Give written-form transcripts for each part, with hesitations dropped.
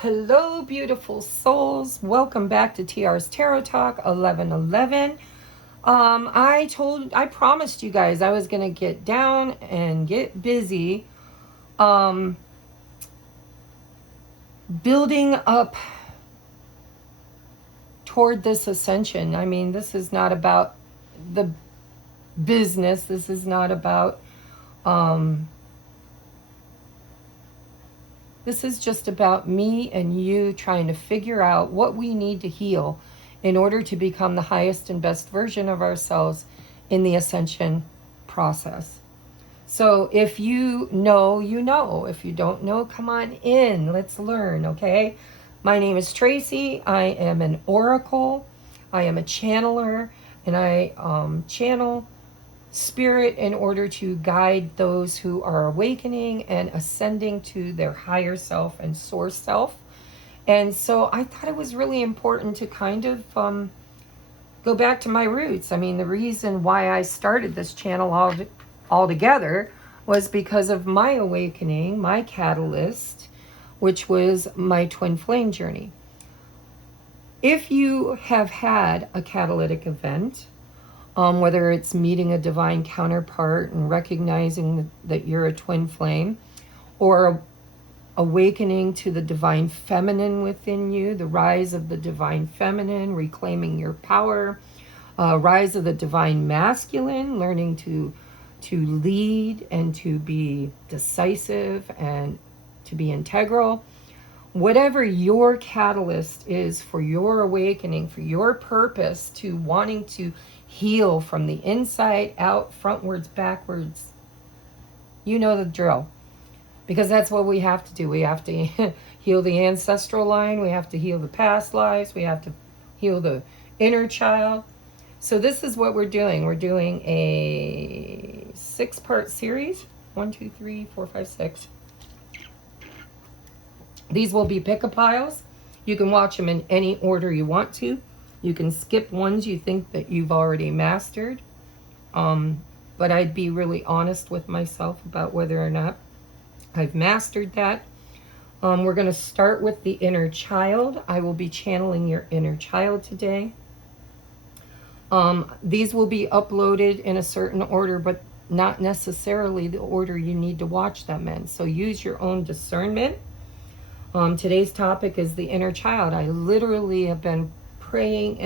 Hello, beautiful souls. Welcome back to TR's Tarot Talk 1111. I promised you guys I was going to get down and get busy building up toward this ascension. I mean, this is not about the business. This is not about, this is just about me and you trying to figure out what we need to heal in order to become the highest and best version of ourselves in the ascension process. So if you know, you know. If you don't know, come on in. Let's learn, okay? My name is Tracy. I am an oracle. I am a channeler, and I channel spirit in order to guide those who are awakening and ascending to their higher self and source self. And so I thought it was really important to kind of go back to my roots. I mean, the reason why I started this channel altogether was because of my awakening, my catalyst, which was my twin flame journey. If you have had a catalytic event, whether it's meeting a divine counterpart and recognizing that you're a twin flame, or awakening to the divine feminine within you, the rise of the divine feminine, reclaiming your power, rise of the divine masculine, learning to lead and to be decisive and to be integral. Whatever your catalyst is for your awakening, for your purpose to wanting to heal from the inside out, frontwards, backwards, you know the drill. Because that's what we have to do. We have to heal the ancestral line. We have to heal the past lives. We have to heal the inner child. So this is what we're doing. We're doing a 6-part series. 1, 2, 3, 4, 5, 6. These will be pick-a-piles. You can watch them in any order you want to. You can skip ones you think that you've already mastered. But I'd be really honest with myself about whether or not I've mastered that. We're going to start with the inner child. I will be channeling your inner child today. These will be uploaded in a certain order, but not necessarily the order you need to watch them in. So use your own discernment. Today's topic is the inner child. I literally have been praying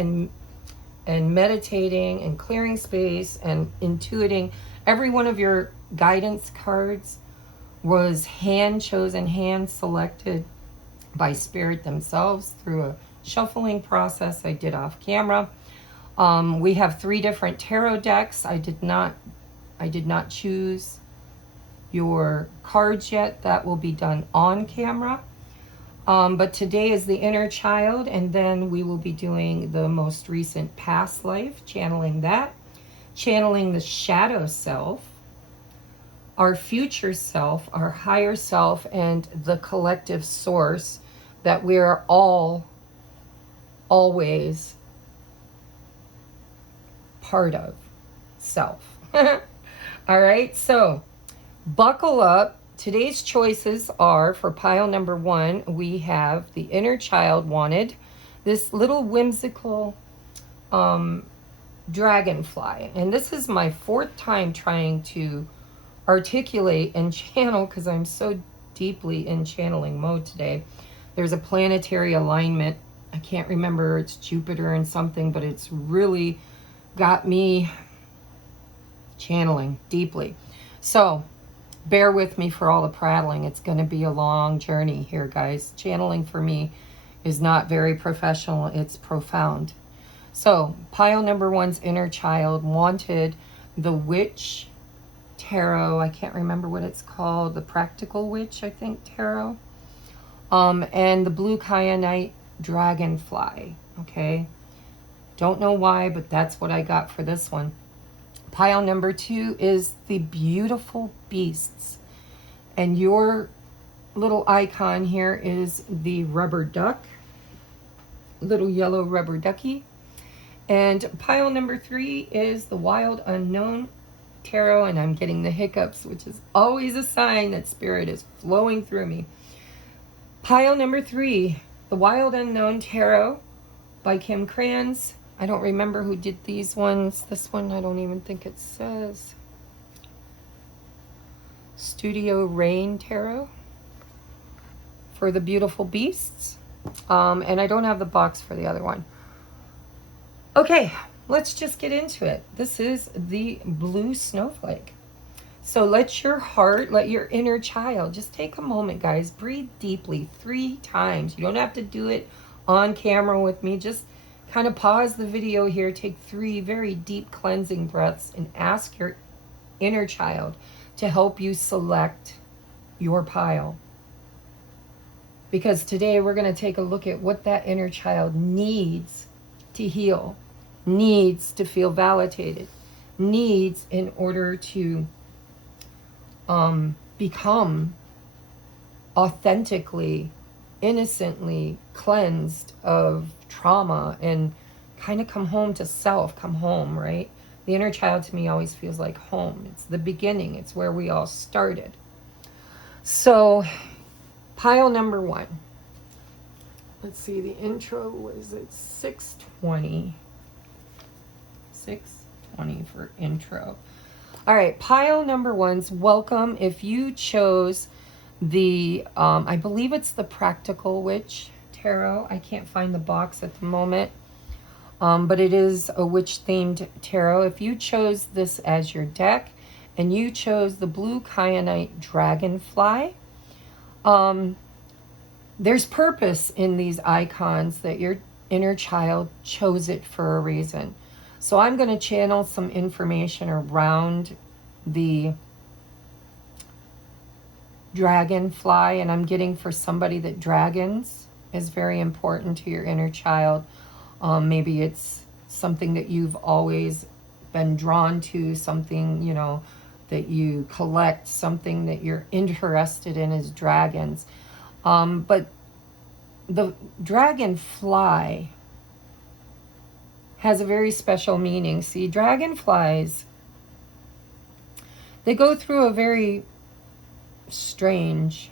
and meditating and clearing space and intuiting. Every one of your guidance cards was hand chosen, hand selected by spirit themselves through a shuffling process I did off camera. We have 3 different tarot decks. I did not choose your cards yet. That will be done on camera. But today is the inner child, and then we will be doing the most recent past life, channeling that, channeling the shadow self, our future self, our higher self, and the collective source that we are all always part of self. All right, so buckle up. Today's choices are, for pile number 1, we have the inner child wanted, this little whimsical dragonfly. And this is my 4th time trying to articulate and channel, because I'm so deeply in channeling mode today. There's a planetary alignment. I can't remember, it's Jupiter and something, but it's really got me channeling deeply. So bear with me for all the prattling. It's going to be a long journey here, guys. Channeling for me is not very professional. It's profound. So pile number 1's inner child wanted the witch tarot. I can't remember what it's called. The practical witch, I think, tarot. And the blue kyanite dragonfly. Okay. Don't know why, but that's what I got for this one. Pile number 2 is the beautiful beasts. And your little icon here is the rubber duck. Little yellow rubber ducky. And pile number 3 is the wild unknown tarot. And I'm getting the hiccups, which is always a sign that spirit is flowing through me. Pile number 3, The Wild Unknown Tarot by Kim Krans. I don't remember who did these ones. This one, I don't even think it says. Studio Rain Tarot for the Beautiful Beasts. And I don't have the box for the other one. Okay, let's just get into it. This is the blue snowflake. So let your heart, let your inner child, just take a moment, guys. Breathe deeply 3 times. You don't have to do it on camera with me. Just kind of pause the video here. Take 3 very deep cleansing breaths and ask your inner child to help you select your pile. Because today we're going to take a look at what that inner child needs to heal, needs to feel validated, needs in order to become authentically, innocently cleansed of trauma and kind of come home to self, come home, right? The inner child to me always feels like home. It's the beginning. It's where we all started. So pile number 1. Let's see, the intro was at 6:20. 6:20 for intro. All right, pile number 1's welcome. If you chose the, I believe it's the Practical Witch Tarot. I can't find the box at the moment, but it is a witch-themed tarot. If you chose this as your deck and you chose the blue kyanite dragonfly, there's purpose in these icons that your inner child chose it for a reason. So I'm going to channel some information around the dragonfly, and I'm getting for somebody that dragons is very important to your inner child. Maybe it's something that you've always been drawn to, something, you know, that you collect, something that you're interested in is dragons. But the dragonfly has a very special meaning. See, dragonflies, they go through a very strange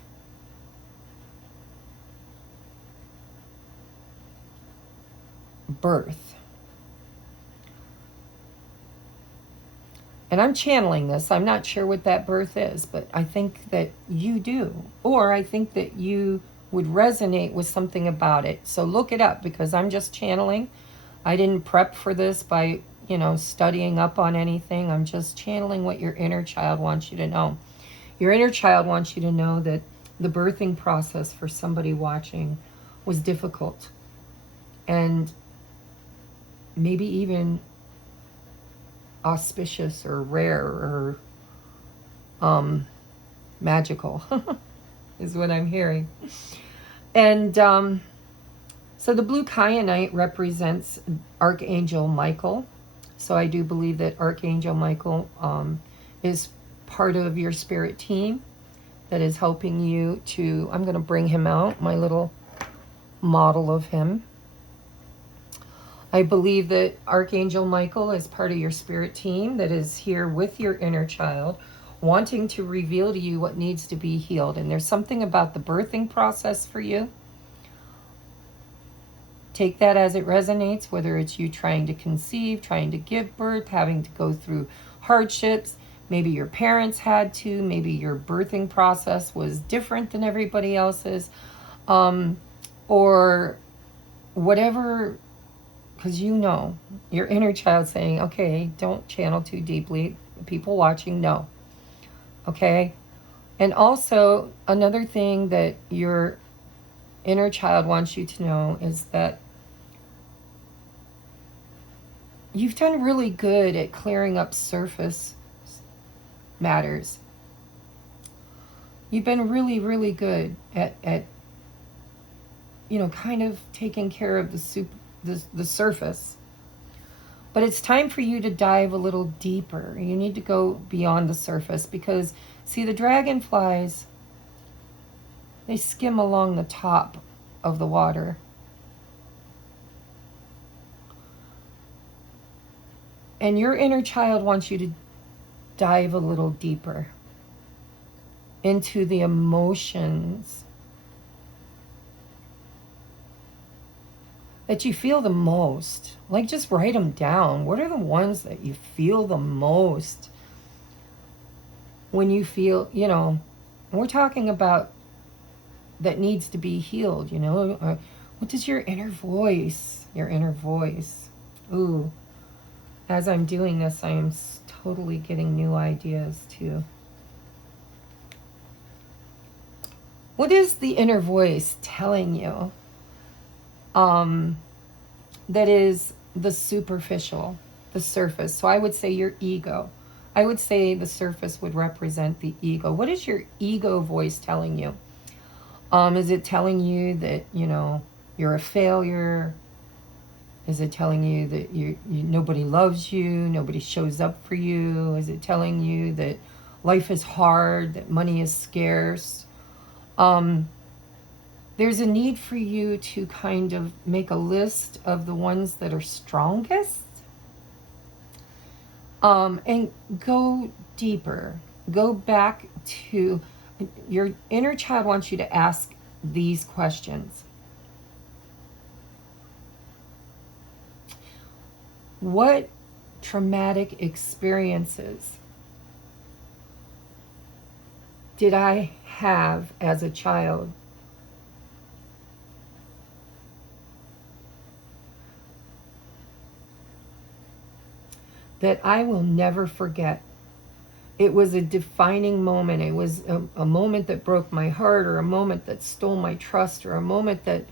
birth. And I'm channeling this. I'm not sure what that birth is, but I think that you do. Or I think that you would resonate with something about it. So look it up, because I'm just channeling. I didn't prep for this by, you know, studying up on anything. I'm just channeling what your inner child wants you to know. Your inner child wants you to know that the birthing process for somebody watching was difficult and maybe even auspicious or rare or magical is what I'm hearing. And so the blue kyanite represents Archangel Michael. So I do believe that Archangel Michael is part of your spirit team that is helping you to, I'm going to bring him out, my little model of him. I believe that Archangel Michael is part of your spirit team that is here with your inner child, wanting to reveal to you what needs to be healed. And there's something about the birthing process for you. Take that as it resonates, whether it's you trying to conceive, trying to give birth, having to go through hardships. Maybe your parents had to. Maybe your birthing process was different than everybody else's. Or whatever, because you know, your inner child saying, okay, don't channel too deeply. People watching, no. Okay? And also, another thing that your inner child wants you to know is that you've done really good at clearing up surface matters. You've been really, really good at you know, kind of taking care of the surface. But it's time for you to dive a little deeper. You need to go beyond the surface, because, see, the dragonflies, they skim along the top of the water. And your inner child wants you to dive a little deeper into the emotions that you feel the most. Like, just write them down. What are the ones that you feel the most when you feel, you know, we're talking about that needs to be healed, you know. What does your inner voice, ooh, as I'm doing this, I am totally getting new ideas too. What is the inner voice telling you? That is the superficial, the surface. So I would say your ego. I would say the surface would represent the ego. What is your ego voice telling you? Is it telling you that, you know, you're a failure? Is it telling you that nobody loves you, nobody shows up for you? Is it telling you that life is hard, that money is scarce? There's a need for you to kind of make a list of the ones that are strongest, and go deeper. Go back to your inner child wants you to ask these questions. What traumatic experiences did I have as a child that I will never forget? It was a defining moment. It was a moment that broke my heart, or a moment that stole my trust, or a moment that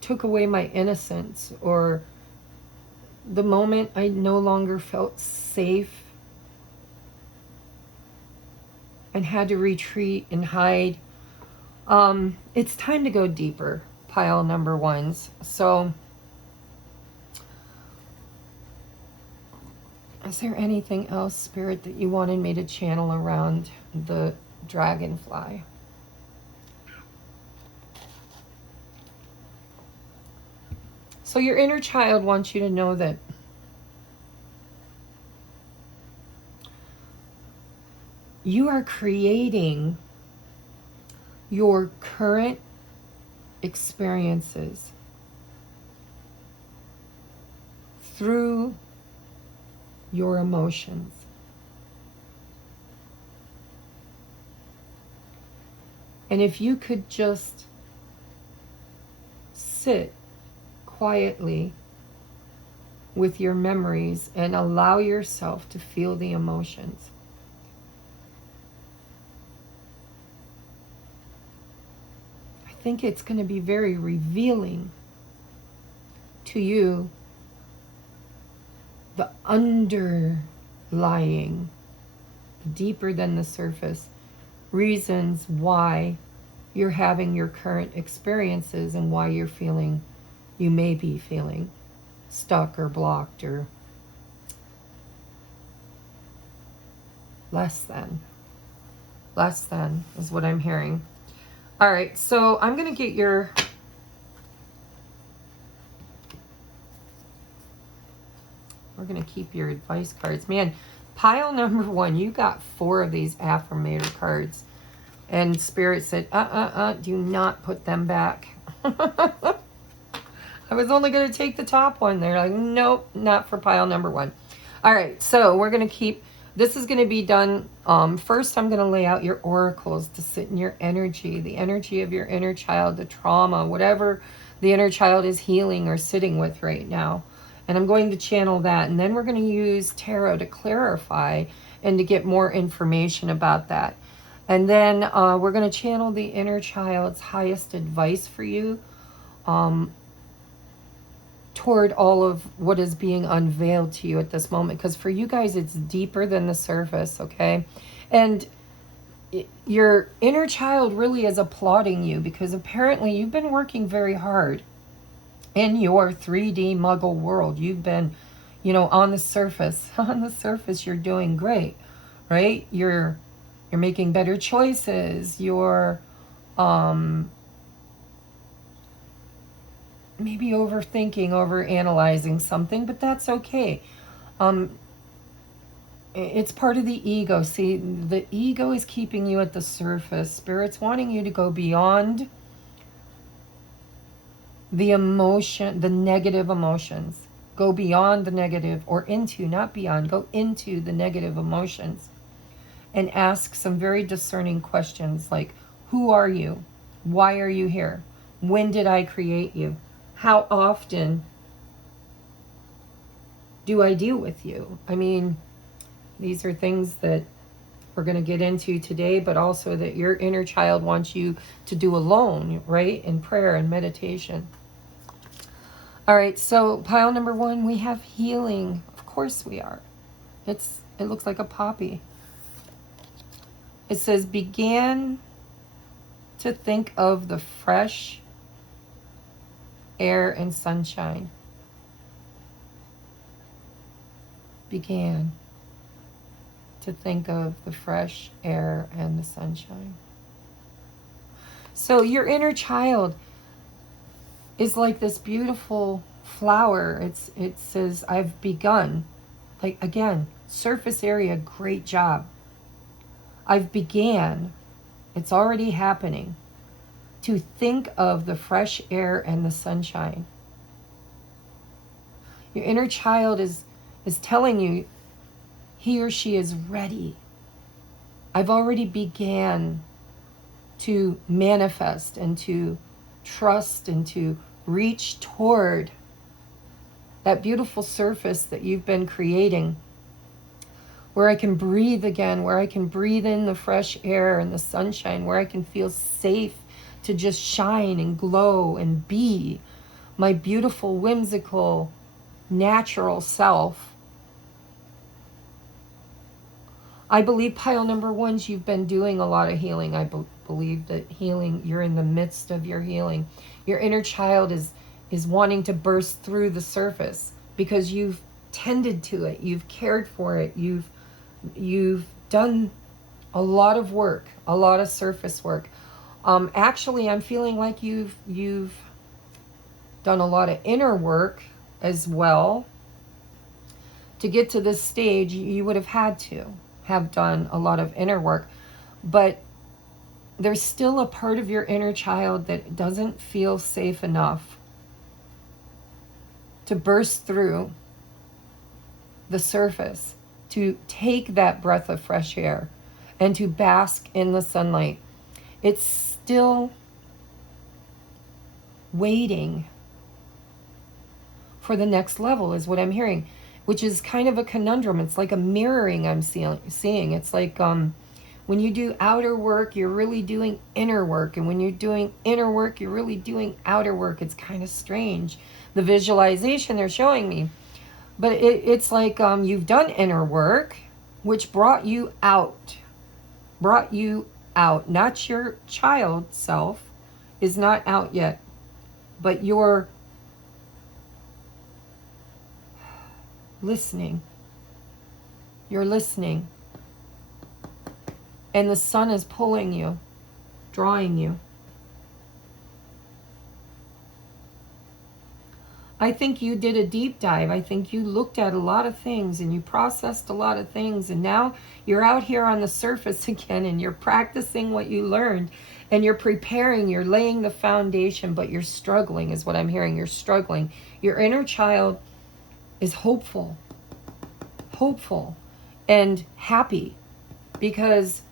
took away my innocence, or the moment I no longer felt safe and had to retreat and hide. It's time to go deeper, pile number ones. So is there anything else, Spirit, that you wanted me to channel around the dragonfly? So your inner child wants you to know that you are creating your current experiences through your emotions. And if you could just sit quietly with your memories and allow yourself to feel the emotions. I think it's going to be very revealing to you the underlying, deeper than the surface, reasons why you're having your current experiences and why you may be feeling stuck or blocked or less than. Less than is what I'm hearing. All right, so I'm going to get we're going to keep your advice cards. Man, pile number one, you got 4 of these affirmator cards. And Spirit said, do not put them back. I was only going to take the top one. They're like, nope, not for pile number 1. All right, so we're going to keep, this is going to be done. First, I'm going to lay out your oracles to sit in your energy, the energy of your inner child, the trauma, whatever the inner child is healing or sitting with right now. And I'm going to channel that. And then we're going to use tarot to clarify and to get more information about that. And then we're going to channel the inner child's highest advice for you toward all of what is being unveiled to you at this moment. Because for you guys, it's deeper than the surface, okay? And your inner child really is applauding you because apparently you've been working very hard in your 3D muggle world. You've been, you know, on the surface. On the surface, you're doing great, right? You're making better choices. You're maybe overthinking, overanalyzing something, but that's okay. It's part of the ego. See, the ego is keeping you at the surface. Spirit's wanting you to go beyond the emotion, the negative emotions. Go beyond the negative, or into, not beyond, go into the negative emotions and ask some very discerning questions like, who are you? Why are you here? When did I create you? How often do I deal with you? I mean, these are things that we're going to get into today, but also that your inner child wants you to do alone, right? In prayer and meditation. All right, so pile number 1, we have healing. Of course we are. It looks like a poppy. It says, began to think of the fresh air and sunshine. Began to think of the fresh air and the sunshine. So your inner child is like this beautiful flower. It says, I've begun. Like, again, surface area, great job. I've began. It's already happening. To think of the fresh air and the sunshine. Your inner child is telling you he or she is ready. I've already began to manifest and to trust and to reach toward that beautiful surface that you've been creating, where I can breathe again, where I can breathe in the fresh air and the sunshine, where I can feel safe to just shine and glow and be my beautiful, whimsical, natural self. I believe pile number 1, you've been doing a lot of healing. I believe that healing, you're in the midst of your healing. Your inner child is wanting to burst through the surface because you've tended to it, you've cared for it, you've done a lot of work, a lot of surface work. Actually, I'm feeling like you've done a lot of inner work as well. To get to this stage, you would have had to have done a lot of inner work, but there's still a part of your inner child that doesn't feel safe enough to burst through the surface, to take that breath of fresh air and to bask in the sunlight. It's still waiting for the next level, is what I'm hearing, which is kind of a conundrum. It's like a mirroring I'm seeing. It's like when you do outer work, you're really doing inner work. And when you're doing inner work, you're really doing outer work. It's kind of strange, the visualization they're showing me. But it's like you've done inner work, which brought you out. Brought you out. Not your child self is not out yet, but you're listening. You're listening. And the sun is pulling you, drawing you. I think you did a deep dive. I think you looked at a lot of things and you processed a lot of things. And now you're out here on the surface again and you're practicing what you learned and you're preparing, you're laying the foundation, but you're struggling is what I'm hearing. You're struggling. Your inner child is hopeful and happy because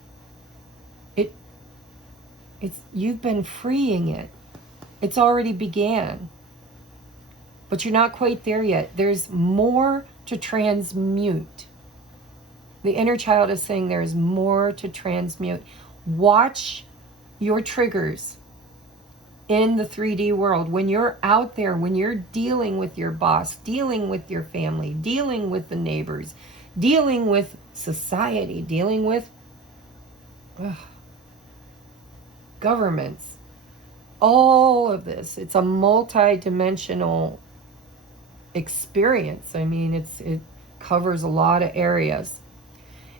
it's you've been freeing it. It's already began. But you're not quite there yet. There's more to transmute. The inner child is saying there's more to transmute. Watch your triggers in the 3D world. When you're out there, when you're dealing with your boss, dealing with your family, dealing with the neighbors, dealing with society, dealing with governments, all of this. It's a multi-dimensional experience. I mean, it covers a lot of areas.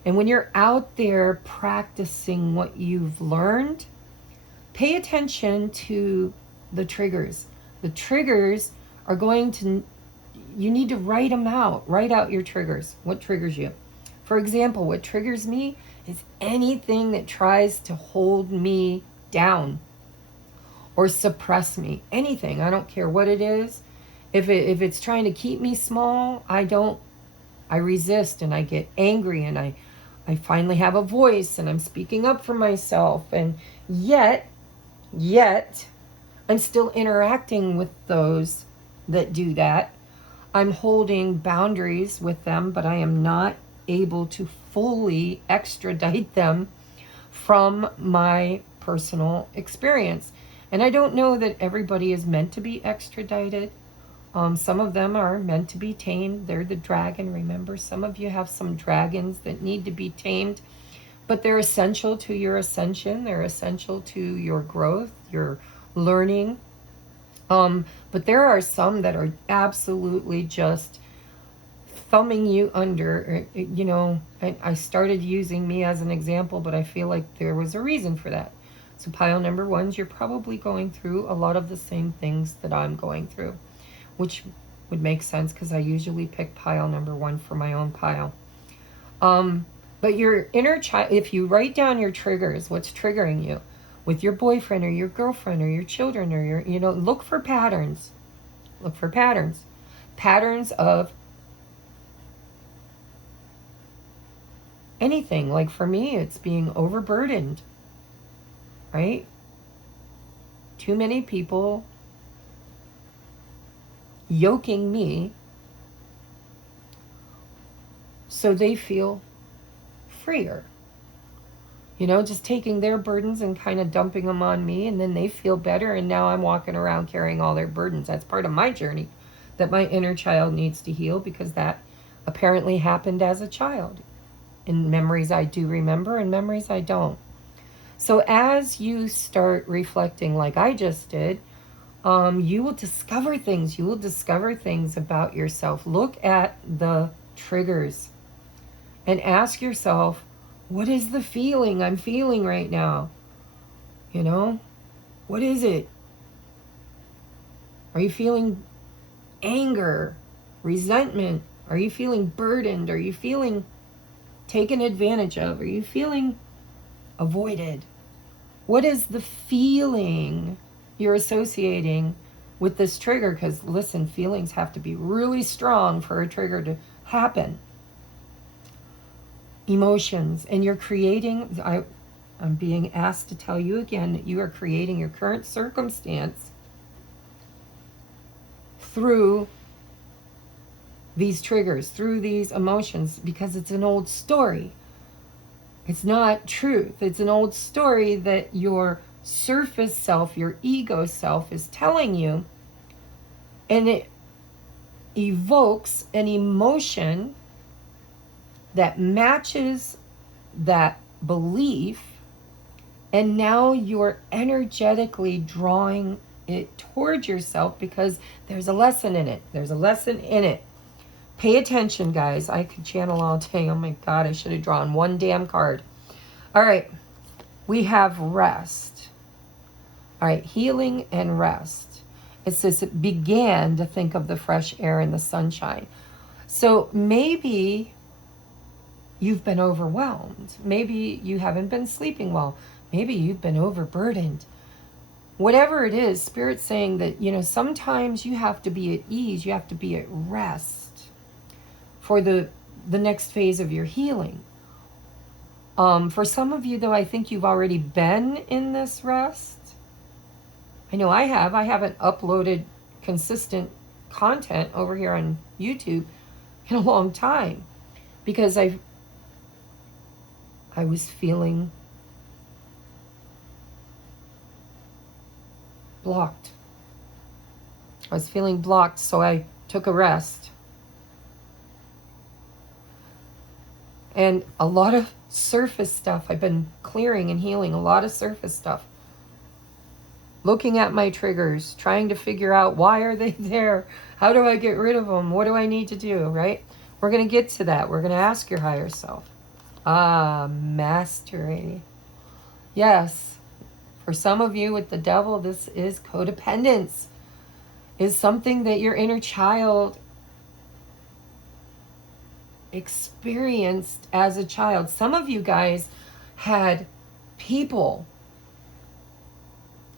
And when you're out there practicing what you've learned, pay attention to the triggers. The triggers are going to, you need to write them out. Write out your triggers. What triggers you? For example, what triggers me is anything that tries to hold me down or suppress me. Anything. I don't care what it is. If it's trying to keep me small, I resist and I get angry, and I finally have a voice and I'm speaking up for myself. And yet, I'm still interacting with those that do that. I'm holding boundaries with them, but I am not able to fully extradite them from my personal experience. And I don't know that everybody is meant to be extradited. Some of them are meant to be tamed. They're the dragon, remember? Some of you have some dragons that need to be tamed, but they're essential to your ascension. They're essential to your growth, your learning. But there are some that are absolutely just thumbing you under. You know, I started using me as an example, but I feel like there was a reason for that. So pile number ones, you're probably going through a lot of the same things that I'm going through, which would make sense because I usually pick pile number one for my own pile. But your inner child, if you write down your triggers, what's triggering you with your boyfriend or your girlfriend or your children or your, you know, look for patterns. Look for patterns. Patterns of anything. Like for me, it's being overburdened, right? Too many people yoking me so they feel freer. You know, just taking their burdens and kind of dumping them on me, and then they feel better, and now I'm walking around carrying all their burdens. That's part of my journey that my inner child needs to heal, because that apparently happened as a child. In memories I do remember, and memories I don't. So as you start reflecting like I just did, you will discover things. You will discover things about yourself. Look at the triggers and ask yourself, what is the feeling I'm feeling right now? You know, what is it? Are you feeling anger, resentment? Are you feeling burdened? Are you feeling taken advantage of? Are you feeling avoided? What is the feeling you're associating with this trigger? Because listen, feelings have to be really strong for a trigger to happen. Emotions, and you're creating, I'm being asked to tell you again that you are creating your current circumstance through these triggers, through these emotions, because it's an old story. It's not truth. It's an old story that your surface self, your ego self, is telling you, and it evokes an emotion that matches that belief, and now you're energetically drawing it towards yourself because there's a lesson in it. There's a lesson in it. Pay attention, guys. I could channel all day. Oh my God, I should have drawn one damn card. All right, we have rest. All right, healing and rest. It says it began to think of the fresh air and the sunshine. So maybe you've been overwhelmed. Maybe you haven't been sleeping well. Maybe you've been overburdened. Whatever it is, Spirit's saying that, you know, sometimes you have to be at ease. You have to be at rest for the next phase of your healing. For some of you, though, I think you've already been in this rest. I know I have. I haven't uploaded consistent content over here on YouTube in a long time because I was feeling blocked. I was feeling blocked, so I took a rest. And a lot of surface stuff, I've been clearing and healing a lot of surface stuff. Looking at my triggers, trying to figure out why are they there? How do I get rid of them? What do I need to do, right? We're going to get to that. We're going to ask your higher self. Mastery. Yes. For some of you with the devil, this is codependence. Is something that your inner child experienced as a child. Some of you guys had people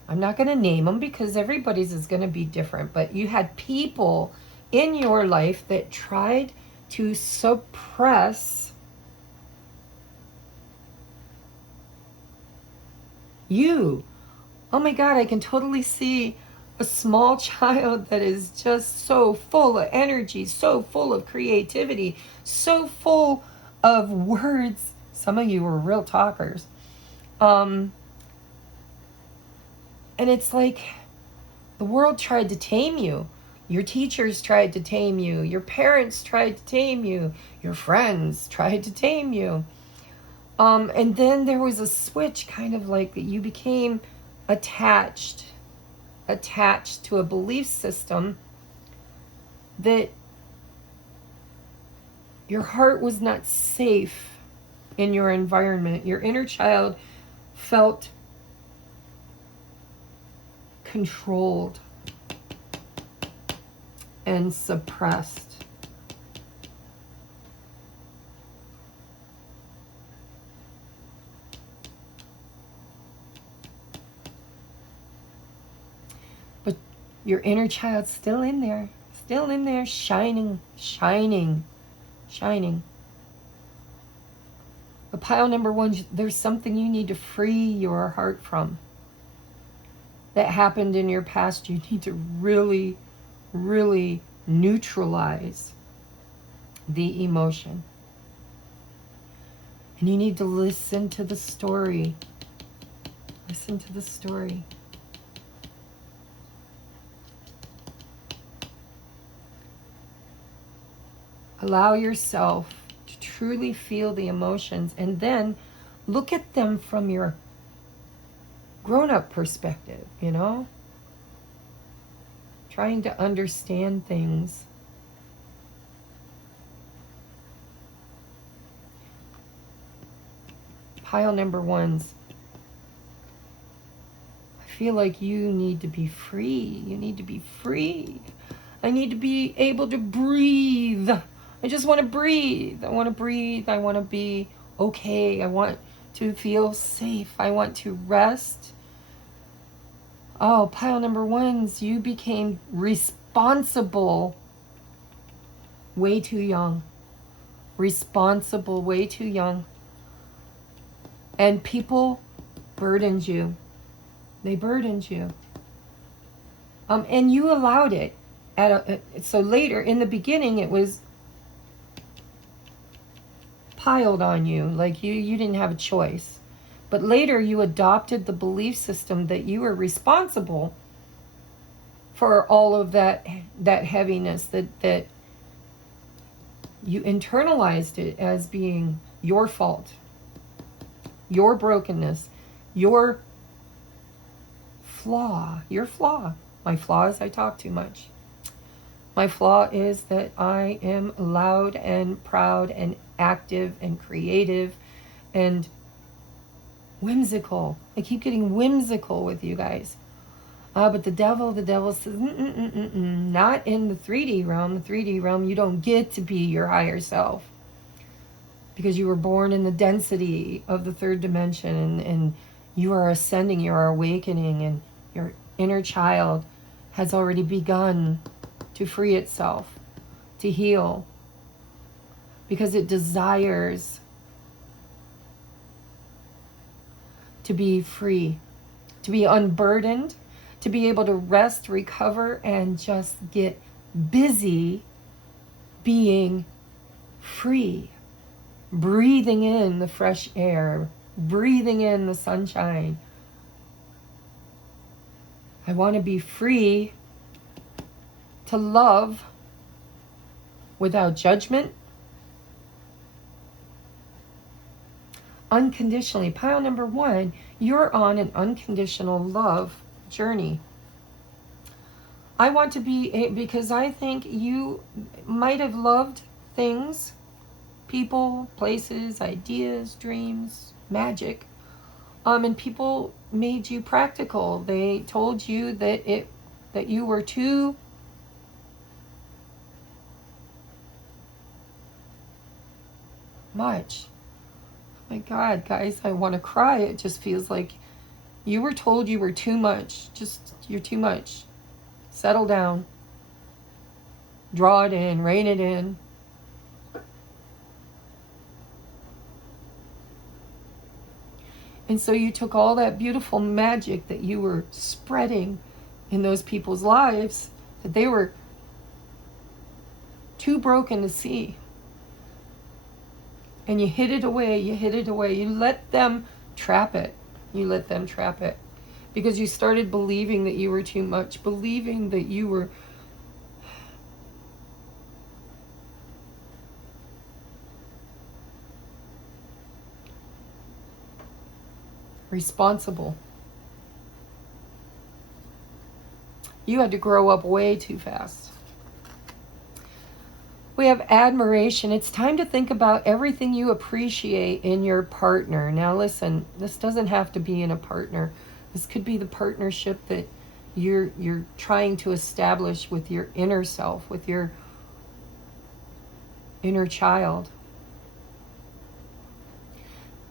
I'm not going to name them because everybody's is going to be different, but you had people in your life that tried to suppress you. Oh my God, I can totally see a small child that is just so full of energy, so full of creativity, so full of words. Some of you were real talkers. And it's like the world tried to tame you. Your teachers tried to tame you. Your parents tried to tame you. Your friends tried to tame you. And then there was a switch, kind of like that you became attached to a belief system that your heart was not safe in your environment. Your inner child felt controlled and suppressed. But your inner child's still in there, shining. But pile number one, there's something you need to free your heart from that happened in your past. You need to really, really neutralize the emotion. And you need to listen to the story. Listen to the story. Allow yourself to truly feel the emotions and then look at them from your grown-up perspective, you know? Trying to understand things. Pile number ones. I feel like you need to be free. You need to be free. I need to be able to breathe. I just want to breathe. I want to breathe. I want to be okay. I want to feel safe. I want to rest. Oh, pile number ones, you became responsible way too young. Responsible way too young. And people burdened you. They burdened you. And you allowed it. So later, in the beginning, it was piled on you, like you didn't have a choice. But later you adopted the belief system that you were responsible for all of that heaviness, that you internalized it as being your fault, your brokenness, your flaw. My flaw is I talk too much. My flaw is that I am loud and proud and active and creative and whimsical. I keep getting whimsical with you guys. But the devil says, not in the 3D realm. The 3D realm, you don't get to be your higher self. Because you were born in the density of the third dimension, and you are ascending, you are awakening, and your inner child has already begun to free itself, to heal, because it desires to be free, to be unburdened, to be able to rest, recover, and just get busy being free, breathing in the fresh air, breathing in the sunshine. I want to be free to love without judgment, unconditionally. Pile number one, you're on an unconditional love journey. I want to be, because I think you might have loved things, people, places, ideas, dreams, magic, and people made you practical. They told you that you were too much. Oh my God, guys, I want to cry. It just feels like You were told you were too much. Just, you're too much. Settle down. Draw it in. Rein it in. And so you took all that beautiful magic that you were spreading in those people's lives, that they were too broken to see. And you hid it away, you hid it away. You let them trap it. You let them trap it. Because you started believing that you were too much, believing that you were responsible. You had to grow up way too fast. We have admiration. It's time to think about everything you appreciate in your partner. Now listen, this doesn't have to be in a partner. This could be the partnership that you're trying to establish with your inner self, with your inner child.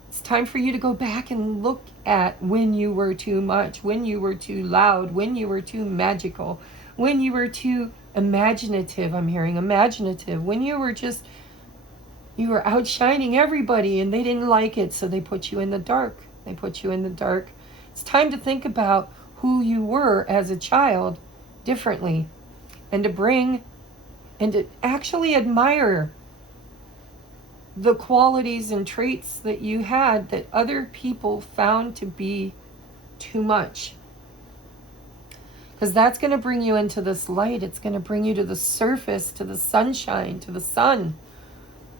It's time for you to go back and look at when you were too much, when you were too loud, when you were too magical, when you were too imaginative. I'm hearing imaginative. When you were outshining everybody and they didn't like it, so they put you in the dark. They put you in the dark. It's time to think about who you were as a child differently, and to actually admire the qualities and traits that you had that other people found to be too much. Because that's going to bring you into this light. It's going to bring you to the surface, to the sunshine, to the sun.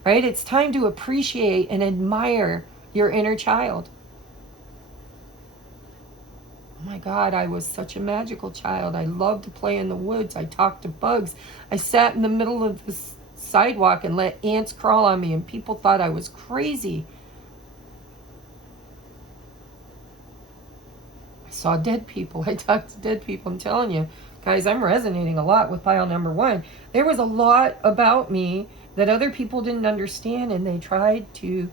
Right? It's time to appreciate and admire your inner child. Oh my God, I was such a magical child. I loved to play in the woods. I talked to bugs. I sat in the middle of this sidewalk and let ants crawl on me, and people thought I was crazy. I saw dead people. I talked to dead people. I'm telling you, guys, I'm resonating a lot with pile number 1. There was a lot about me that other people didn't understand, and they tried to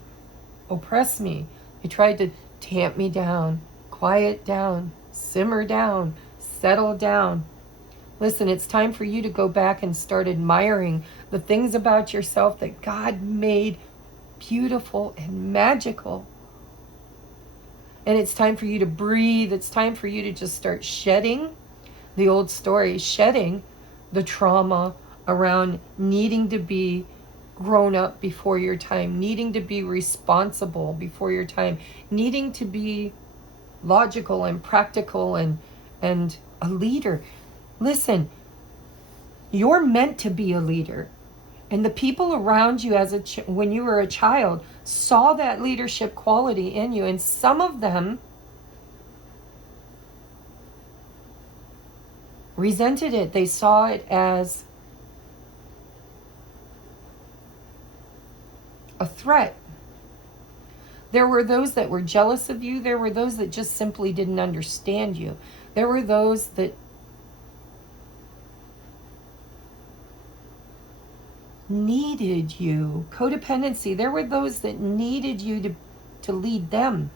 oppress me. They tried to tamp me down, quiet down, simmer down, settle down. Listen, it's time for you to go back and start admiring the things about yourself that God made beautiful and magical. And it's time for you to breathe. It's time for you to just start shedding the old stories, shedding the trauma around needing to be grown up before your time, needing to be responsible before your time, needing to be logical and practical and a leader. Listen, you're meant to be a leader. And the people around you when you were a child saw that leadership quality in you. And some of them resented it. They saw it as a threat. There were those that were jealous of you. There were those that just simply didn't understand you. There were those that needed you. Codependency. There were those that needed you to lead them,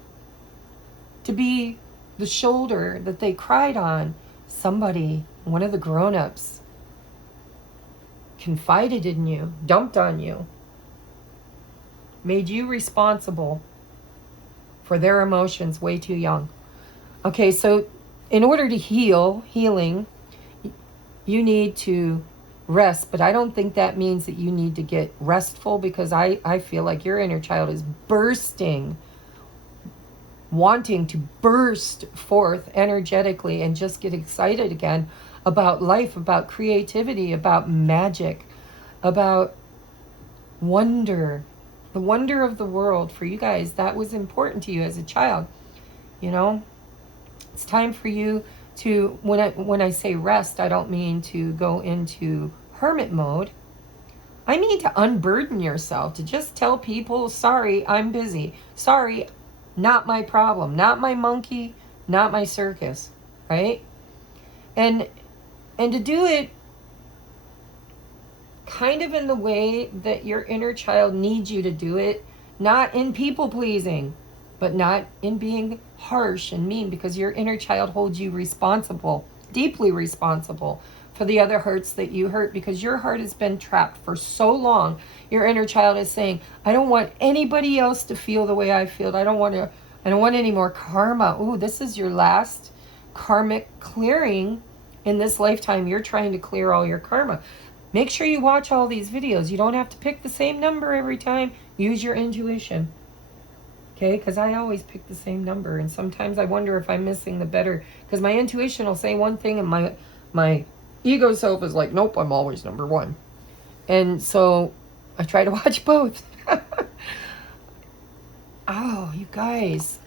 to be the shoulder that they cried on. Somebody, one of the grown-ups, confided in you, dumped on you, made you responsible for their emotions way too young. Okay, so in order to healing, you need to rest, but I don't think that means that you need to get restful, because I feel like your inner child is bursting, wanting to burst forth energetically and just get excited again about life, about creativity, about magic, about wonder, the wonder of the world. For you guys, that was important to you as a child. You know, it's time for you to, when I say rest, I don't mean to go into hermit mode. I mean to unburden yourself, to just tell people, sorry, I'm busy. Sorry, not my problem, not my monkey, not my circus, right? And to do it kind of in the way that your inner child needs you to do it, not in people pleasing. but not in being harsh and mean, because your inner child holds you responsible, deeply responsible, for the other hurts that you hurt, because your heart has been trapped for so long. Your inner child is saying, I don't want anybody else to feel the way I feel. I don't want any more karma. Ooh, this is your last karmic clearing in this lifetime. You're trying to clear all your karma. Make sure you watch all these videos. You don't have to pick the same number every time. Use your intuition. Okay, because I always pick the same number, and sometimes I wonder if I'm missing the better, because my intuition will say one thing and my ego self is like, nope, I'm always number one. And so I try to watch both. Oh, you guys,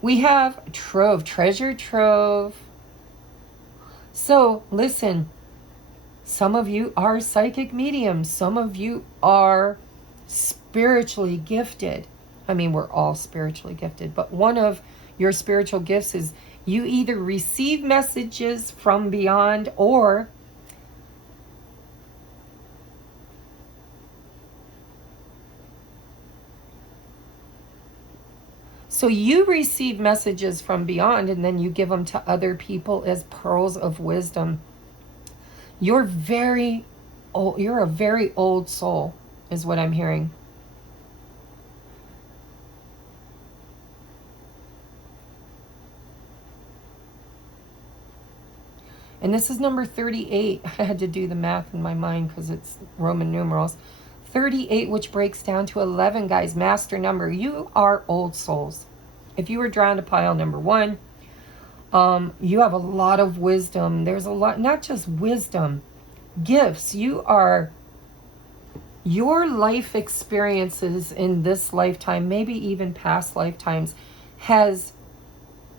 we have trove, treasure trove. So listen, some of you are psychic mediums. Some of you are spiritually gifted. I mean, we're all spiritually gifted, but one of your spiritual gifts is you either receive messages from beyond, or so you receive messages from beyond and then you give them to other people as pearls of wisdom. You're very old. You're a very old soul, is what I'm hearing. And this is number 38. I had to do the math in my mind because it's Roman numerals. 38, which breaks down to 11, guys. Master number. You are old souls. If you were drawn to pile number 1, you have a lot of wisdom. There's a lot, not just wisdom, gifts. Your life experiences in this lifetime, maybe even past lifetimes, has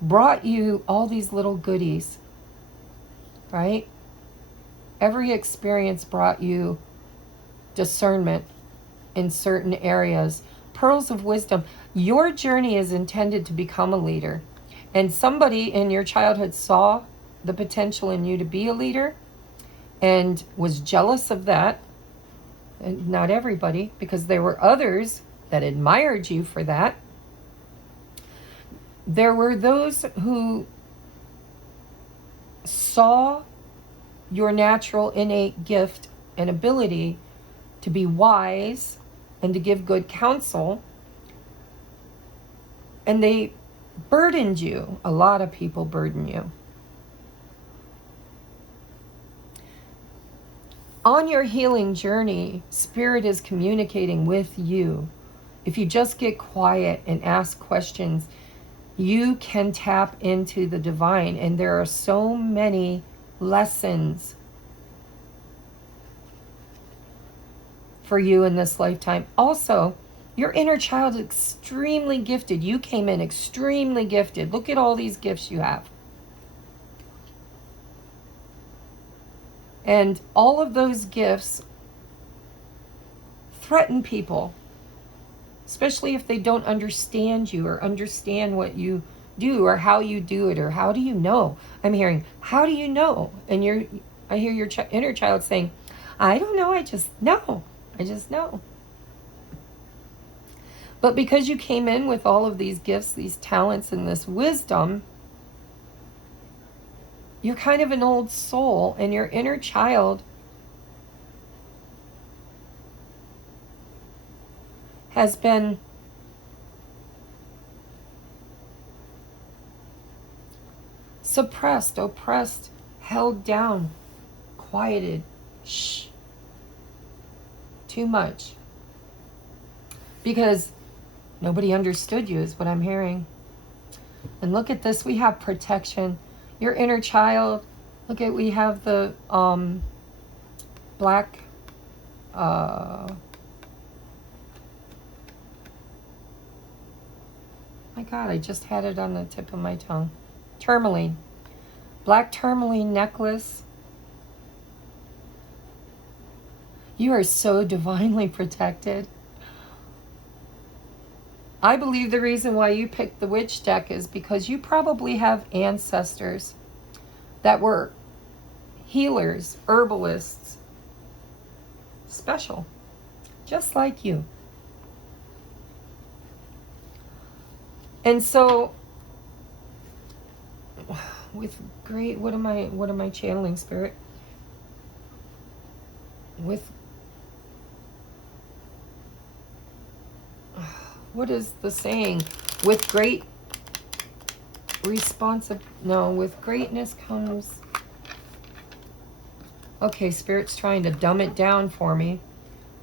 brought you all these little goodies. Right? Every experience brought you discernment in certain areas. Pearls of wisdom. Your journey is intended to become a leader. And somebody in your childhood saw the potential in you to be a leader and was jealous of that. And not everybody, because there were others that admired you for that. There were those who saw your natural innate gift and ability to be wise and to give good counsel, and they burdened you. A lot of people burden you. On your healing journey, Spirit is communicating with you. If you just get quiet and ask questions, you can tap into the divine. And there are so many lessons for you in this lifetime. Also, your inner child is extremely gifted. You came in extremely gifted. Look at all these gifts you have. And all of those gifts threaten people, especially if they don't understand you or understand what you do or how you do it, or how do you know? I'm hearing, how do you know? And I hear your inner child saying, I don't know, I just know. I just know. But because you came in with all of these gifts, these talents, and this wisdom, you're kind of an old soul, and your inner child has been suppressed, oppressed, held down, quieted. Shh. Too much. Because nobody understood you, is what I'm hearing. And look at this. We have protection. Your inner child. Look at, we have the black my God, I just had it on the tip of my tongue. Tourmaline. Black tourmaline necklace. You are so divinely protected. I believe the reason why you picked the witch deck is because you probably have ancestors that were healers, herbalists, special, just like you. And so with great, what am I channeling, Spirit? With, what is the saying? With great with greatness comes, okay, Spirit's trying to dumb it down for me.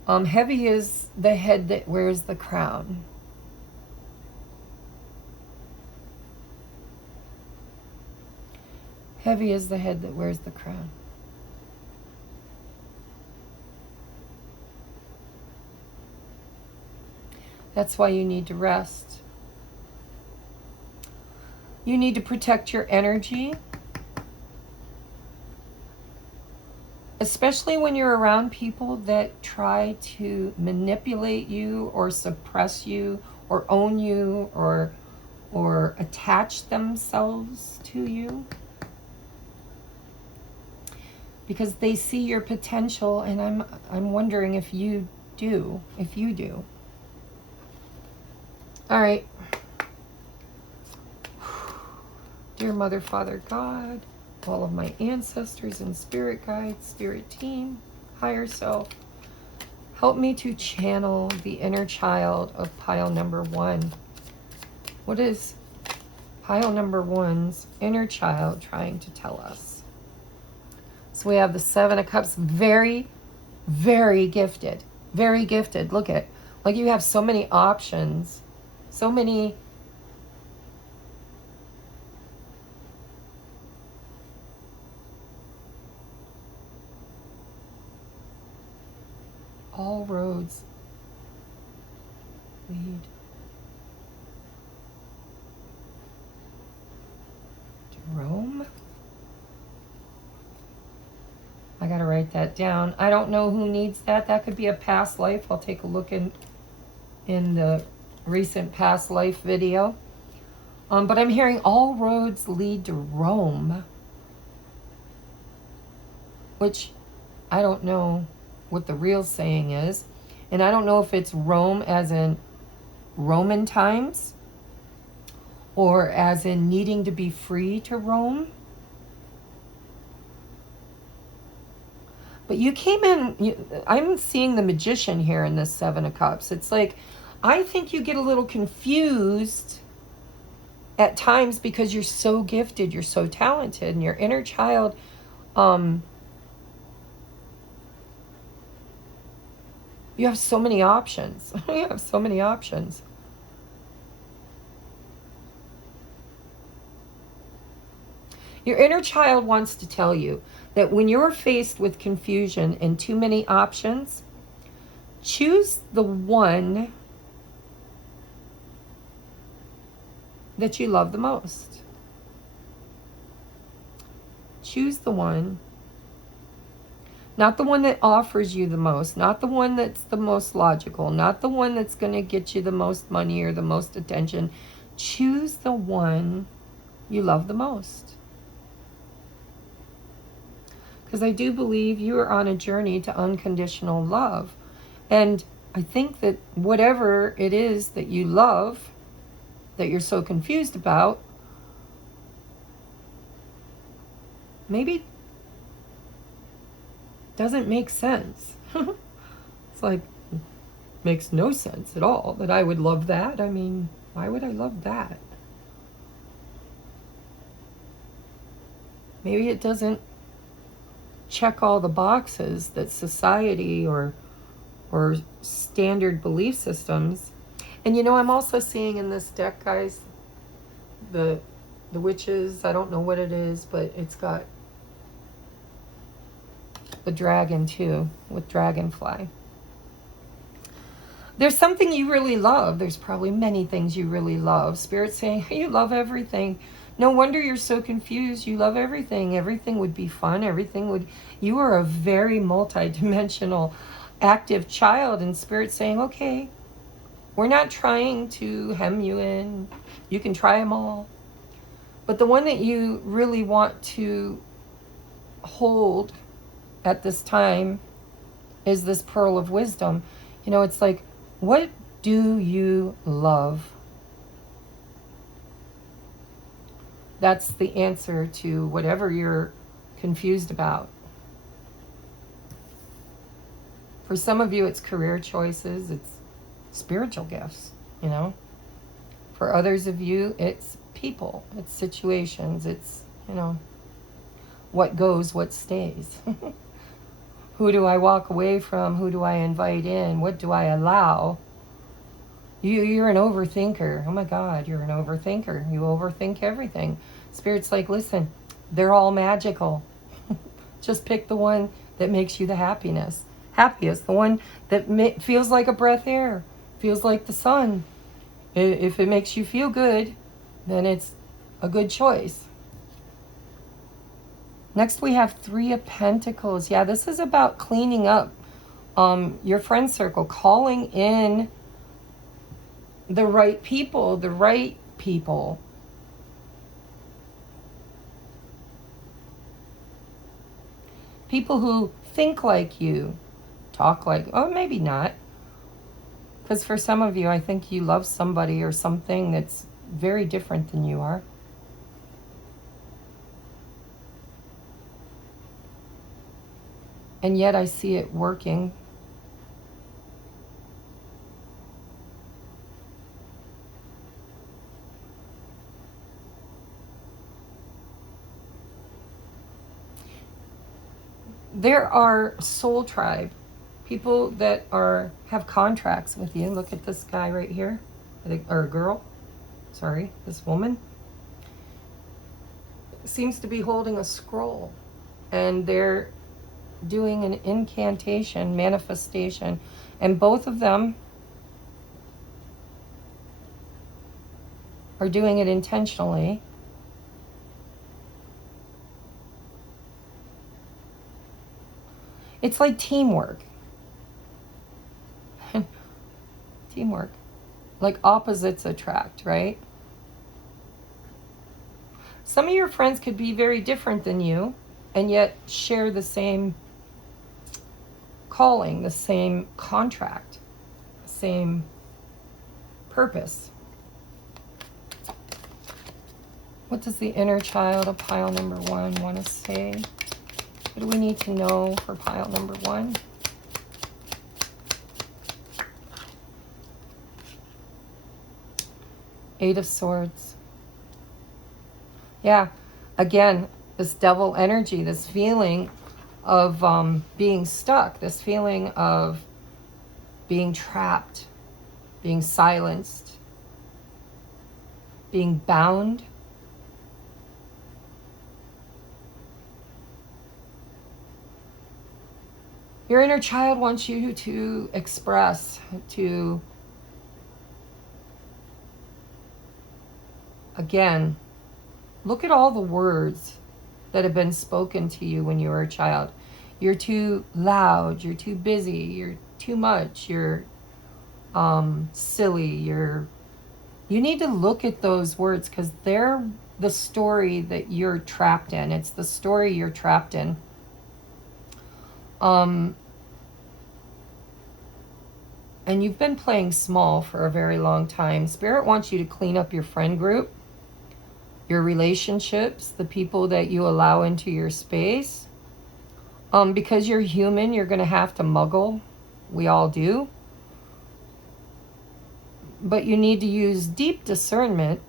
Heavy is the head that wears the crown. Heavy is the head that wears the crown. That's why you need to rest. You need to protect your energy, especially when you're around people that try to manipulate you or suppress you or own you or attach themselves to you, because they see your potential, and I'm wondering if you do. All right. Dear Mother, Father, God, all of my ancestors and spirit guides, spirit team, higher self, help me to channel the inner child of pile number 1. What is pile number 1's inner child trying to tell us? So we have the 7 of Cups, very, very gifted. Very gifted. Look at, like, you have so many options, so many all roads lead to Rome. I gotta write that down. I don't know who needs that. That could be a past life. I'll take a look in the recent past life video. But I'm hearing all roads lead to Rome, which I don't know what the real saying is. And I don't know if it's Rome as in Roman times or as in needing to be free to roam. But you came in, I'm seeing the Magician here in this 7 of Cups. It's like, I think you get a little confused at times because you're so gifted, you're so talented, and your inner child, you have so many options. You have so many options. Your inner child wants to tell you that when you're faced with confusion and too many options, choose the one that you love the most. Choose the one, not the one that offers you the most, not the one that's the most logical, not the one that's going to get you the most money or the most attention. Choose the one you love the most. Because I do believe you are on a journey to unconditional love. And I think that whatever it is that you love, that you're so confused about, maybe doesn't make sense. It's like, makes no sense at all that I would love that. I mean, why would I love that? Maybe it doesn't check all the boxes that society or standard belief systems. And you know, I'm also seeing in this deck, guys, the witches, I don't know what it is, but it's got the dragon too, with dragonfly. There's something you really love. There's probably many things you really love. Spirit's saying, hey, you love everything. No wonder you're so confused. You love everything. Everything would be fun. You are a very multi-dimensional, active child. And Spirit's saying, okay, we're not trying to hem you in. You can try them all. But the one that you really want to hold at this time is this pearl of wisdom. You know, it's like, what do you love? That's the answer to whatever you're confused about. For some of you, it's career choices, it's spiritual gifts, you know. For others of you, it's people, it's situations, it's, you know, what goes, what stays. Who do I walk away from? Who do I invite in? What do I allow? You're an overthinker. Oh my God, you're an overthinker. You overthink everything. Spirit's like, listen, they're all magical. Just pick the one that makes you the happiest, the one that feels like a breath of air, feels like the sun. If it makes you feel good, then it's a good choice. Next we have Three of Pentacles. Yeah, this is about cleaning up your friend circle, calling in the right people, people who think like you, talk like, oh, maybe not. Because for some of you, I think you love somebody or something that's very different than you are. And yet I see it working. There are soul tribe, people that have contracts with you. Look at this guy right here, or girl, sorry, this woman. Seems to be holding a scroll, and they're doing an incantation, manifestation, and both of them are doing it intentionally. It's like teamwork. Teamwork. Like opposites attract, right? Some of your friends could be very different than you, and yet share the same calling, the same contract, the same purpose. What does the inner child of pile number 1 want to say? What do we need to know for pile number 1? Eight of Swords. Yeah, again, this devil energy, this feeling of being stuck, this feeling of being trapped, being silenced, being bound. Your inner child wants you to express, to, again, look at all the words that have been spoken to you when you were a child. You're too loud, you're too busy, you're too much, you're silly, you need to look at those words because they're the story that you're trapped in. It's the story you're trapped in. And you've been playing small for a very long time. Spirit wants you to clean up your friend group, your relationships, the people that you allow into your space. Because you're human, you're going to have to muggle. We all do. But you need to use deep discernment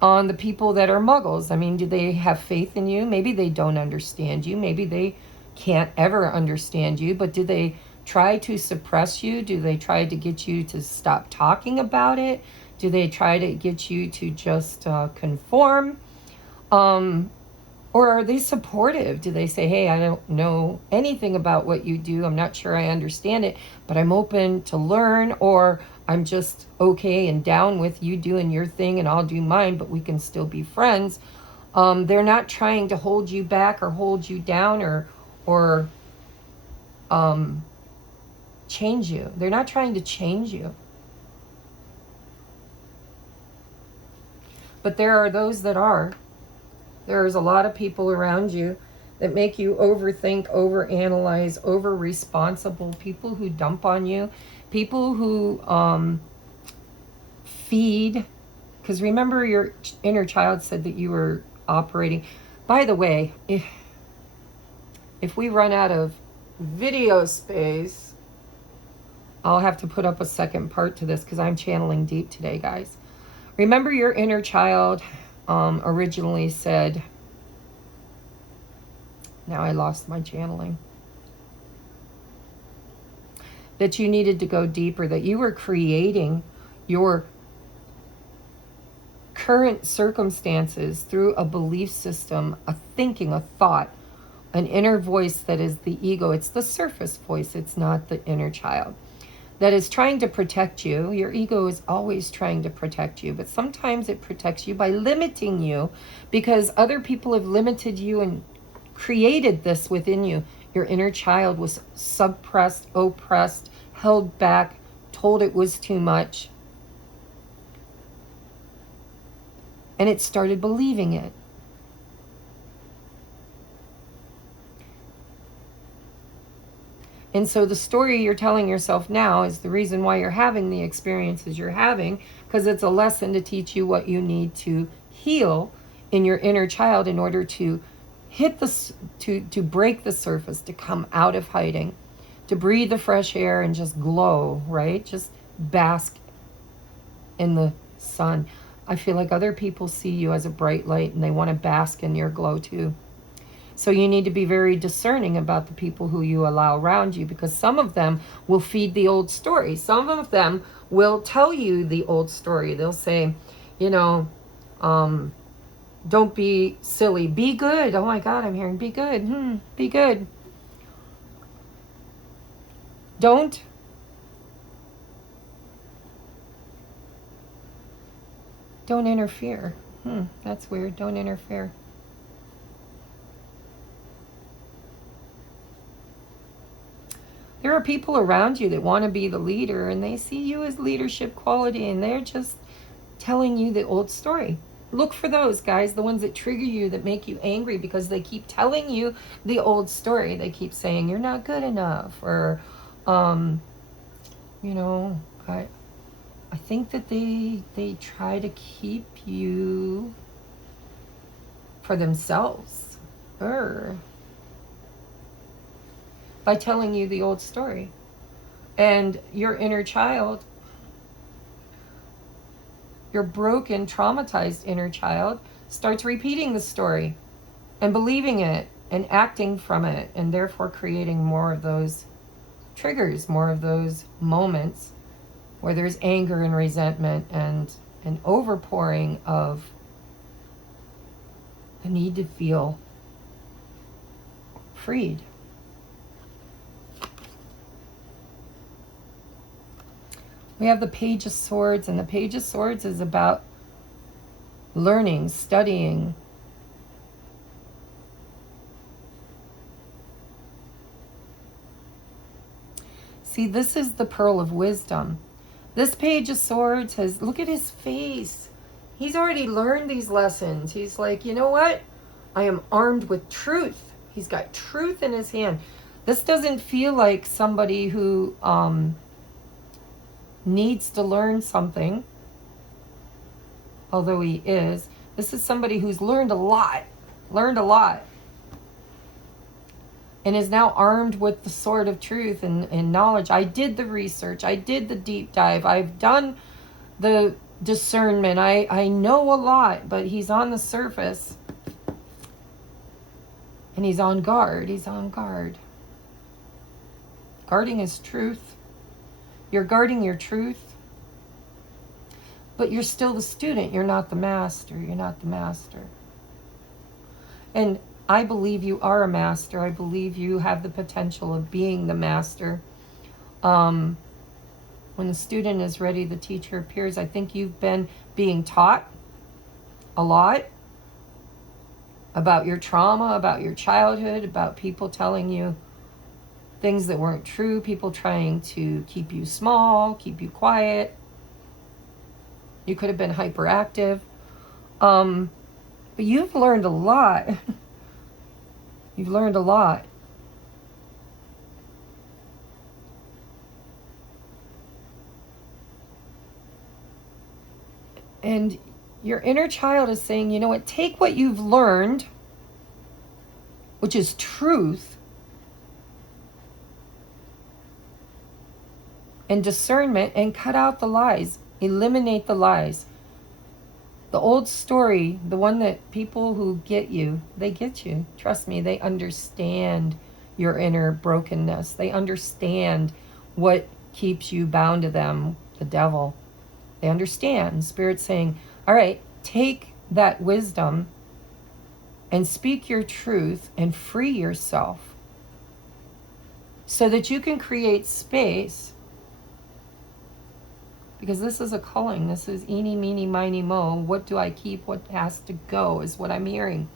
on the people that are muggles. I mean, do they have faith in you? Maybe they don't understand you. Maybe they can't ever understand you. But do they try to suppress you? Do they try to get you to stop talking about it? Do they try to get you to just conform? Or are they supportive? Do they say, hey, I don't know anything about what you do. I'm not sure I understand it, but I'm open to learn, or I'm just okay and down with you doing your thing and I'll do mine, but we can still be friends. They're not trying to hold you back or hold you down or change you. They're not trying to change you. But there are those that are. There's a lot of people around you that make you overthink, overanalyze, over-responsible, people who dump on you, people who feed Because remember, your inner child said that you were operating. By the way, if we run out of video space, I'll have to put up a second part to this because I'm channeling deep today, guys. Remember, your inner child originally said, now I lost my channeling, that you needed to go deeper, that you were creating your current circumstances through a belief system, a thinking, a thought, an inner voice that is the ego. It's the surface voice. It's not the inner child that is trying to protect you. Your ego is always trying to protect you, but sometimes it protects you by limiting you because other people have limited you and created this within you. Your inner child was suppressed, oppressed, held back, told it was too much. And it started believing it. And so the story you're telling yourself now is the reason why you're having the experiences you're having, because it's a lesson to teach you what you need to heal in your inner child in order to hit the, to break the surface, to come out of hiding, to breathe the fresh air and just glow, right? Just bask in the sun. I feel like other people see you as a bright light and they want to bask in your glow too. So you need to be very discerning about the people who you allow around you, because some of them will feed the old story. Some of them will tell you the old story. They'll say, you know, don't be silly. Be good. Oh my God, I'm hearing be good. Be good. Don't interfere. That's weird. Don't interfere. There are people around you that want to be the leader and they see you as leadership quality and they're just telling you the old story. Look for those guys, the ones that trigger you, that make you angry because they keep telling you the old story. They keep saying you're not good enough, or, you know, I think that they try to keep you for themselves, by telling you the old story. And your inner child, your broken, traumatized inner child, starts repeating the story and believing it and acting from it, and therefore creating more of those triggers, more of those moments where there's anger and resentment and an overpouring of the need to feel freed. We have the Page of Swords, and the Page of Swords is about learning, studying. See, this is the Pearl of Wisdom. This Page of Swords has, look at his face. He's already learned these lessons. He's like, you know what? I am armed with truth. He's got truth in his hand. This doesn't feel like somebody who needs to learn something, although he is. This is somebody who's learned a lot, and is now armed with the sword of truth and knowledge. I did the research. I did the deep dive. I've done the discernment. I know a lot, but he's on the surface. And he's on guard. He's on guard. Guarding his truth. You're guarding your truth. But you're still the student. You're not the master. You're not the master. And I believe you are a master. I believe you have the potential of being the master. When the student is ready, the teacher appears. I think you've been being taught a lot about your trauma, about your childhood, about people telling you things that weren't true, people trying to keep you small, keep you quiet. You could have been hyperactive. But you've learned a lot. You've learned a lot. And Your inner child is saying, you know what, take what you've learned, which is truth, and discernment, and cut out the lies. Eliminate the lies. The old story, the one that people who get you, they get you. Trust me, they understand your inner brokenness. They understand what keeps you bound to them, the devil. They understand. Spirit's saying, all right, take that wisdom and speak your truth and free yourself so that you can create space. Because this is a culling. This is eeny, meeny, miny, mo. What do I keep? What has to go is what I'm hearing.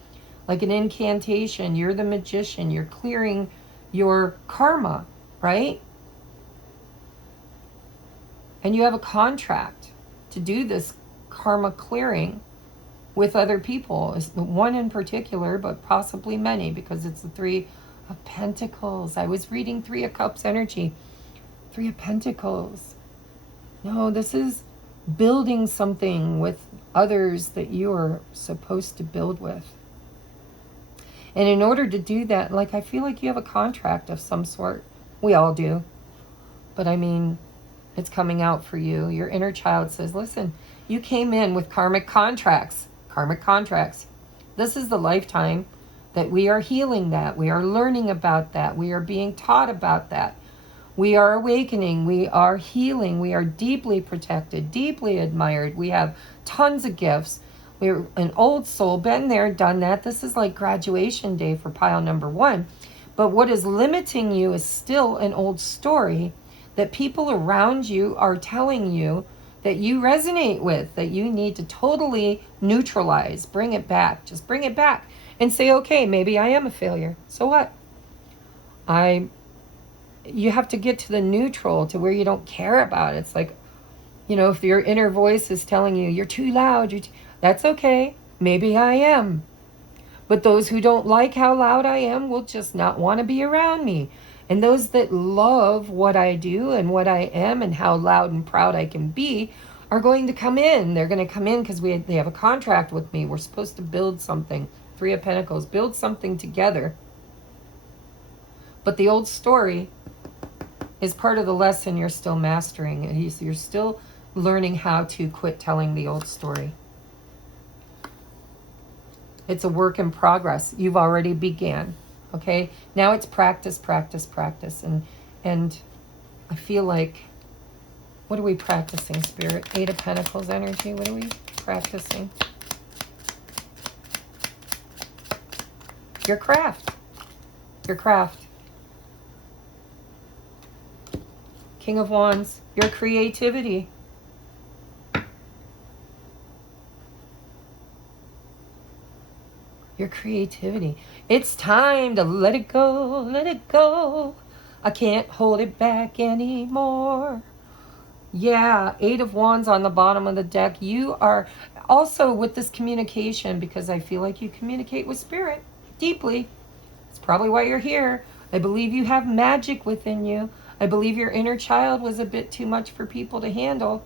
Like an incantation. You're the magician. You're clearing your karma, right? And you have a contract to do this karma clearing with other people. One in particular, but possibly many, because it's the Three of Pentacles. I was reading Three of Cups energy. Three of Pentacles. No, this is building something with others that you are supposed to build with. And in order to do that, like, I feel like you have a contract of some sort. We all do. But I mean, it's coming out for you. Your inner child says, listen, you came in with karmic contracts. Karmic contracts. This is the lifetime that we are healing that. We are learning about that. We are being taught about that. We are awakening, we are healing, we are deeply protected, deeply admired. We have tons of gifts. We're an old soul, been there, done that. This is like graduation day for pile number one. But what is limiting you is still an old story that people around you are telling you that you resonate with, that you need to totally neutralize, bring it back. Just bring it back and say, okay, maybe I am a failure. So what? You have to get to the neutral, to where you don't care about it. It's like, you know, if your inner voice is telling you, you're too loud, that's okay. Maybe I am. But those who don't like how loud I am will just not want to be around me. And those that love what I do and what I am and how loud and proud I can be are going to come in. They're going to come in because they have a contract with me. We're supposed to build something. Three of Pentacles, build something together. But the old story is part of the lesson you're still mastering. You're still learning how to quit telling the old story. It's a work in progress. You've already began. Okay? Now it's practice, practice, practice. And I feel like, what are we practicing, Spirit? Eight of Pentacles energy. What are we practicing? Your craft. Your craft. King of Wands, your creativity. Your creativity. It's time to let it go, let it go. I can't hold it back anymore. Yeah, Eight of Wands on the bottom of the deck. You are also with this communication, because I feel like you communicate with Spirit deeply. It's probably why you're here. I believe you have magic within you. I believe your inner child was a bit too much for people to handle.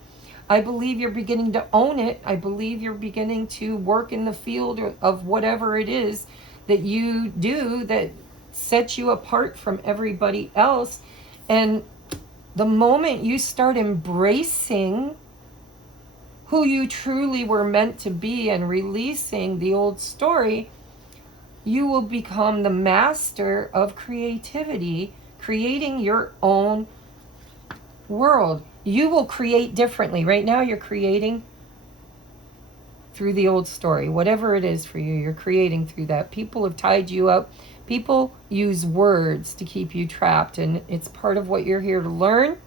I believe you're beginning to own it. I believe you're beginning to work in the field of whatever it is that you do that sets you apart from everybody else. And the moment you start embracing who you truly were meant to be and releasing the old story, you will become the master of creativity, creating your own world. You will create differently. Right now you're creating through the old story. Whatever it is for you, you're creating through that. People have tied you up. People use words to keep you trapped, and it's part of what you're here to learn,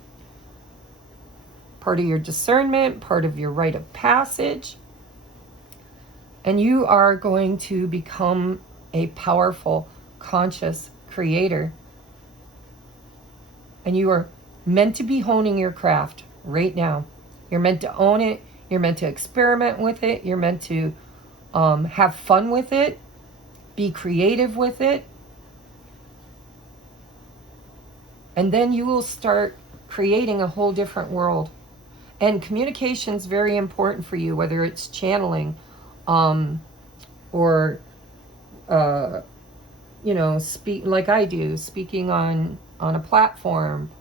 part of your discernment, part of your rite of passage. And you are going to become a powerful, conscious creator. And you are meant to be honing your craft right now. You're meant to own it. You're meant to experiment with it. You're meant to have fun with it. Be creative with it. And then you will start creating a whole different world. And communication is very important for you, whether it's channeling, or speak like I do, speaking on a platform.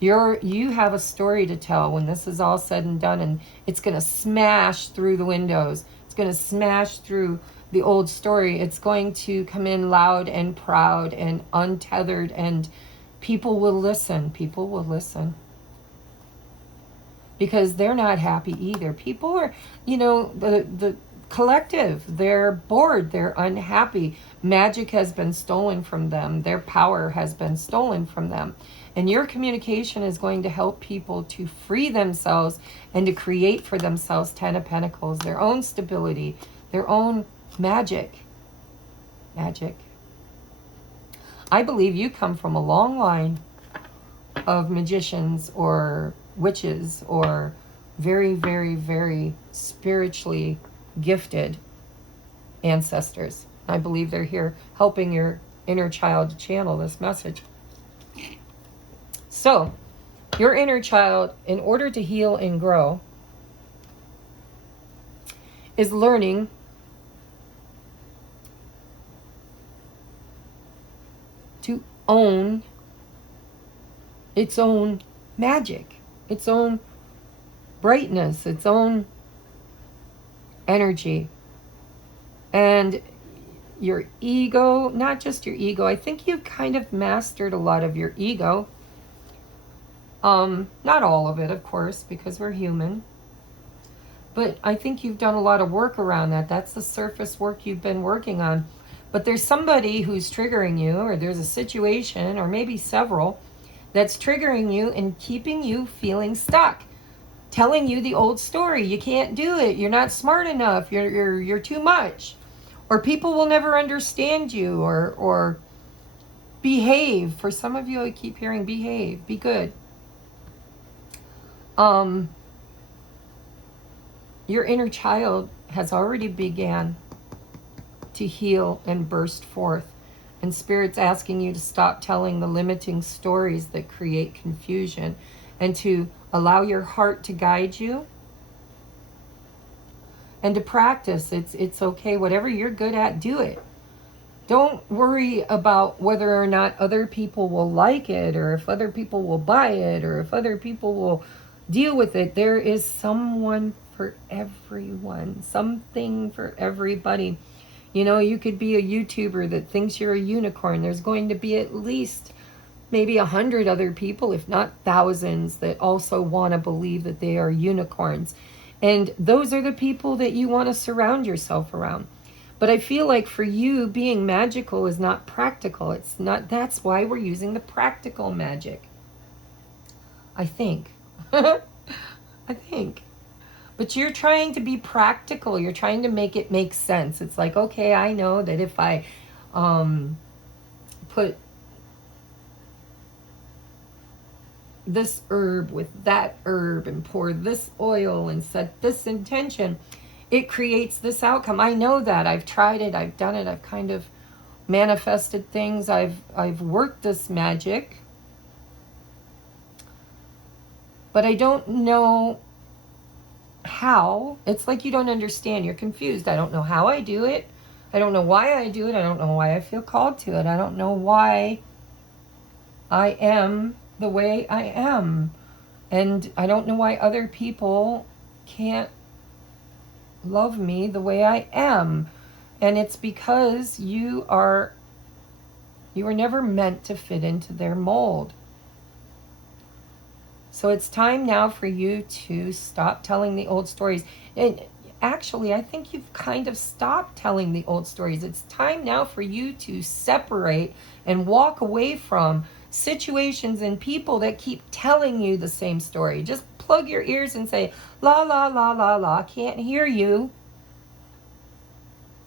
You have a story to tell when this is all said and done, and it's going to smash through the windows. It's going to smash through the old story. It's going to come in loud and proud and untethered, and people will listen. People will listen. Because they're not happy either. People are, the collective, they're bored, they're unhappy. Magic has been stolen from them. Their power has been stolen from them. And your communication is going to help people to free themselves and to create for themselves 10 of Pentacles, their own stability, their own magic. Magic. I believe you come from a long line of magicians or witches or very, very, very spiritually gifted ancestors. I believe they're here helping your inner child to channel this message. So, your inner child, in order to heal and grow, is learning to own its own magic, its own brightness, its own energy. And your ego, not just your ego, I think you've kind of mastered a lot of your ego. Not all of it, of course, because we're human. But I think you've done a lot of work around that. That's the surface work you've been working on. But there's somebody who's triggering you, or there's a situation, or maybe several, that's triggering you and keeping you feeling stuck. Telling you the old story. You can't do it. You're not smart enough. You're too much. Or people will never understand you, or behave. For some of you, I keep hearing behave. Be good. Your inner child has already began to heal and burst forth. And Spirit's asking you to stop telling the limiting stories that create confusion and to allow your heart to guide you and to practice. It's okay. Whatever you're good at, do it. Don't worry about whether or not other people will like it, or if other people will buy it, or if other people will deal with it. There is someone for everyone, something for everybody. You could be a YouTuber that thinks you're a unicorn. There's going to be at least maybe 100 other people, if not thousands, that also want to believe that they are unicorns. And those are the people that you want to surround yourself around. But I feel like for you, being magical is not practical. It's not. That's why we're using the practical magic. I think. I think. But you're trying to be practical. You're trying to make it make sense. It's like, okay, I know that if I put this herb with that herb and pour this oil and set this intention, it creates this outcome. I know that. I've tried it. I've done it. I've kind of manifested things. I've worked this magic. But I don't know how. It's like you don't understand. You're confused. I don't know how I do it. I don't know why I do it. I don't know why I feel called to it. I don't know why I am the way I am. And I don't know why other people can't love me the way I am. And it's because you were never meant to fit into their mold. So it's time now for you to stop telling the old stories. And actually, I think you've kind of stopped telling the old stories. It's time now for you to separate and walk away from situations and people that keep telling you the same story. Just plug your ears and say, la, la, la, la, la, can't hear you.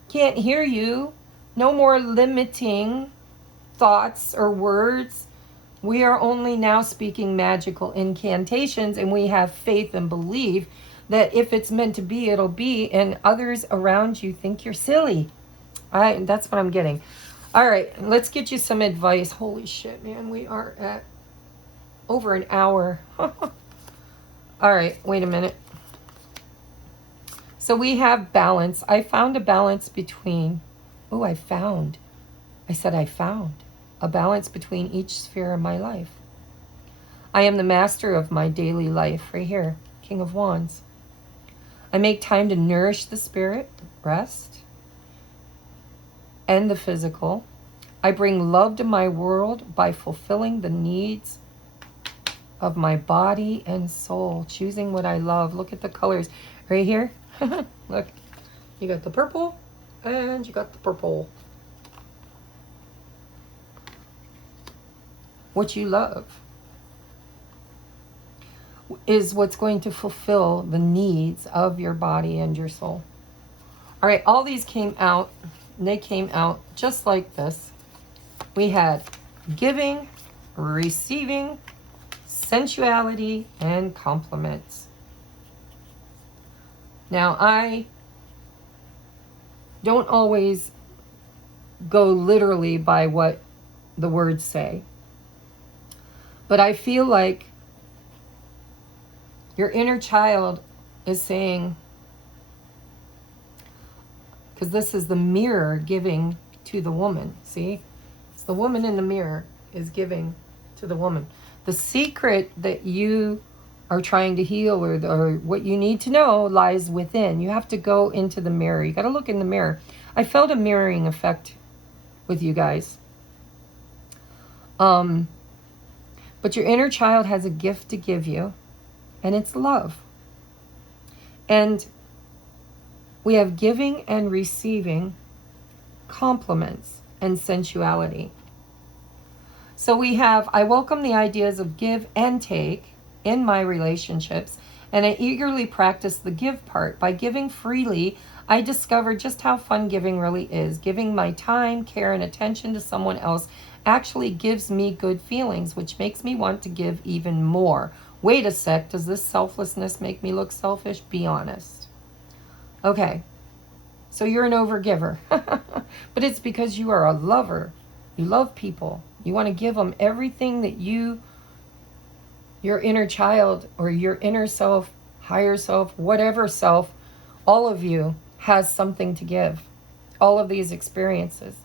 Can't hear you. No more limiting thoughts or words. We are only now speaking magical incantations, and we have faith and believe that if it's meant to be, it'll be, and others around you think you're silly. That's what I'm getting. All right, let's get you some advice. Holy shit, man, we are at over an hour. All right, wait a minute. So we have balance. I found a balance between, I found a balance between each sphere of my life. I am the master of my daily life, right here, King of Wands. I make time to nourish the spirit, rest, and the physical. I bring love to my world by fulfilling the needs of my body and soul, choosing what I love. Look at the colors right here. Look, you got the purple and you got the purple. What you love is what's going to fulfill the needs of your body and your soul. All right, all these came out, and they came out just like this. We had giving, receiving, sensuality, and compliments. Now, I don't always go literally by what the words say, but I feel like your inner child is saying, because this is the mirror giving to the woman, see? It's the woman in the mirror is giving to the woman. The secret that you are trying to heal or what you need to know lies within. You have to go into the mirror. You got to look in the mirror. I felt a mirroring effect with you guys. But your inner child has a gift to give you, and it's love. And we have giving and receiving, compliments, and sensuality. So we have, I welcome the ideas of give and take in my relationships, and I eagerly practice the give part. By giving freely, I discover just how fun giving really is. Giving my time, care, and attention to someone else actually gives me good feelings, which makes me want to give even more. Wait a sec, does this selflessness make me look selfish? Be honest. Okay, so you're an overgiver, but it's because you are a lover. You love people. You want to give them everything that your inner child or your inner self, higher self, whatever self, all of you has something to give. All of these experiences.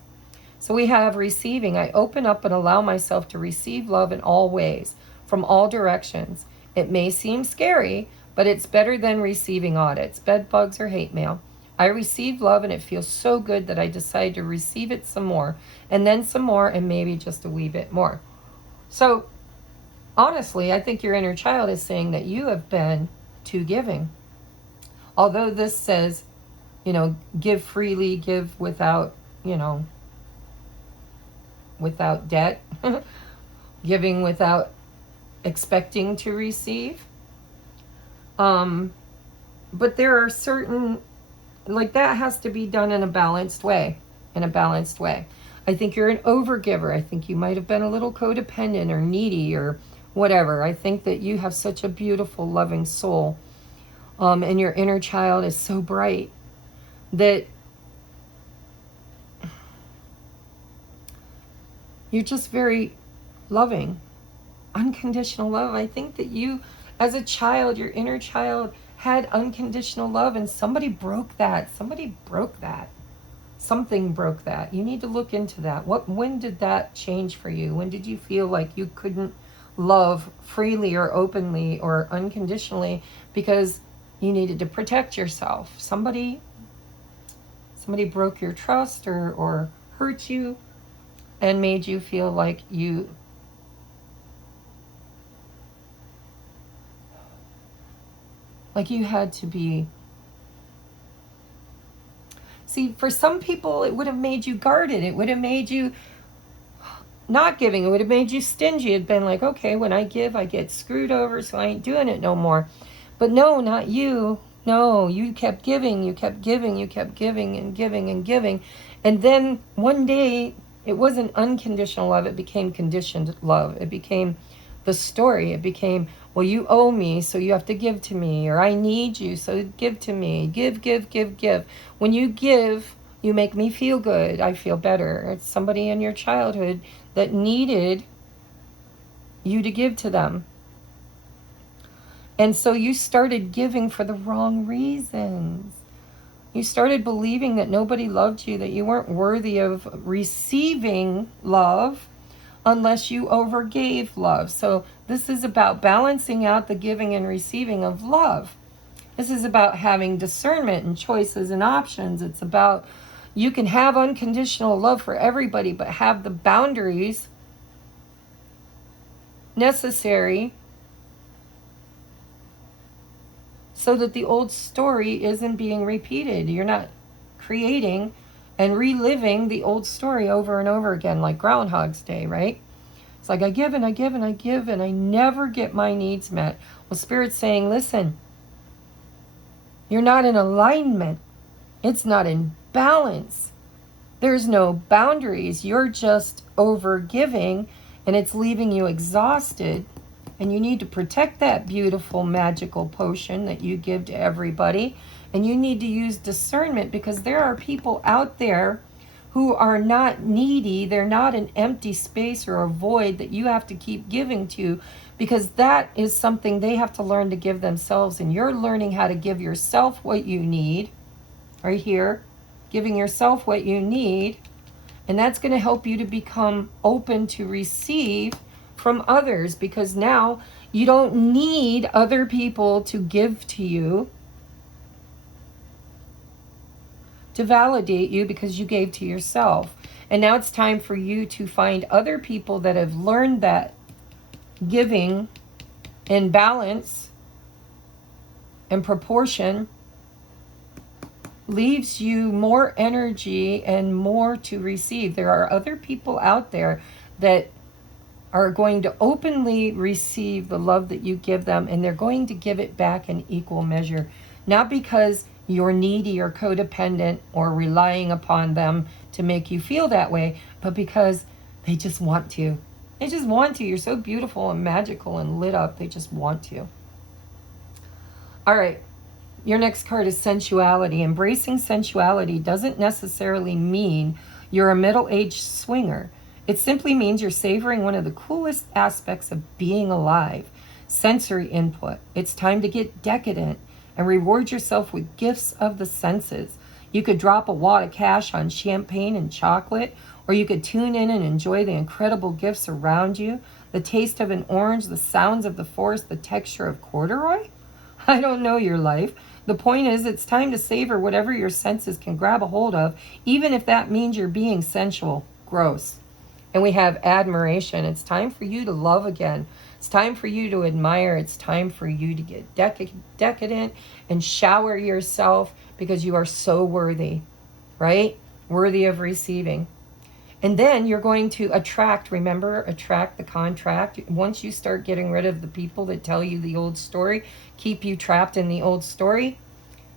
So we have receiving. I open up and allow myself to receive love in all ways, from all directions. It may seem scary, but it's better than receiving audits, bed bugs, or hate mail. I receive love and it feels so good that I decide to receive it some more, and then some more, and maybe just a wee bit more. So honestly, I think your inner child is saying that you have been too giving. Although this says, give freely, give without, without debt, giving without expecting to receive. But there are certain, that has to be done in a balanced way, I think you're an overgiver. I think you might have been a little codependent or needy or whatever. I think that you have such a beautiful, loving soul. And your inner child is so bright that you're just very loving. Unconditional love. I think that you, as a child, your inner child had unconditional love, and somebody broke that. Something broke that. You need to look into that. When did that change for you? When did you feel like you couldn't love freely or openly or unconditionally because you needed to protect yourself? Somebody broke your trust or hurt you and made you feel like you had to be. See, for some people, it would have made you guarded. It would have made you not giving. It would have made you stingy. It'd been like, okay, when I give, I get screwed over, so I ain't doing it no more. But no, not you. No, you kept giving. You kept giving. You kept giving and giving and giving. And then one day, it wasn't unconditional love. It became conditioned love. It became the story. It became, well, you owe me, so you have to give to me, or I need you, so give to me. Give, give, give, give. When you give, you make me feel good. I feel better. It's somebody in your childhood that needed you to give to them. And so you started giving for the wrong reasons. You started believing that nobody loved you, that you weren't worthy of receiving love unless you overgave love. So this is about balancing out the giving and receiving of love. This is about having discernment and choices and options. It's about you can have unconditional love for everybody, but have the boundaries necessary so that the old story isn't being repeated. You're not creating and reliving the old story over and over again, like Groundhog's Day, right? It's like I give and I give and I give and I never get my needs met. Well, Spirit's saying, listen, you're not in alignment. It's not in balance. There's no boundaries. You're just over giving and it's leaving you exhausted. And you need to protect that beautiful magical potion that you give to everybody. And you need to use discernment, because there are people out there who are not needy. They're not an empty space or a void that you have to keep giving to, because that is something they have to learn to give themselves. And you're learning how to give yourself what you need right here, giving yourself what you need. And that's going to help you to become open to receive from others, because now you don't need other people to give to you, to validate you, because you gave to yourself. And now it's time for you to find other people that have learned that giving in balance and proportion leaves you more energy and more to receive. There are other people out there that are going to openly receive the love that you give them, and they're going to give it back in equal measure. Not because you're needy or codependent or relying upon them to make you feel that way, but because they just want to. They just want to. You're so beautiful and magical and lit up. They just want to. All right. Your next card is sensuality. Embracing sensuality doesn't necessarily mean you're a middle-aged swinger. It simply means you're savoring one of the coolest aspects of being alive, sensory input. It's time to get decadent and reward yourself with gifts of the senses. You could drop a wad of cash on champagne and chocolate, or you could tune in and enjoy the incredible gifts around you, the taste of an orange, the sounds of the forest, the texture of corduroy. I don't know your life. The point is, it's time to savor whatever your senses can grab a hold of, even if that means you're being sensual. Gross. And we have admiration. It's time for you to love again. It's time for you to admire. It's time for you to get decadent and shower yourself, because you are so worthy, right? Worthy of receiving. And then you're going to attract, remember, attract the contract. Once you start getting rid of the people that tell you the old story, keep you trapped in the old story,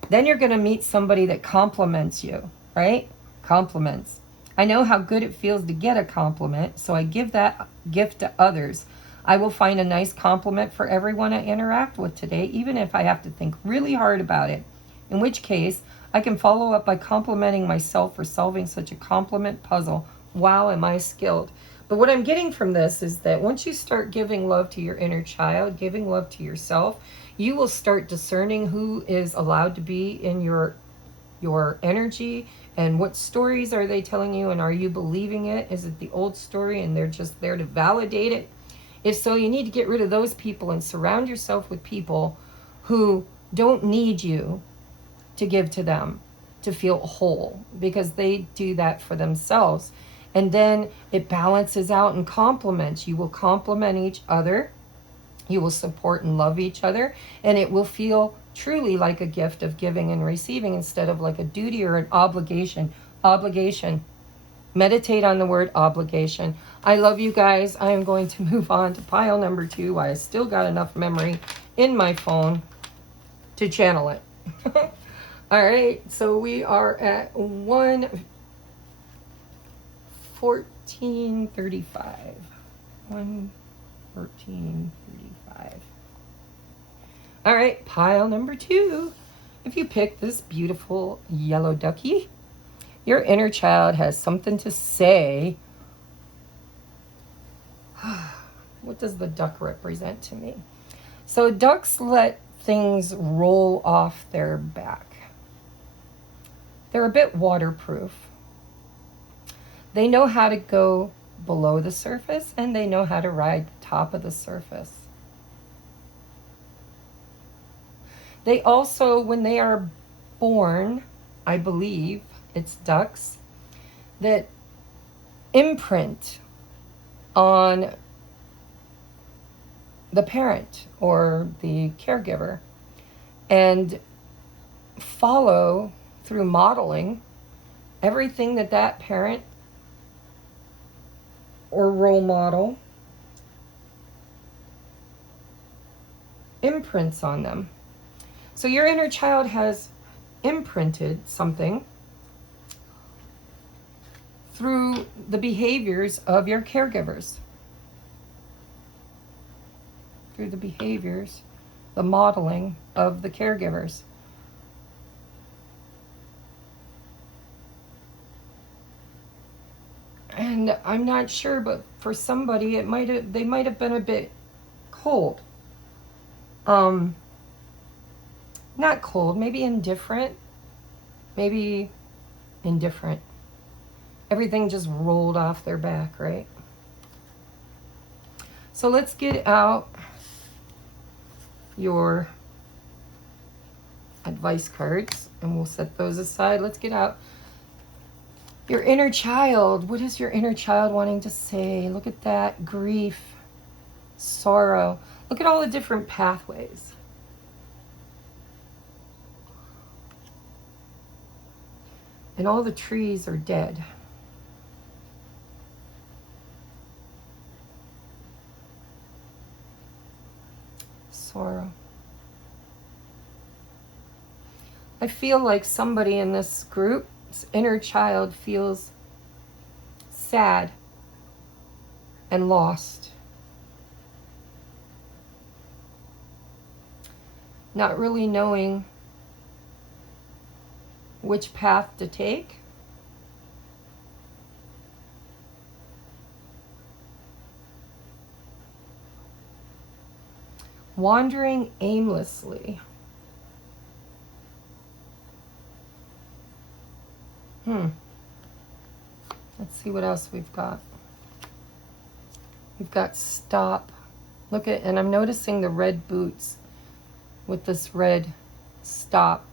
then you're going to meet somebody that compliments you, right? Compliments. I know how good it feels to get a compliment, so I give that gift to others. I will find a nice compliment for everyone I interact with today, even if I have to think really hard about it. In which case, I can follow up by complimenting myself for solving such a compliment puzzle. Wow, am I skilled. But what I'm getting from this is that once you start giving love to your inner child, giving love to yourself, you will start discerning who is allowed to be in your energy, and what stories are they telling you, and are you believing it? Is it the old story and they're just there to validate it? If so, you need to get rid of those people and surround yourself with people who don't need you to give to them to feel whole, because they do that for themselves. And then it balances out and complements. You will complement each other. You will support and love each other, and it will feel truly like a gift of giving and receiving instead of like a duty or an obligation. Obligation. Meditate on the word obligation. I love you guys. I am going to move on to pile number 2. I still got enough memory in my phone to channel it. All right, so we are at 1:14:35. 1:14:35. All right, pile number 2. If you pick this beautiful yellow ducky, your inner child has something to say. What does the duck represent to me? So ducks let things roll off their back. They're a bit waterproof. They know how to go below the surface, and they know how to ride the top of the surface. They also, when they are born, I believe it's ducks, that imprint on the parent or the caregiver and follow through modeling everything that that parent or role model imprints on them. So your inner child has imprinted something through the behaviors of your caregivers. Through the behaviors, the modeling of the caregivers. And I'm not sure, but for somebody they might have been a bit cold. Not cold, maybe indifferent. Maybe indifferent. Everything just rolled off their back, right? So let's get out your advice cards and we'll set those aside. Let's get out your inner child. What is your inner child wanting to say? Look at that. Grief, sorrow. Look at all the different pathways. And all the trees are dead. Sorrow. I feel like somebody in this group's inner child feels sad and lost. Not really knowing which path to take. Wandering aimlessly. Let's see what else we've got. We've got stop. Look at, and I'm noticing the red boots with this red stop.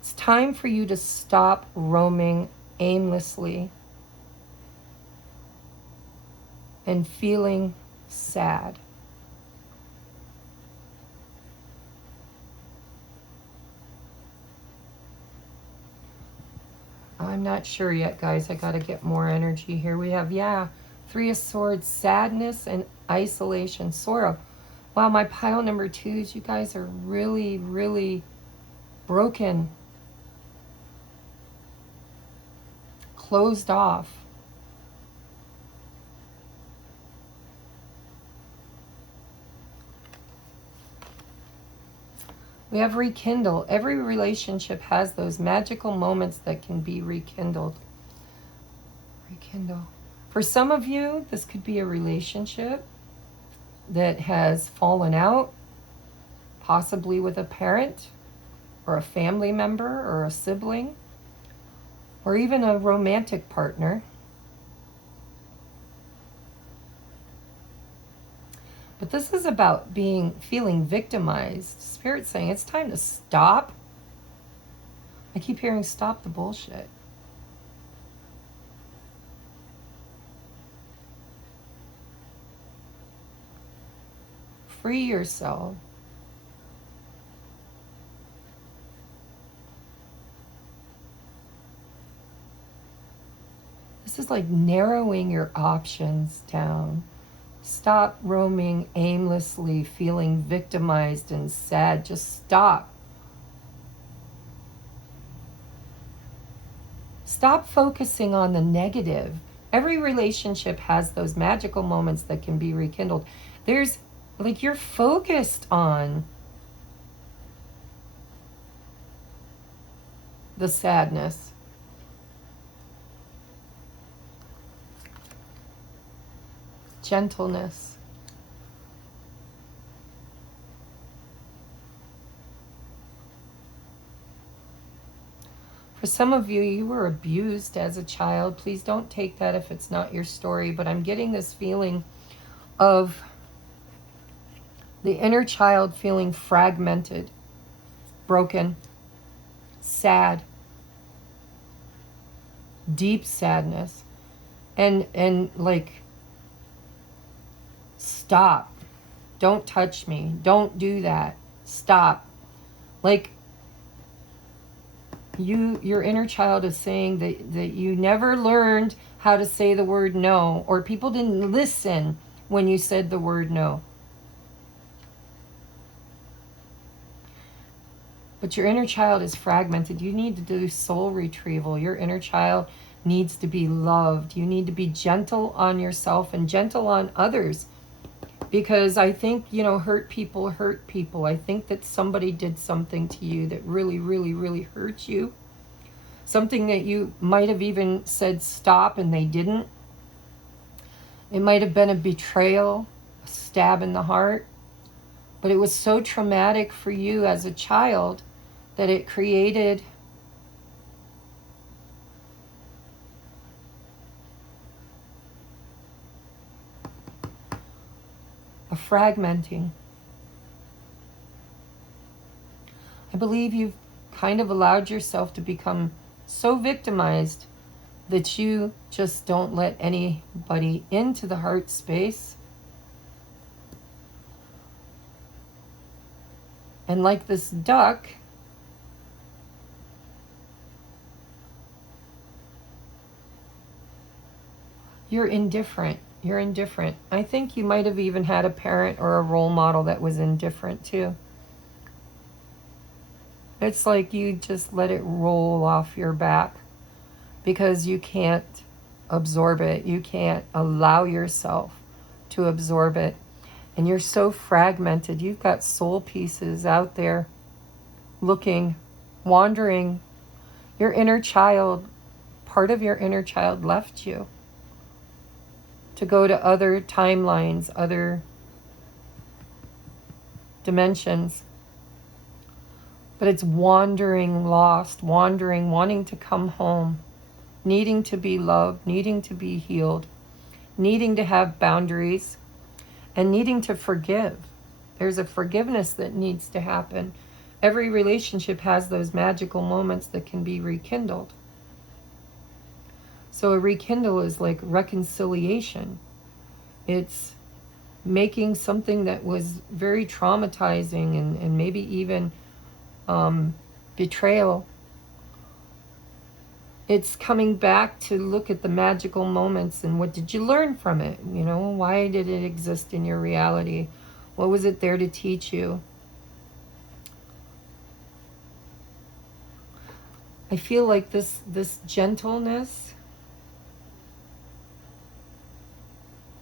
It's time for you to stop roaming aimlessly and feeling sad. I'm not sure yet, guys. I got to get more energy here. We have, Three of Swords, sadness and isolation, sorrow. Wow, my pile number 2s, you guys are really, really broken. Closed off. We have rekindle. Every relationship has those magical moments that can be rekindled. Rekindle. For some of you, this could be a relationship that has fallen out, possibly with a parent or a family member or a sibling, or even a romantic partner. But this is about feeling victimized. Spirit's saying it's time to stop. I keep hearing stop the bullshit. Free yourself. This is like narrowing your options down. Stop roaming aimlessly, feeling victimized and sad. Just stop. Stop focusing on the negative. Every relationship has those magical moments that can be rekindled. There's, like, you're focused on the sadness. Gentleness. For some of you, you were abused as a child. Please don't take that if it's not your story, but I'm getting this feeling of the inner child feeling fragmented, broken, sad, deep sadness, and like, stop, don't touch me, don't do that, stop. Like, your inner child is saying that you never learned how to say the word no, or people didn't listen when you said the word no. But your inner child is fragmented. You need to do soul retrieval. Your inner child needs to be loved. You need to be gentle on yourself and gentle on others. Because I think, hurt people hurt people. I think that somebody did something to you that really, really, really hurt you. Something that you might have even said stop and they didn't. It might have been a betrayal, a stab in the heart. But it was so traumatic for you as a child that it created a fragmenting. I believe you've kind of allowed yourself to become so victimized that you just don't let anybody into the heart space. And like this duck, you're indifferent. You're indifferent. I think you might have even had a parent or a role model that was indifferent too. It's like you just let it roll off your back because you can't absorb it. You can't allow yourself to absorb it. And you're so fragmented. You've got soul pieces out there looking, wandering. Your inner child, part of your inner child left you to go to other timelines, other dimensions. But it's wandering, lost, wandering, wanting to come home, needing to be loved, needing to be healed, needing to have boundaries, and needing to forgive. There's a forgiveness that needs to happen. Every relationship has those magical moments that can be rekindled. So a rekindle is like reconciliation. It's making something that was very traumatizing and maybe even betrayal. It's coming back to look at the magical moments and what did you learn from it? Why did it exist in your reality? What was it there to teach you? I feel like this gentleness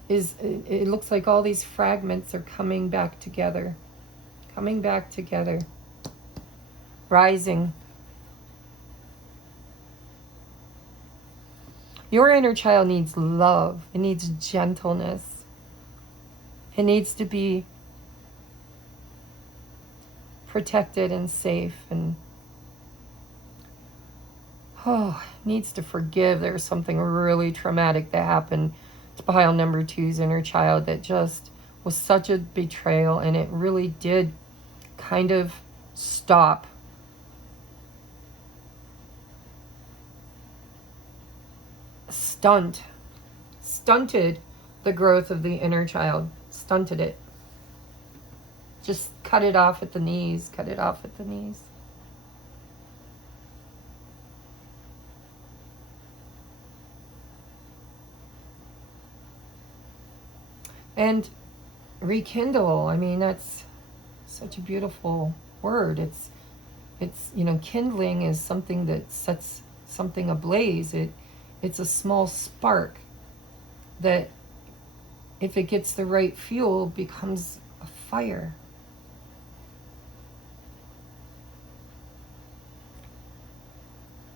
is, it looks like all these fragments are coming back together, rising. Your inner child needs love. It needs gentleness. It needs to be protected and safe, and needs to forgive. There's something really traumatic that happened to pile number 2's inner child that just was such a betrayal, and it really did kind of stunted the growth of the inner child, stunted it. Just cut it off at the knees, And rekindle, I mean, that's such a beautiful word. It's kindling is something that sets something ablaze. It's a small spark that, if it gets the right fuel, becomes a fire.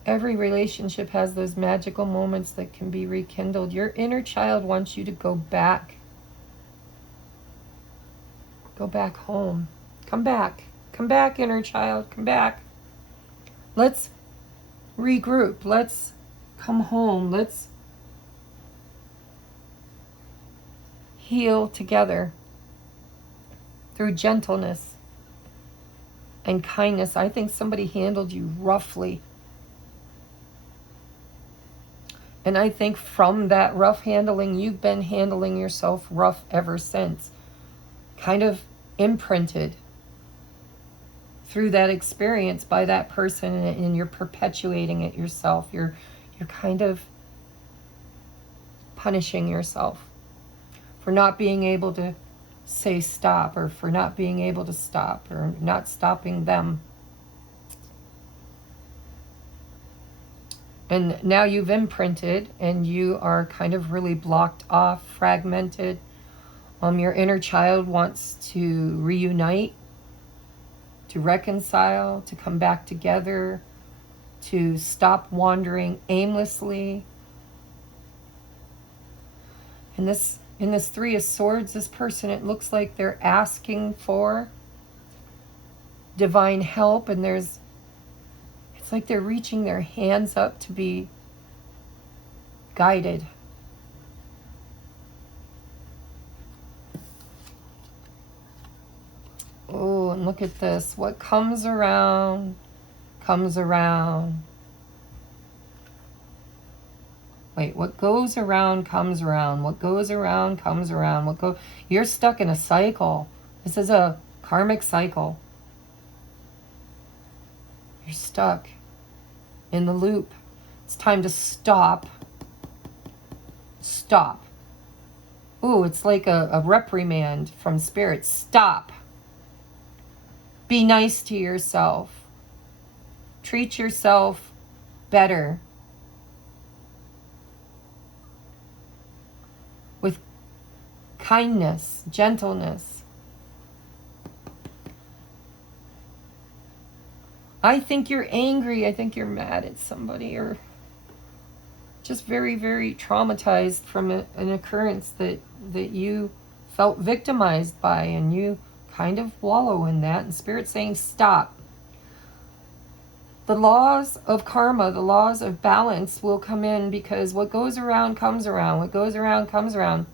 Every relationship has those magical moments that can be rekindled. Your inner child wants you to go back. Go back home. Come back. Come back, inner child. Come back. Let's regroup. Let's come home. Let's heal together through gentleness and kindness. I think somebody handled you roughly. And I think from that rough handling, you've been handling yourself rough ever since. Kind of imprinted through that experience by that person, and you're perpetuating it yourself. You're kind of punishing yourself for not being able to say stop, or for not being able to stop, or not stopping them. And now you've imprinted, and you are kind of really blocked off, fragmented. Your inner child wants to reunite, to reconcile, to come back together, to stop wandering aimlessly. And this, in this Three of Swords, this person, it looks like they're asking for divine help, and it's like they're reaching their hands up to be guided. Oh, and look at this. What comes around, comes around. Wait, what goes around comes around. What goes around comes around. You're stuck in a cycle. This is a karmic cycle. You're stuck in the loop. It's time to stop. Stop. Ooh, it's like a reprimand from spirit. Stop. Be nice to yourself. Treat yourself better. With kindness, gentleness. I think you're angry. I think you're mad at somebody, or just very, very traumatized from an occurrence that you felt victimized by, and you kind of wallow in that. And Spirit's saying stop. The laws of karma, the laws of balance will come in, because what goes around comes around. What goes around comes around.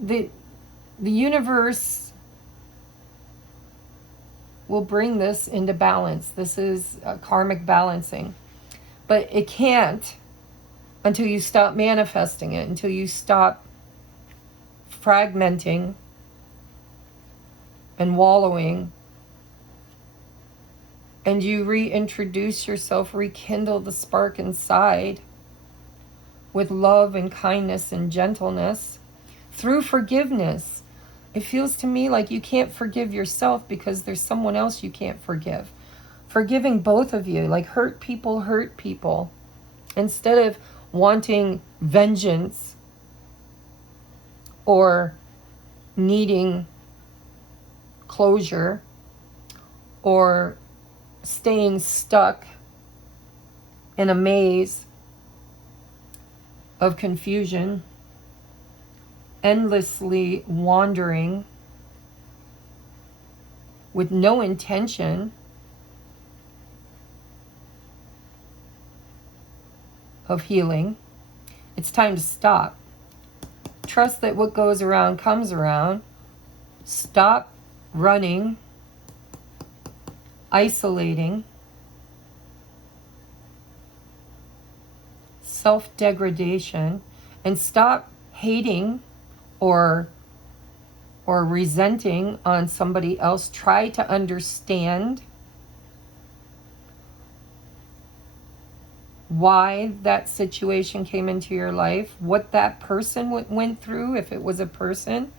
The universe will bring this into balance. This is karmic balancing. But it can't until you stop manifesting it, until you stop fragmenting and wallowing, and you reintroduce yourself, rekindle the spark inside with love and kindness and gentleness through forgiveness. It feels to me like you can't forgive yourself because there's someone else you can't forgive. Forgiving both of you, like hurt people. Instead of wanting vengeance or needing closure or staying stuck in a maze of confusion, endlessly wandering with no intention of healing. It's time to stop. Trust that what goes around comes around. Stop running, isolating, self-degradation, and stop hating or resenting on somebody else. Try to understand why that situation came into your life, what that person went through, if it was a person.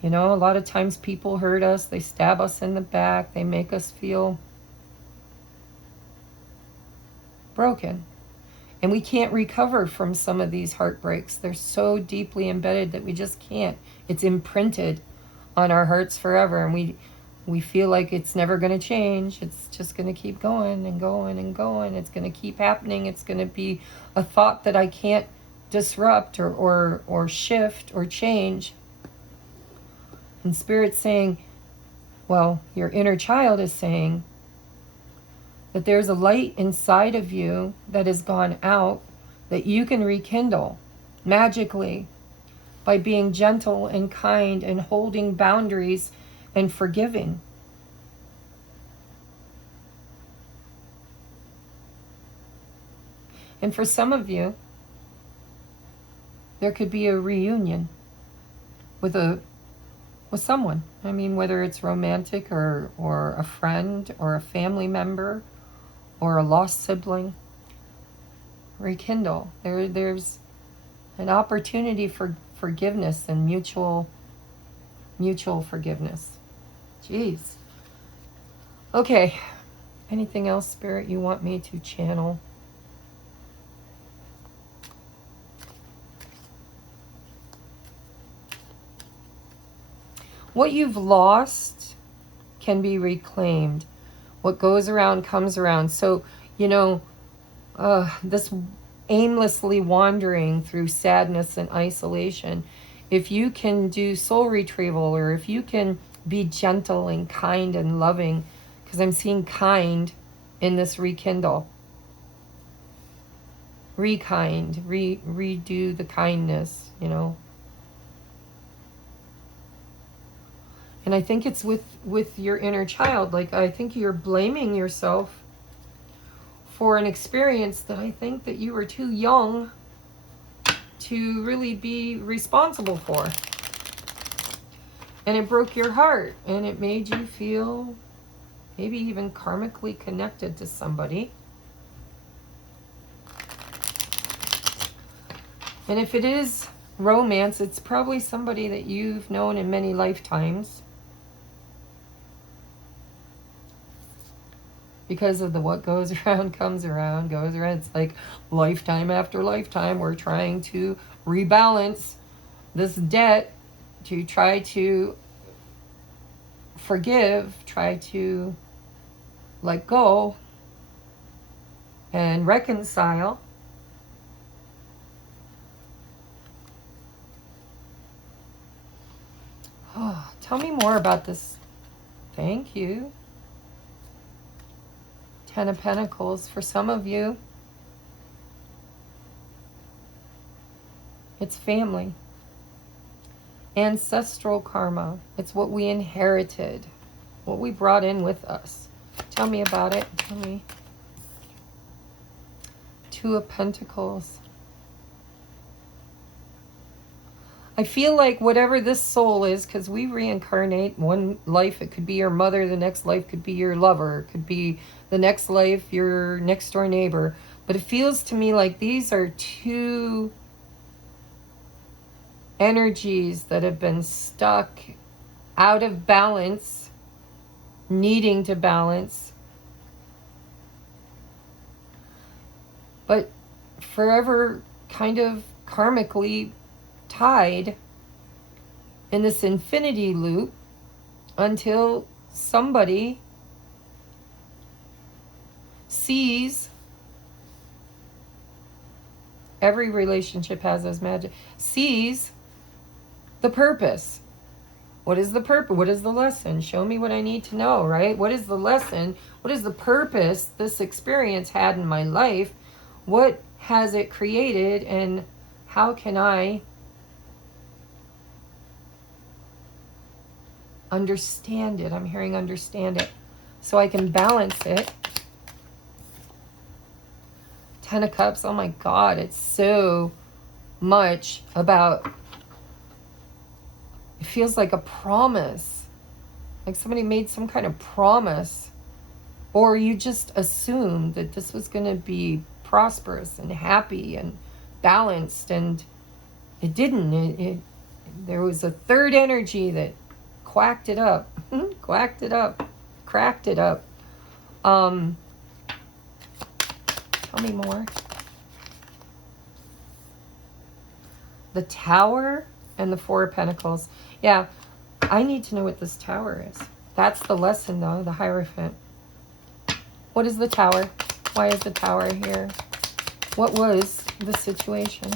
You know, a lot of times people hurt us, they stab us in the back, they make us feel broken. And we can't recover from some of these heartbreaks. They're so deeply embedded that we just can't. It's imprinted on our hearts forever, and we feel like it's never going to change. It's just going to keep going and going and going. It's going to keep happening. It's going to be a thought that I can't disrupt or shift or change. And Spirit's saying, well, your inner child is saying, that there's a light inside of you that has gone out that you can rekindle magically by being gentle and kind and holding boundaries and forgiving. And for some of you, there could be a reunion with someone. I mean, whether it's romantic or a friend or a family member or a lost sibling. Rekindle. There's an opportunity for forgiveness and mutual forgiveness. Jeez. Okay. Anything else, Spirit, you want me to channel? What you've lost can be reclaimed. What goes around comes around. So, this aimlessly wandering through sadness and isolation, if you can do soul retrieval, or if you can be gentle and kind and loving, because I'm seeing kind in this rekindle. Redo the kindness, And I think it's with your inner child. Like, I think you're blaming yourself for an experience that I think that you were too young to really be responsible for. And it broke your heart, and it made you feel maybe even karmically connected to somebody. And if it is romance, it's probably somebody that you've known in many lifetimes. Because of the what goes around comes around, goes around. It's like lifetime after lifetime, we're trying to rebalance this debt to try to forgive, try to let go and reconcile. Oh, tell me more about this. Thank you. 10 of Pentacles. For some of you, it's family. Ancestral karma. It's what we inherited, what we brought in with us. Tell me about it. Tell me. 2 of Pentacles. I feel like whatever this soul is, because we reincarnate, one life it could be your mother, the next life could be your lover, it could be the next life your next door neighbor. But it feels to me like these are 2 energies that have been stuck out of balance, needing to balance, but forever kind of karmically tied in this infinity loop until somebody sees. Every relationship has this magic. Sees the purpose. What is the purpose? What is the lesson? Show me what I need to know, right? What is the lesson? What is the purpose this experience had in my life? What has it created, and how can I understand it? I'm hearing understand it, so I can balance it. 10 of Cups. Oh my God, it's so much about, it feels like a promise, like somebody made some kind of promise, or you just assumed that this was going to be prosperous and happy and balanced, and it didn't. There was a third energy that quacked it up, quacked it up, cracked it up. Tell me more. The Tower and the 4 of Pentacles. Yeah, I need to know what this Tower is. That's the lesson, though, the Hierophant. What is the Tower? Why is the Tower here? What was the situation?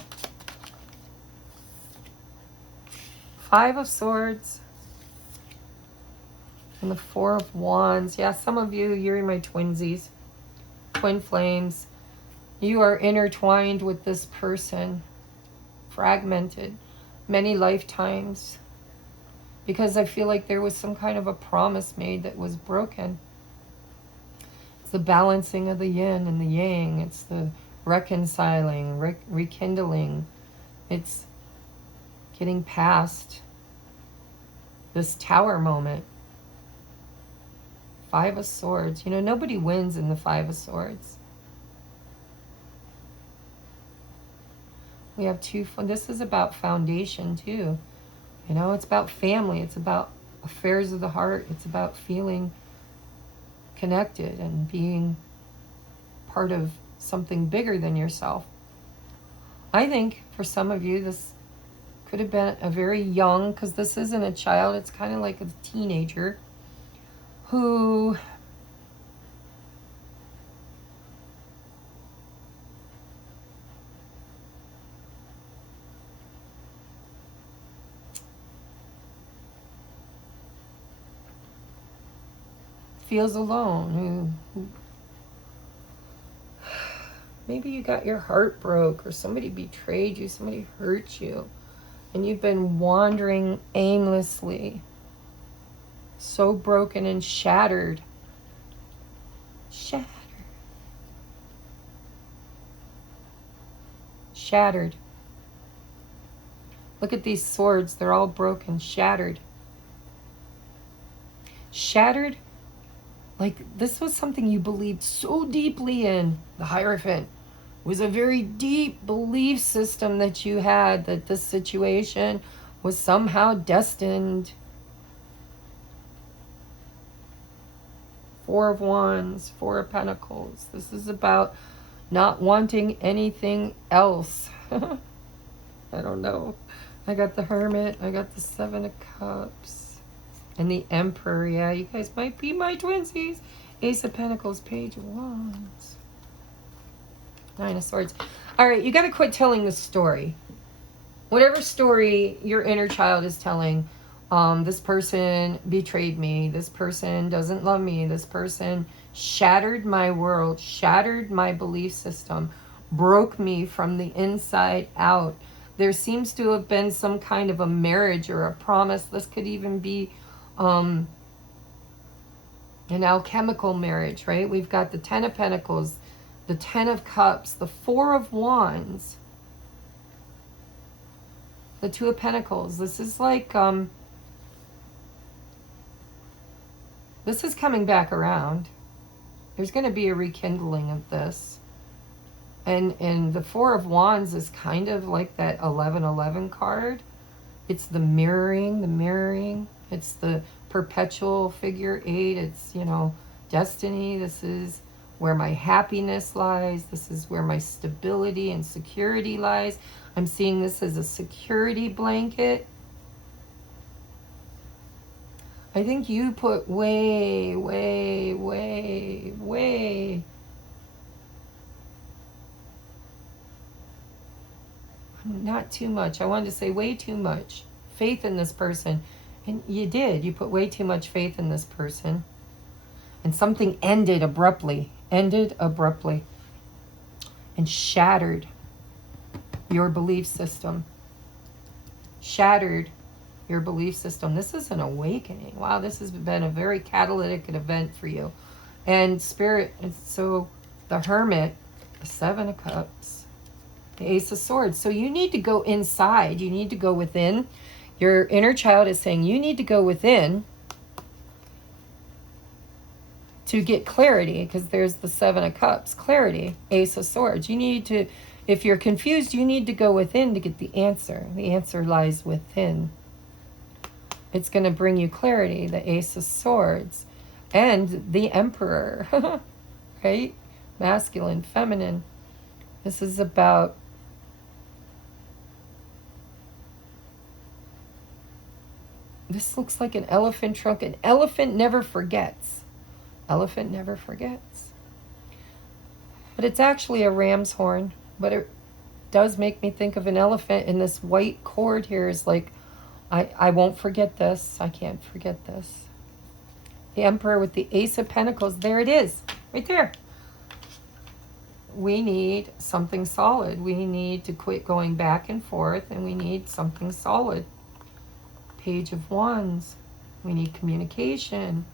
5 of Swords and the 4 of Wands. Yeah, some of you, you're my twinsies. twin flames. You are intertwined with this person, fragmented, many lifetimes, because I feel like there was some kind of a promise made that was broken. It's the balancing of the yin and the yang. It's the reconciling, rekindling. It's getting past this tower moment. Five of Swords. You know, nobody wins in the Five of Swords. We have two. This is about foundation too. You know, it's about family. It's about affairs of the heart. It's about feeling connected and being part of something bigger than yourself. I think for some of you, this could have been a very young, because this isn't a child, it's kind of like a teenager who feels alone, who maybe you got your heart broke, or somebody betrayed you, somebody hurt you, and you've been wandering aimlessly, so broken and shattered. Shattered. Look at these swords, they're all broken, shattered. Shattered, like this was something you believed so deeply in. The Hierophant was a very deep belief system that you had, that this situation was somehow destined. Four of Wands, Four of Pentacles. This is about not wanting anything else. I don't know. I got the Hermit. I got the Seven of Cups. And the Emperor. Yeah, you guys might be my twinsies. Ace of Pentacles, Page of Wands. Nine of Swords. All right, you got to quit telling the story. Whatever story your inner child is telling, this person betrayed me, this person doesn't love me, this person shattered my world, shattered my belief system, broke me from the inside out. There seems to have been some kind of a marriage or a promise. This could even be an alchemical marriage, right? We've got the Ten of Pentacles, the Ten of Cups, the Four of Wands, the Two of Pentacles. This is like, this is coming back around. There's going to be a rekindling of this. And the Four of Wands is kind of like that 1111 card. It's the mirroring. It's the perpetual figure 8. It's, you know, destiny. This is where my happiness lies. This is where my stability and security lies. I'm seeing this as a security blanket. I think you put way, not too much. I wanted to say way too much faith in this person. And you did. You put way too much faith in this person. And something ended abruptly. And shattered your belief system. Shattered your belief system. This is an awakening. Wow, this has been a very catalytic event for you. And Spirit, and so the Hermit, the Seven of Cups, the Ace of Swords. So you need to go inside. You need to go within. Your inner child is saying you need to go within to get clarity, because there's the Seven of Cups, clarity, Ace of Swords. You need to, if you're confused, you need to go within to get the answer. The answer lies within. It's going to bring you clarity, the Ace of Swords and the Emperor, right? Masculine, feminine. This is about this looks like an elephant trunk. An elephant never forgets. Elephant never forgets. But it's actually a ram's horn. But it does make me think of an elephant. And this white cord here is like, I won't forget this. I can't forget this. The Emperor with the Ace of Pentacles. There it is. Right there. we need something solid. We need to quit going back and forth, and we need something solid. Page of Wands. We need communication.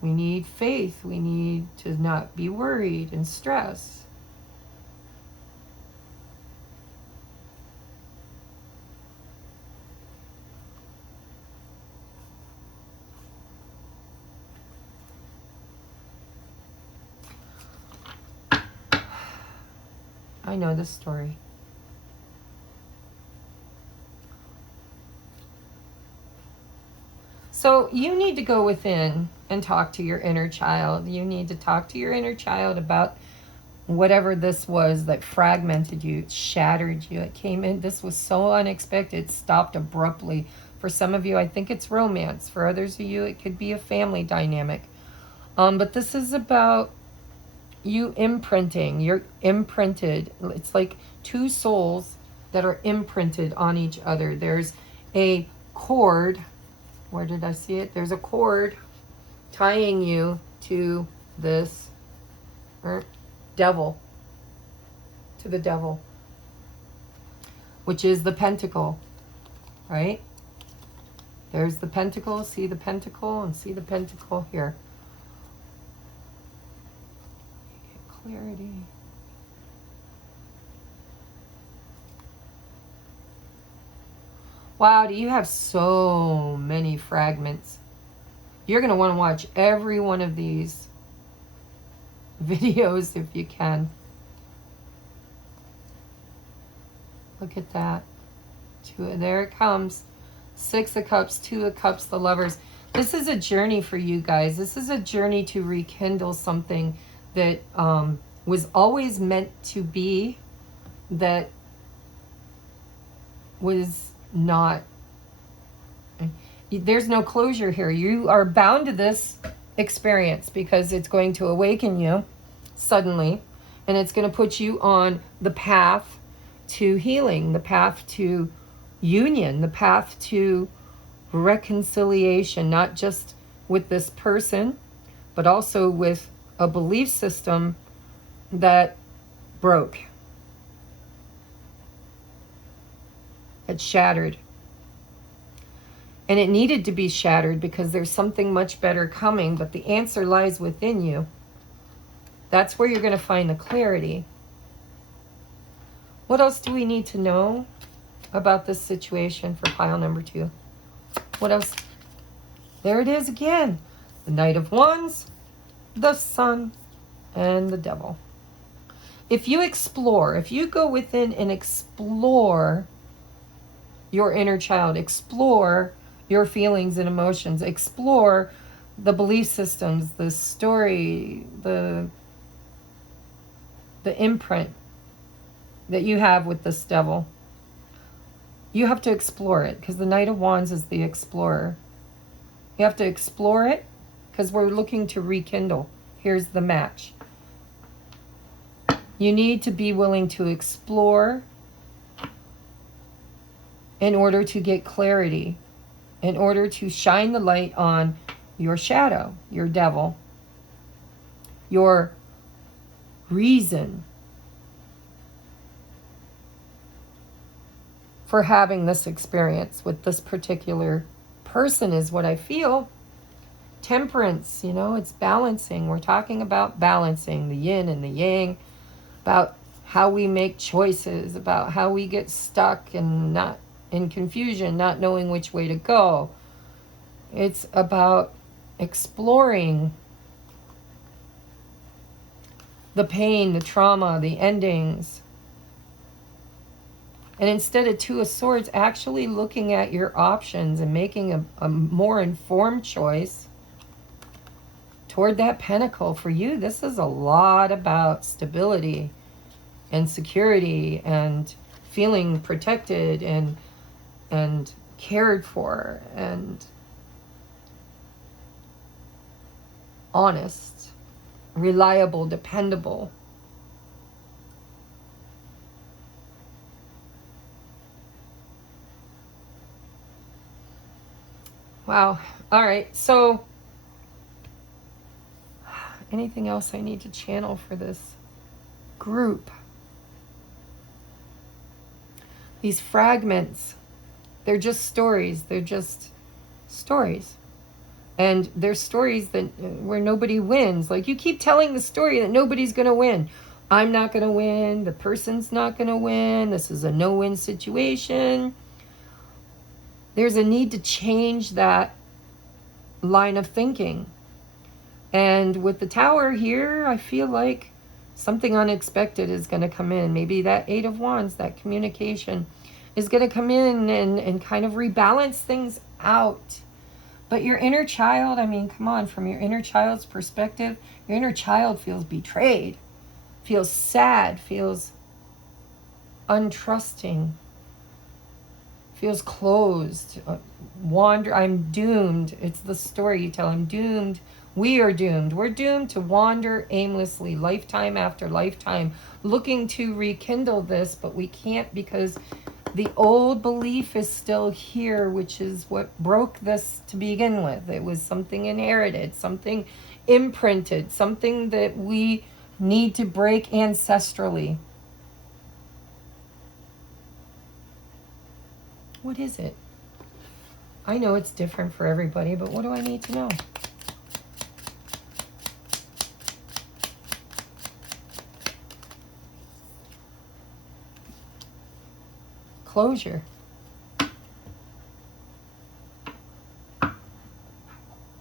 We need faith. We need to not be worried and stressed. I know this story. So you need to go within and talk to your inner child. You need to talk to your inner child about whatever this was that fragmented you, shattered you. It came in, this was so unexpected, it stopped abruptly. For some of you, I think it's romance. For others of you, it could be a family dynamic. But this is about you imprinting. You're imprinted. It's like two souls that are imprinted on each other. There's a cord. Where did I see it? There's a cord tying you to this devil, to the devil, which is the pentacle, right? There's the pentacle. See the pentacle and see the pentacle here. Get clarity. Wow, do you have so many fragments? You're going to want to watch every one of these videos if you can. Look at that. There it comes. 6 of Cups, 2 of Cups, the Lovers. This is a journey for you guys. This is a journey to rekindle something that was always meant to be, that was not. There's no closure here. You are bound to this experience because it's going to awaken you suddenly, and it's going to put you on the path to healing, the path to union, the path to reconciliation, not just with this person, but also with a belief system that broke. It shattered. And it needed to be shattered because there's something much better coming, but the answer lies within you. That's where you're going to find the clarity. What else do we need to know about this situation for pile number 2? What else? There it is again. The Knight of Wands, the Sun, and the Devil. If you explore, if you go within and explore your inner child, explore your feelings and emotions, explore the belief systems, the story, the imprint that you have with this devil. You have to explore it because the Knight of Wands is the explorer. You have to explore it because we're looking to rekindle. Here's the match. You need to be willing to explore in order to get clarity, in order to shine the light on your shadow, your devil, your reason for having this experience with this particular person is what I feel. Temperance, you know, it's balancing. We're talking about balancing the yin and the yang, about how we make choices, about how we get stuck and not in confusion, not knowing which way to go. It's about exploring the pain, the trauma, the endings. And instead of 2 of Swords, actually looking at your options and making a more informed choice toward that Pentacle. For you, this is a lot about stability and security and feeling protected and cared for and honest, reliable, dependable. Wow. All right. So anything else I need to channel for this? group, these fragments, they're just stories. They're just stories. And they're stories that where nobody wins. Like, you keep telling the story that nobody's going to win. I'm not going to win. The person's not going to win. This is a no-win situation. There's a need to change that line of thinking. And with the Tower here, I feel like something unexpected is going to come in. Maybe that Eight of Wands, that communication, is going to come in and kind of rebalance things out. But your inner child, I mean, come on, from your inner child's perspective, your inner child feels betrayed, feels sad, feels untrusting, feels closed, I'm doomed. It's the story you tell. I'm doomed. We are doomed. We're doomed to wander aimlessly, lifetime after lifetime, looking to rekindle this, but we can't because the old belief is still here, which is what broke this to begin with. It was something inherited, something imprinted, something that we need to break ancestrally. What is it? I know it's different for everybody, but what do I need to know? Closure.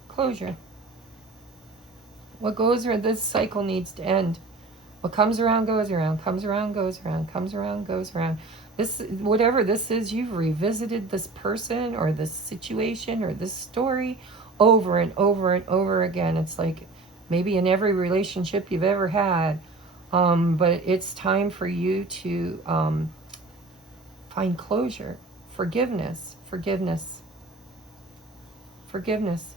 Closure. What goes around, this cycle needs to end. What comes around goes around, comes around goes around, comes around goes around. This, whatever this is, you've revisited this person or this situation or this story over and over and over again. It's like maybe in every relationship you've ever had. But it's time for you to find closure, forgiveness, forgiveness, forgiveness.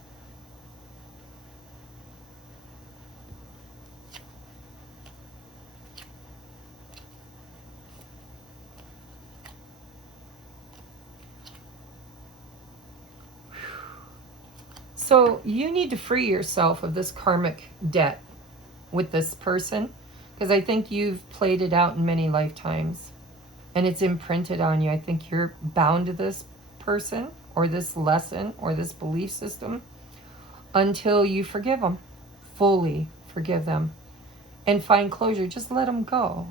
So you need to free yourself of this karmic debt with this person, because I think you've played it out in many lifetimes and it's imprinted on you. I think you're bound to this person or this lesson or this belief system until you forgive them, fully forgive them, and find closure. Just let them go.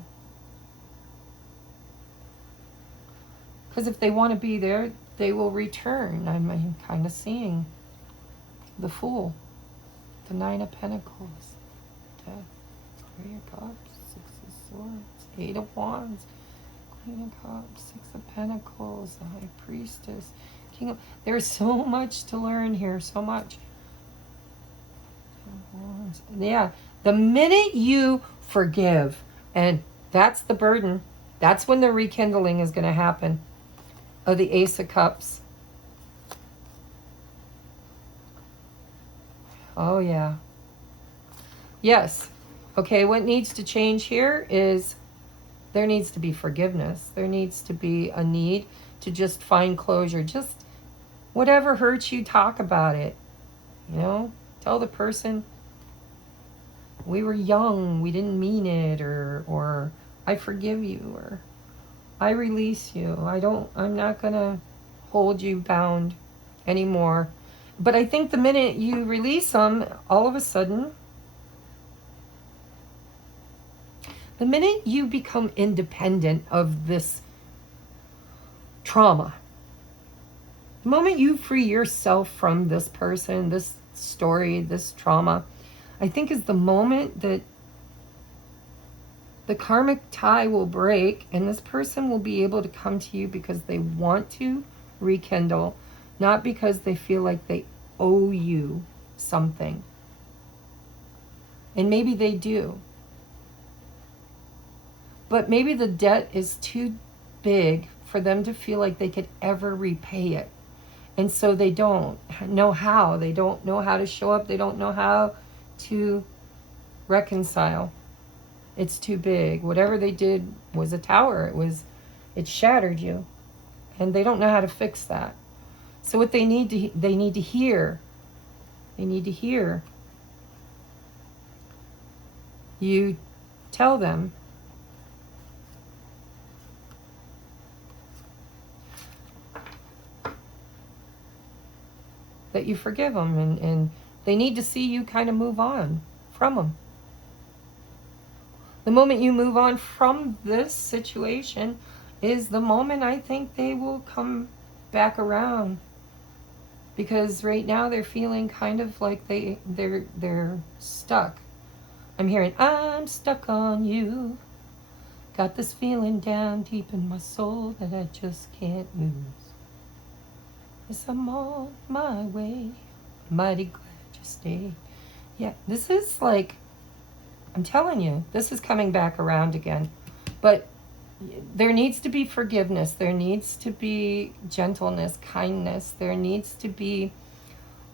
Because if they want to be there, they will return. I'm kind of seeing the Fool, the Nine of Pentacles, Death, Three of Cups, Six of Swords, Eight of Wands, Queen of Cups, Six of Pentacles, the High Priestess, King of... There's so much to learn here, so much. Yeah, the minute you forgive, and that's the burden, that's when the rekindling is going to happen, of the Ace of Cups. Oh, yeah. Yes. Okay, what needs to change here is there needs to be forgiveness. There needs to be a need to just find closure. Just whatever hurts you, talk about it. You know, tell the person, we were young, we didn't mean it, or I forgive you, or I release you. I'm not going to hold you bound anymore. But I think the minute you release them, all of a sudden, the minute you become independent of this trauma, the moment you free yourself from this person, this story, this trauma, I think is the moment that the karmic tie will break and this person will be able to come to you because they want to rekindle, not because they feel like they owe you something. And maybe they do. But maybe the debt is too big for them to feel like they could ever repay it. And so they don't know how. They don't know how to show up. They don't know how to reconcile. It's too big. Whatever they did was a tower. It shattered you. And they don't know how to fix that. So what they need to hear, they need to hear you tell them that you forgive them, and they need to see you kind of move on from them. The moment you move on from this situation is the moment I think they will come back around. Because right now they're feeling kind of like they're stuck. I'm hearing, I'm stuck on you. Got this feeling down deep in my soul that I just can't lose. Yes, I'm on my way. Mighty glad you stayed. Yeah, this is like, I'm telling you, this is coming back around again. But there needs to be forgiveness. There needs to be gentleness, kindness. There needs to be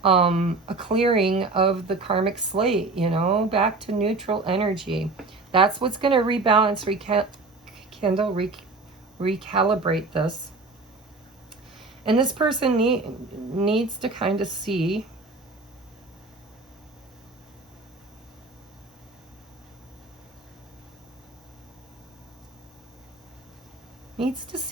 a clearing of the karmic slate, you know, back to neutral energy. That's what's going to rebalance, recalibrate this. And this person needs to kind of see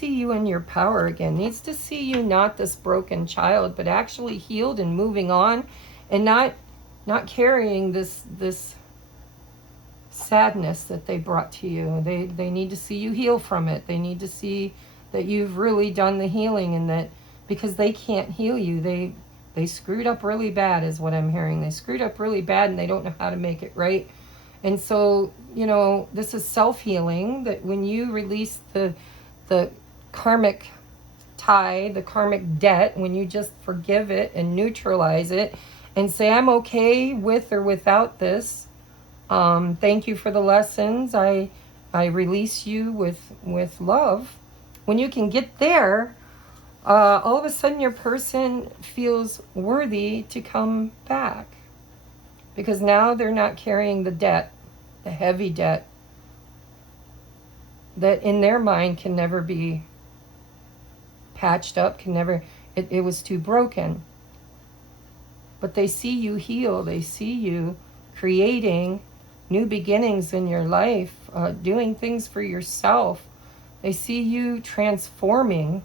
you in your power again, needs to see you not this broken child, but actually healed and moving on, and not carrying this sadness that they brought to you. They need to see you heal from it. They need to see that you've really done the healing, and that because they can't heal you, they screwed up really bad is what I'm hearing. They screwed up really bad and they don't know how to make it right. And so, you know, this is self-healing, that when you release the karmic tie, the karmic debt, when you just forgive it and neutralize it and say, I'm okay with or without this. Thank you for the lessons. I release you with love. When you can get there, all of a sudden your person feels worthy to come back. Because now they're not carrying the debt, the heavy debt, that in their mind can never be patched up, it was too broken. But they see you heal, they see you creating new beginnings in your life, doing things for yourself. They see you transforming.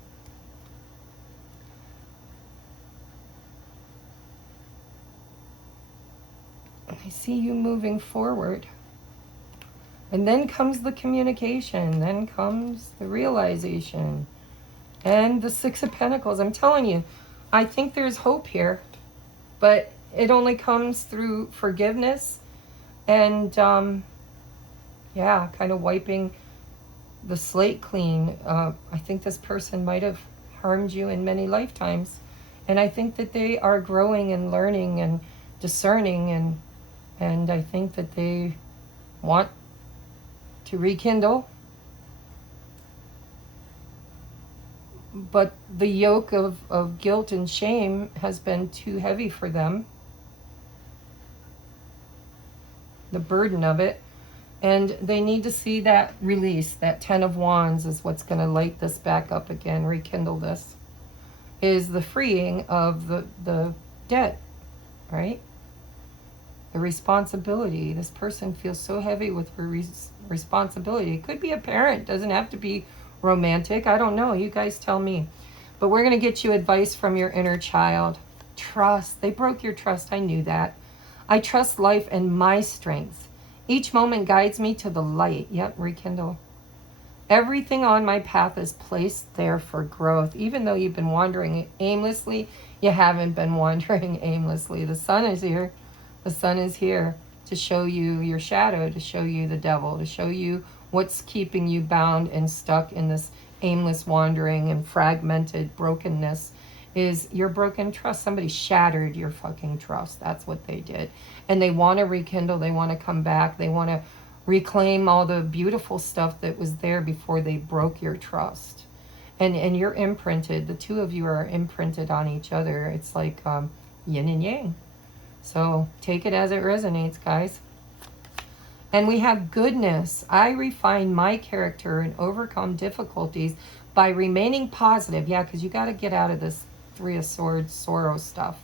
They see you moving forward. And then comes the communication, then comes the realization, and the Six of Pentacles. I'm telling you, I think there's hope here, but it only comes through forgiveness and, yeah, kind of wiping the slate clean. I think this person might have harmed you in many lifetimes, and I think that they are growing and learning and discerning, and I think that they want to rekindle, but the yoke of guilt and shame has been too heavy for them, the burden of it, and they need to see that release. That Ten of Wands is what's going to light this back up again, rekindle this, is the freeing of the debt, right? The responsibility. This person feels so heavy with responsibility. It could be a parent, doesn't have to be romantic. I don't know. You guys tell me. But we're going to get you advice from your inner child. Trust. They broke your trust. I knew that. I trust life and my strengths. Each moment guides me to the light. Yep, rekindle. Everything on my path is placed there for growth. Even though you've been wandering aimlessly, you haven't been wandering aimlessly. The sun is here. The sun is here to show you your shadow, to show you the devil, to show you what's keeping you bound and stuck in this aimless wandering and fragmented brokenness is your broken trust. Somebody shattered your fucking trust. That's what they did. And they want to rekindle. They want to come back. They want to reclaim all the beautiful stuff that was there before they broke your trust. And you're imprinted. The two of you are imprinted on each other. It's like yin and yang. So take it as it resonates, guys. And we have goodness. I refine my character and overcome difficulties by remaining positive. Yeah, because you got to get out of this Three of Swords, sorrow stuff.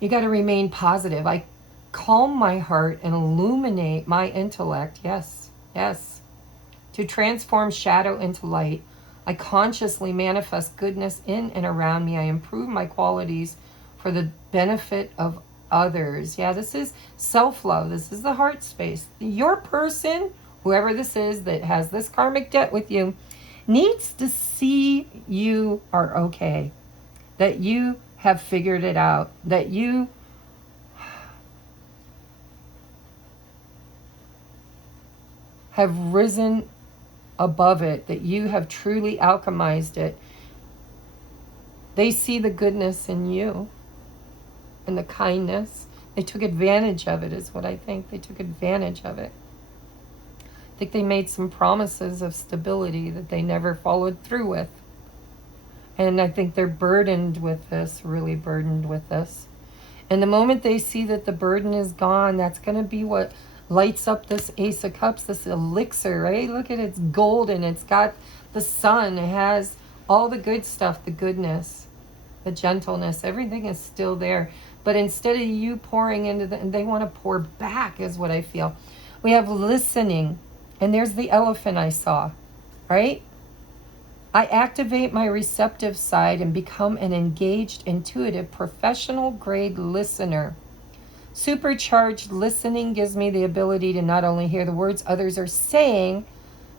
You got to remain positive. I calm my heart and illuminate my intellect. Yes, yes. To transform shadow into light. I consciously manifest goodness in and around me. I improve my qualities for the benefit of others. Yeah, this is self-love. This is the heart space. Your person, whoever this is that has this karmic debt with you, needs to see you are okay, that you have figured it out, that you have risen above it, that you have truly alchemized it. They see the goodness in you and the kindness. They took advantage of it, is what I think. They took advantage of it. I think they made some promises of stability that they never followed through with. And I think they're burdened with this, really burdened with this. And the moment they see that the burden is gone, that's going to be what lights up this Ace of Cups, this elixir, right? Look at it, it's golden. It's got the sun. It has all the good stuff, the goodness, the gentleness. Everything is still there. But instead of you pouring into they want to pour back, is what I feel. We have listening. And there's the elephant I saw, right? I activate my receptive side and become an engaged, intuitive, professional-grade listener. Supercharged listening gives me the ability to not only hear the words others are saying,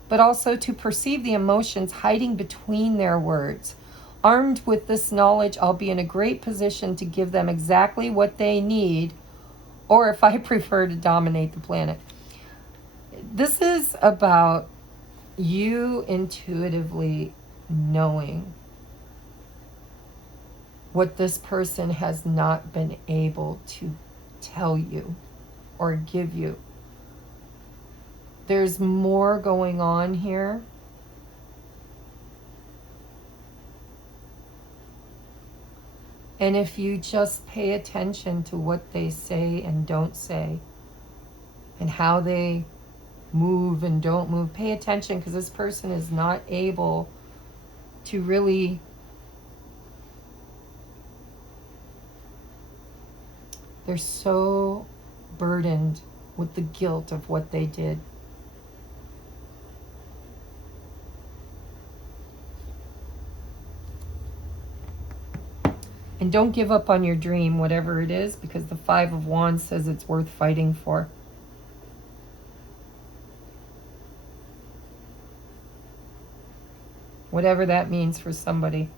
but also to perceive the emotions hiding between their words. Armed with this knowledge, I'll be in a great position to give them exactly what they need, or if I prefer, to dominate the planet. This is about you intuitively knowing what this person has not been able to tell you or give you. There's more going on here. And if you just pay attention to what they say and don't say, and how they move and don't move, pay attention, because this person is not able to really they're so burdened with the guilt of what they did. And don't give up on your dream, whatever it is, because the Five of Wands says it's worth fighting for. Whatever that means for somebody.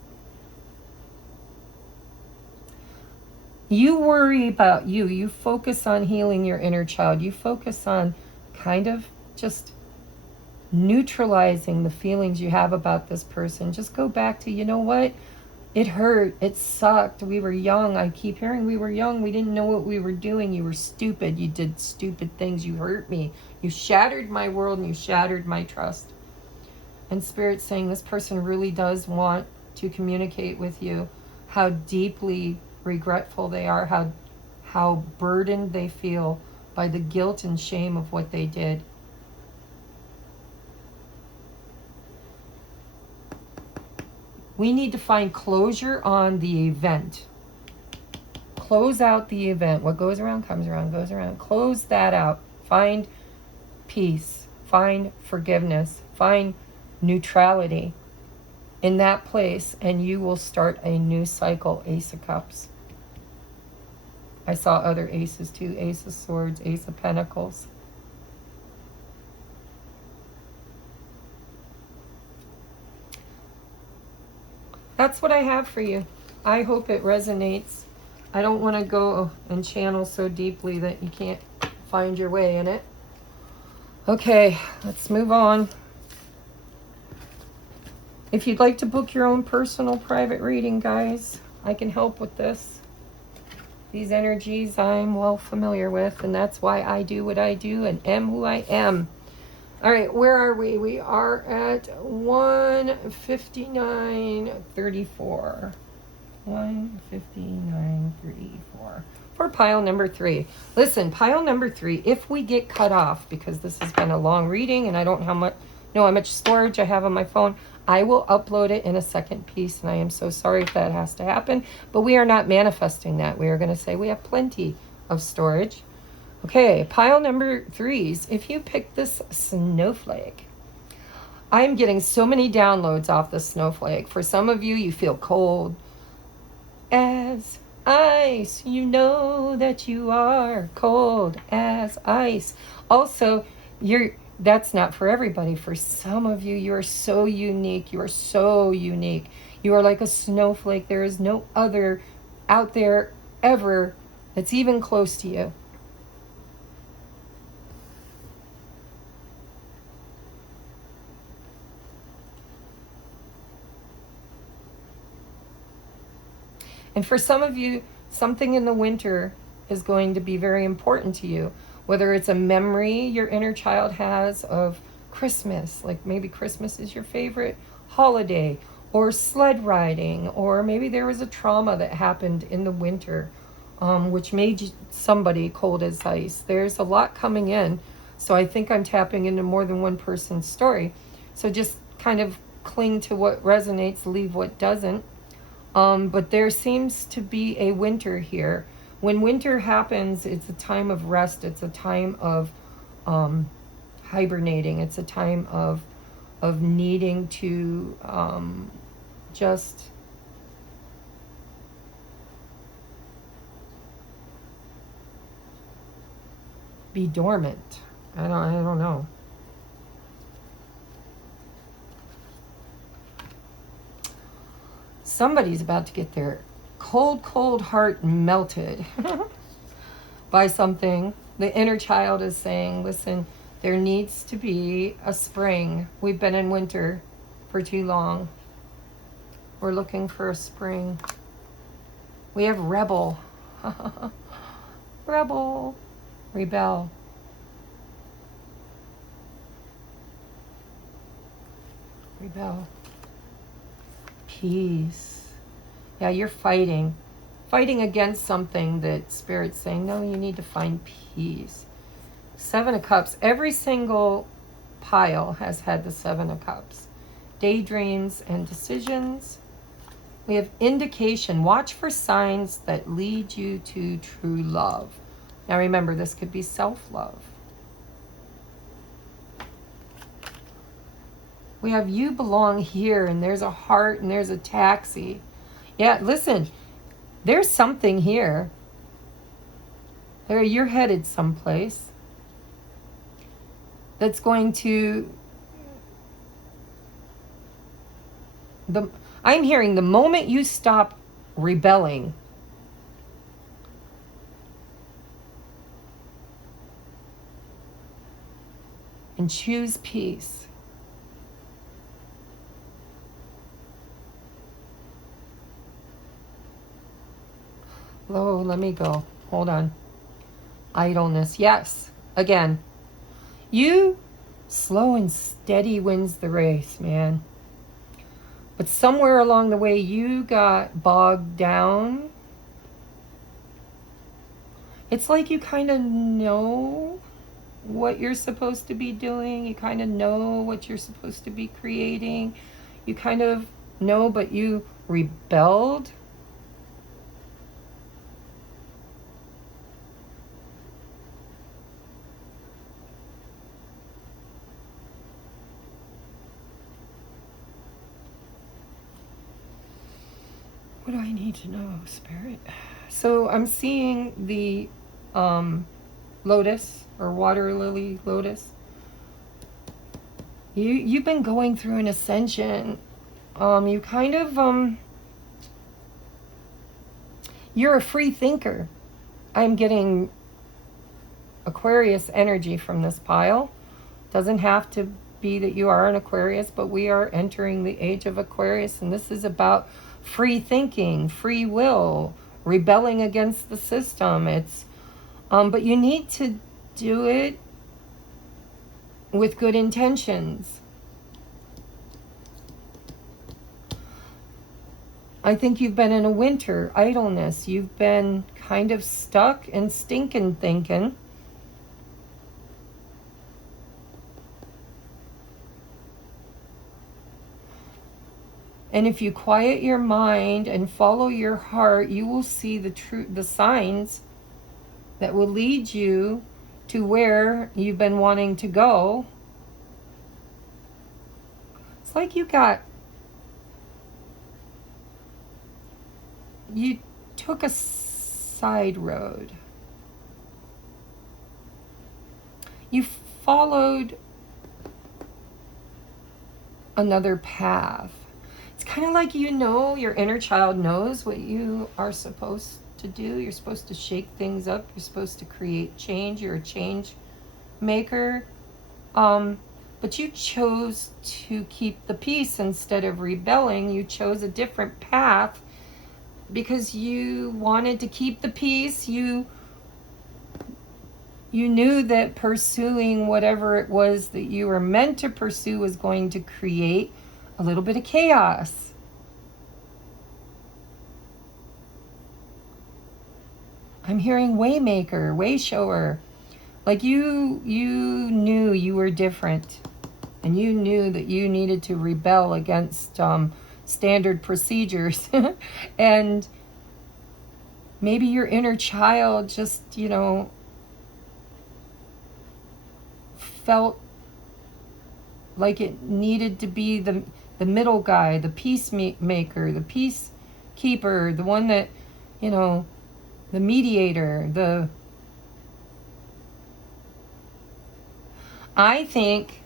You worry about you. You focus on healing your inner child. You focus on kind of just neutralizing the feelings you have about this person. Just go back to, you know what? It hurt. It sucked. We were young. I keep hearing we were young. We didn't know what we were doing. You were stupid. You did stupid things. You hurt me. You shattered my world and you shattered my trust. And Spirit's saying this person really does want to communicate with you how deeply regretful they are, how burdened they feel by the guilt and shame of what they did. We need to find closure on the event. Close out the event. What goes around comes around, goes around. Close that out. Find peace. Find forgiveness. Find neutrality in that place, and you will start a new cycle. Ace of Cups. I saw other aces too. Ace of Swords, Ace of Pentacles. That's what I have for you. I hope it resonates. I don't want to go and channel so deeply that you can't find your way in it. Okay, let's move on. If you'd like to book your own personal private reading, guys, I can help with this. These energies I'm well familiar with, and that's why I do what I do and am who I am. All right, where are we? We are at 159.34. 159.34 for pile number 3. Listen, pile number 3, if we get cut off, because this has been a long reading and I don't know how much storage I have on my phone, I will upload it in a second piece, and I am so sorry if that has to happen, but we are not manifesting that. We are going to say we have plenty of storage. Okay, pile number 3s. If you pick this snowflake, I'm getting so many downloads off the snowflake. For some of you, you feel cold as ice. You know that you are cold as ice. Also, that's not for everybody. For some of you, you are so unique. You are so unique. You are like a snowflake. There is no other out there ever that's even close to you. And for some of you, something in the winter is going to be very important to you. Whether it's a memory your inner child has of Christmas, like maybe Christmas is your favorite holiday, or sled riding, or maybe there was a trauma that happened in the winter, which made somebody cold as ice. There's a lot coming in. So I think I'm tapping into more than one person's story. So just kind of cling to what resonates, leave what doesn't. But there seems to be a winter here. When winter happens, it's a time of rest. It's a time of hibernating. It's a time of needing to just be dormant. I don't know. Somebody's about to get their cold heart melted by something. The inner child is saying, listen, there needs to be a spring. We've been in winter for too long. We're looking for a spring. We have rebel. Rebel. Rebel. Rebel. Peace. Yeah, you're fighting against something that Spirit's saying, no, you need to find peace. Seven of Cups. Every single pile has had the Seven of Cups. Daydreams and decisions. We have indication. Watch for signs that lead you to true love. Now remember, this could be self-love. We have you belong here, and there's a heart, and there's a taxi. Yeah, listen, there's something here. You're headed someplace that's going to... I'm hearing the moment you stop rebelling, and choose peace, oh, let me go. Hold on. Idleness. Yes. Again. You slow and steady wins the race, man. But somewhere along the way, you got bogged down. It's like you kind of know what you're supposed to be doing. You kind of know what you're supposed to be creating. You kind of know, but you rebelled. What do I need to know, Spirit? So I'm seeing the lotus, or water lily lotus. You've been going through an ascension. You kind of you're a free thinker. I'm getting Aquarius energy from this pile. Doesn't have to be that you are an Aquarius, but we are entering the age of Aquarius, and this is about free thinking, free will, rebelling against the system. It's but you need to do it with good intentions. I think you've been in a winter idleness. You've been kind of stuck and stinking thinking. And if you quiet your mind and follow your heart, you will see the signs that will lead you to where you've been wanting to go. It's like you took a side road. You followed another path. It's kind of like, you know, your inner child knows what you are supposed to do. You're supposed to shake things up. You're supposed to create change. You're a change maker. But you chose to keep the peace instead of rebelling. You chose a different path because you wanted to keep the peace. You knew that pursuing whatever it was that you were meant to pursue was going to create a little bit of chaos. I'm hearing waymaker, wayshower. Like you knew you were different, and you knew that you needed to rebel against standard procedures. And maybe your inner child just, you know, felt like it needed to be the middle guy, the peacemaker, the peacekeeper, the one that, you know, the mediator, I think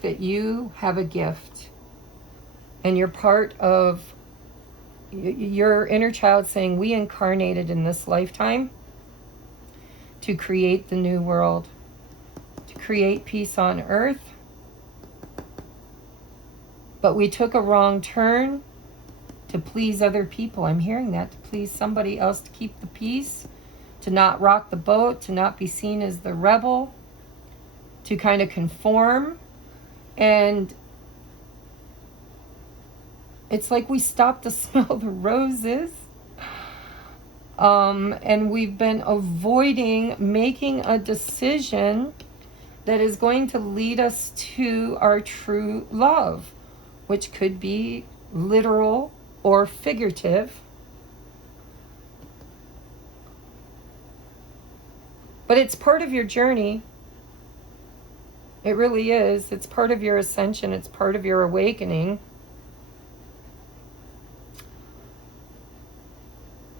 that you have a gift, and you're part of your inner child saying, we incarnated in this lifetime to create the new world, to create peace on earth. But we took a wrong turn to please other people. I'm hearing that, to please somebody else, to keep the peace, to not rock the boat, to not be seen as the rebel, to kind of conform. And it's like we stopped to smell the roses. And we've been avoiding making a decision that is going to lead us to our true love, which could be literal or figurative. But it's part of your journey. It really is. It's part of your ascension. It's part of your awakening.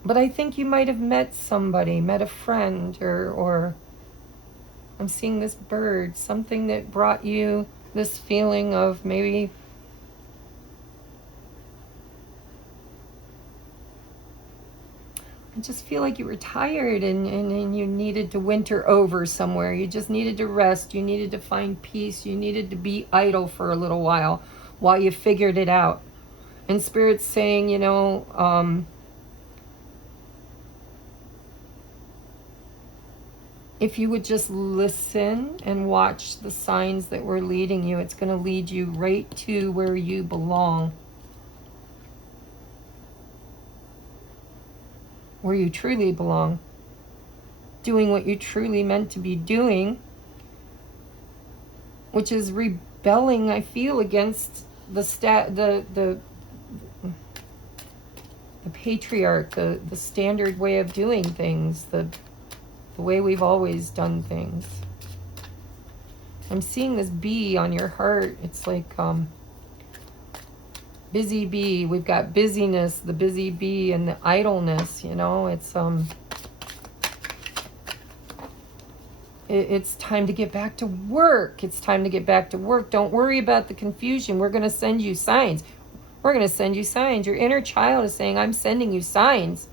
But I think you might have met somebody, met a friend, or I'm seeing this bird, something that brought you this feeling of maybe I just feel like you were tired and you needed to winter over somewhere. You just needed to rest. You needed to find peace. You needed to be idle for a little while you figured it out. And Spirit's saying, you know, if you would just listen and watch the signs that were leading you, it's going to lead you right to where you belong. Where you truly belong. Doing what you truly meant to be doing. Which is rebelling, I feel, against the patriarch, the standard way of doing things, the way we've always done things. I'm seeing this bee on your heart. It's like busy bee. We've got busyness, the busy bee, and the idleness, you know. It's time to get back to work. It's time to get back to work. Don't worry about the confusion. We're going to send you signs. We're going to send you signs. Your inner child is saying, I'm sending you signs.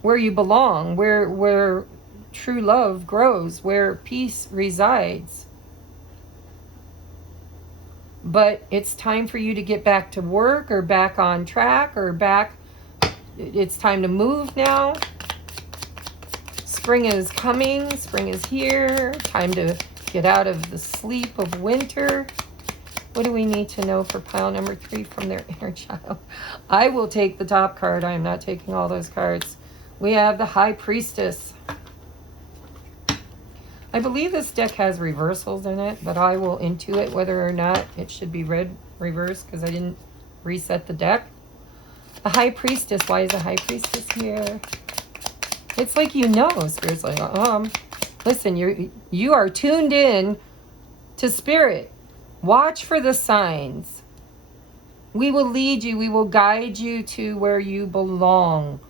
Where you belong, where true love grows, where peace resides. But it's time for you to get back to work, or back on track, or back. It's time to move now. Spring is coming. Spring is here. Time to get out of the sleep of winter. What do we need to know for pile number 3 from their inner child? I will take the top card. I am not taking all those cards. We have the High Priestess. I believe this deck has reversals in it, but I will intuit whether or not it should be read reversed because I didn't reset the deck. The High Priestess. Why is the High Priestess here? It's like, you know, Spirit's like, listen, you are tuned in to Spirit. Watch for the signs. We will lead you. We will guide you to where you belong.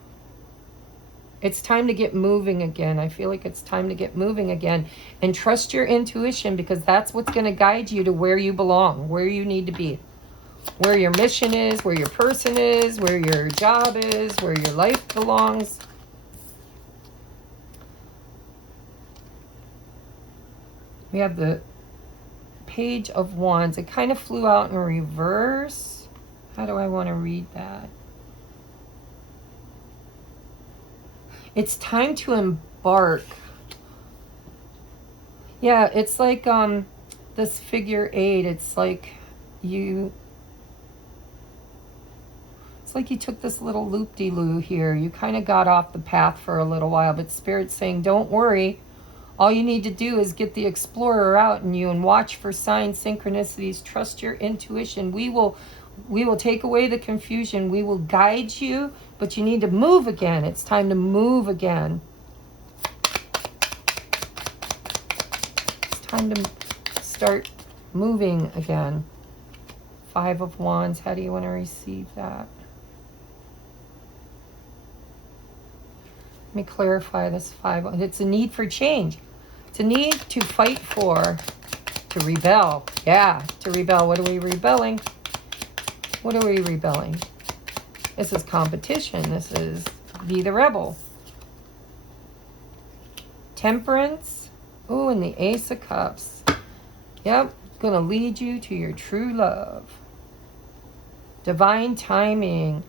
It's time to get moving again. I feel like it's time to get moving again. And trust your intuition, because that's what's going to guide you to where you belong, where you need to be. Where your mission is, where your person is, where your job is, where your life belongs. We have the Page of Wands. It kind of flew out in reverse. How do I want to read that? It's time to embark. Yeah, it's like this figure 8. It's like you took this little loop-de-loo here. You kind of got off the path for a little while, but Spirit's saying, don't worry. All you need to do is get the explorer out in you and watch for signs, synchronicities. Trust your intuition. We will take away the confusion. We will guide you, but you need to move again. It's time to move again. It's time to start moving again. 5 of Wands. How do you want to receive that? Let me clarify this 5. It's a need for change. It's a need to fight for, to rebel. Yeah, to rebel. What are we rebelling? What are we rebelling? This is competition. This is be the rebel. Temperance. Oh, and the Ace of Cups. Yep, gonna lead you to your true love. Divine timing.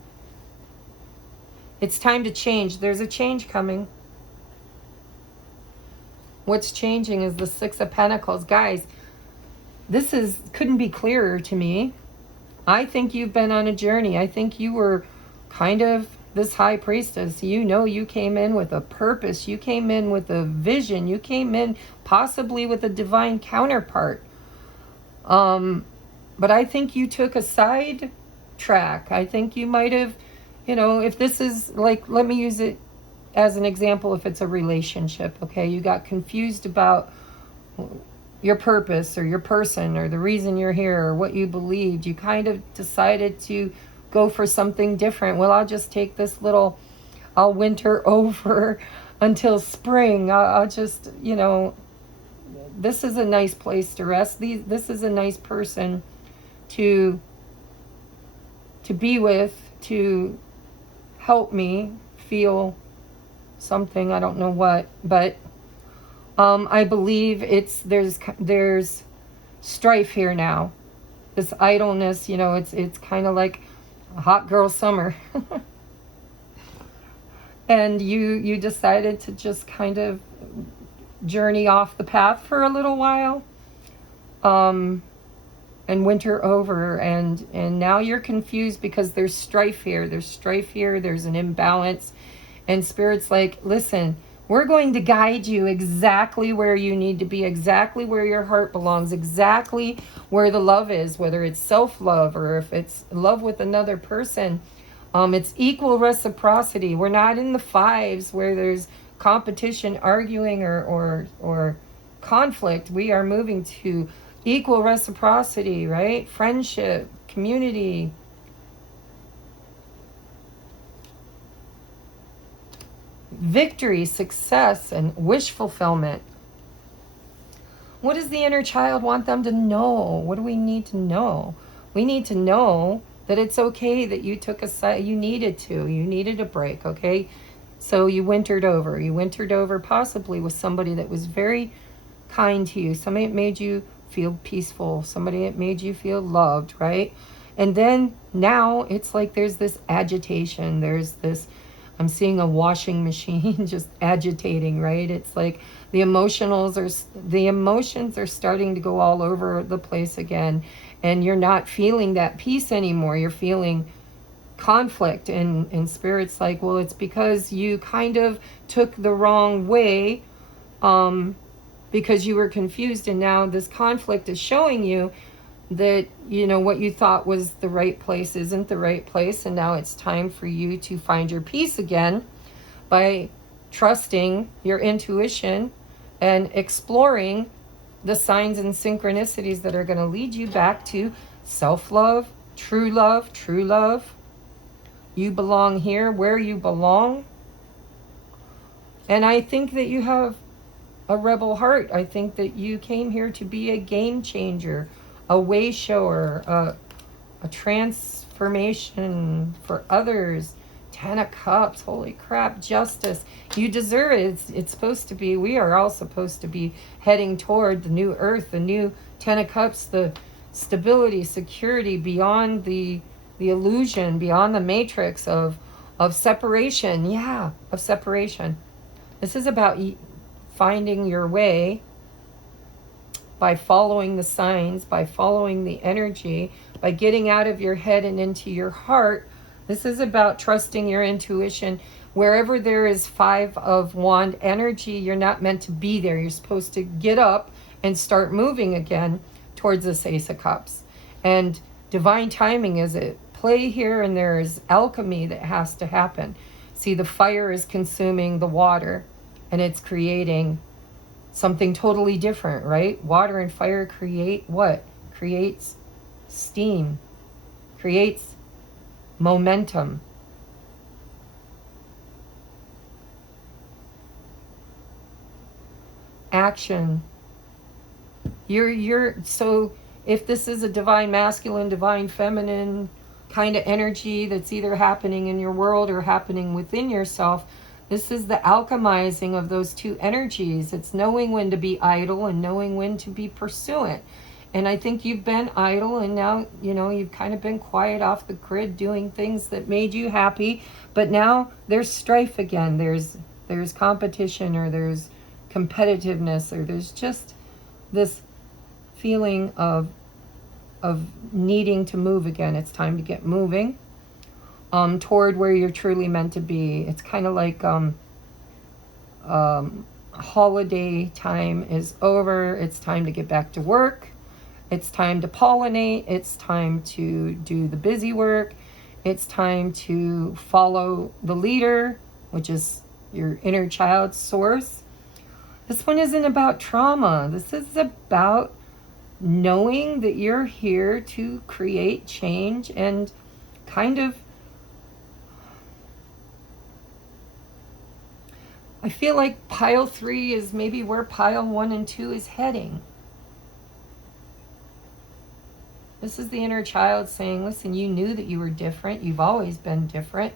It's time to change. There's a change coming. What's changing is the 6 of Pentacles. Guys, this couldn't be clearer to me. I think you've been on a journey. I think you were kind of this high priestess. You know, you came in with a purpose. You came in with a vision. You came in possibly with a divine counterpart. But I think you took a side track. I think you might have, you know, if this is like, let me use it as an example. If it's a relationship, okay, you got confused about your purpose or your person or the reason you're here or what you believed. You kind of decided to go for something different. Well, I'll just take this little, I'll winter over until spring. I'll just, you know, this is a nice place to rest. This is a nice person to be with, to help me feel something. I don't know what, but I believe there's strife here now. This idleness, you know, it's kind of like a hot girl summer. And you decided to just kind of journey off the path for a little while, and winter over, and now you're confused because there's strife here. There's an imbalance, and Spirit's like, listen, we're going to guide you exactly where you need to be, exactly where your heart belongs, exactly where the love is, whether it's self-love or if it's love with another person. It's equal reciprocity. We're not in the 5s where there's competition, arguing, or conflict. We are moving to equal reciprocity, right? Friendship, community. Victory, success, and wish fulfillment. What does the inner child want them to know? What do we need to know? We need to know that it's okay that you took a side. You needed a break, okay? So you wintered over possibly with somebody that was very kind to you, somebody that made you feel peaceful, somebody that made you feel loved, right? And then now it's like there's this agitation, there's this, I'm seeing a washing machine just agitating, right? It's like the emotions are starting to go all over the place again, and you're not feeling that peace anymore. You're feeling conflict, and Spirit's like, well, it's because you kind of took the wrong way, because you were confused, and now this conflict is showing you that, you know, what you thought was the right place isn't the right place, and now it's time for you to find your peace again by trusting your intuition and exploring the signs and synchronicities that are going to lead you back to self-love, True love, true love. You belong here where you belong. And I think that you have a rebel heart. I think that you came here to be a game changer, a way shower, a transformation for others. 10 of Cups, holy crap, justice. You deserve it. It's supposed to be, we are all supposed to be heading toward the new earth, the new 10 of Cups, the stability, security beyond the illusion, beyond the matrix of separation. Yeah, of separation. This is about finding your way by following the signs, by following the energy, by getting out of your head and into your heart. This is about trusting your intuition. Wherever there is 5 of Wand energy, you're not meant to be there. You're supposed to get up and start moving again towards this Ace of Cups. And divine timing is at play here, and there is alchemy that has to happen. See, the fire is consuming the water, and it's creating something totally different, right? Water and fire create what? Creates steam, creates momentum. Action. You're so if this is a divine masculine, divine feminine kind of energy that's either happening in your world or happening within yourself, this is the alchemizing of those two energies. It's knowing when to be idle and knowing when to be pursuant. And I think you've been idle, and now, you've kind of been quiet off the grid doing things that made you happy. But now there's strife again. There's competition, or there's competitiveness, or there's just this feeling of needing to move again. It's time to get moving toward where you're truly meant to be. It's kind of like holiday time is over. It's time to get back to work. It's time to pollinate. It's time to do the busy work. It's time to follow the leader, which is your inner child source. This one isn't about trauma. This is about knowing that you're here to create change and kind of, I feel like pile 3 is maybe where pile 1 and 2 is heading. This is the inner child saying, listen, you knew that you were different. You've always been different.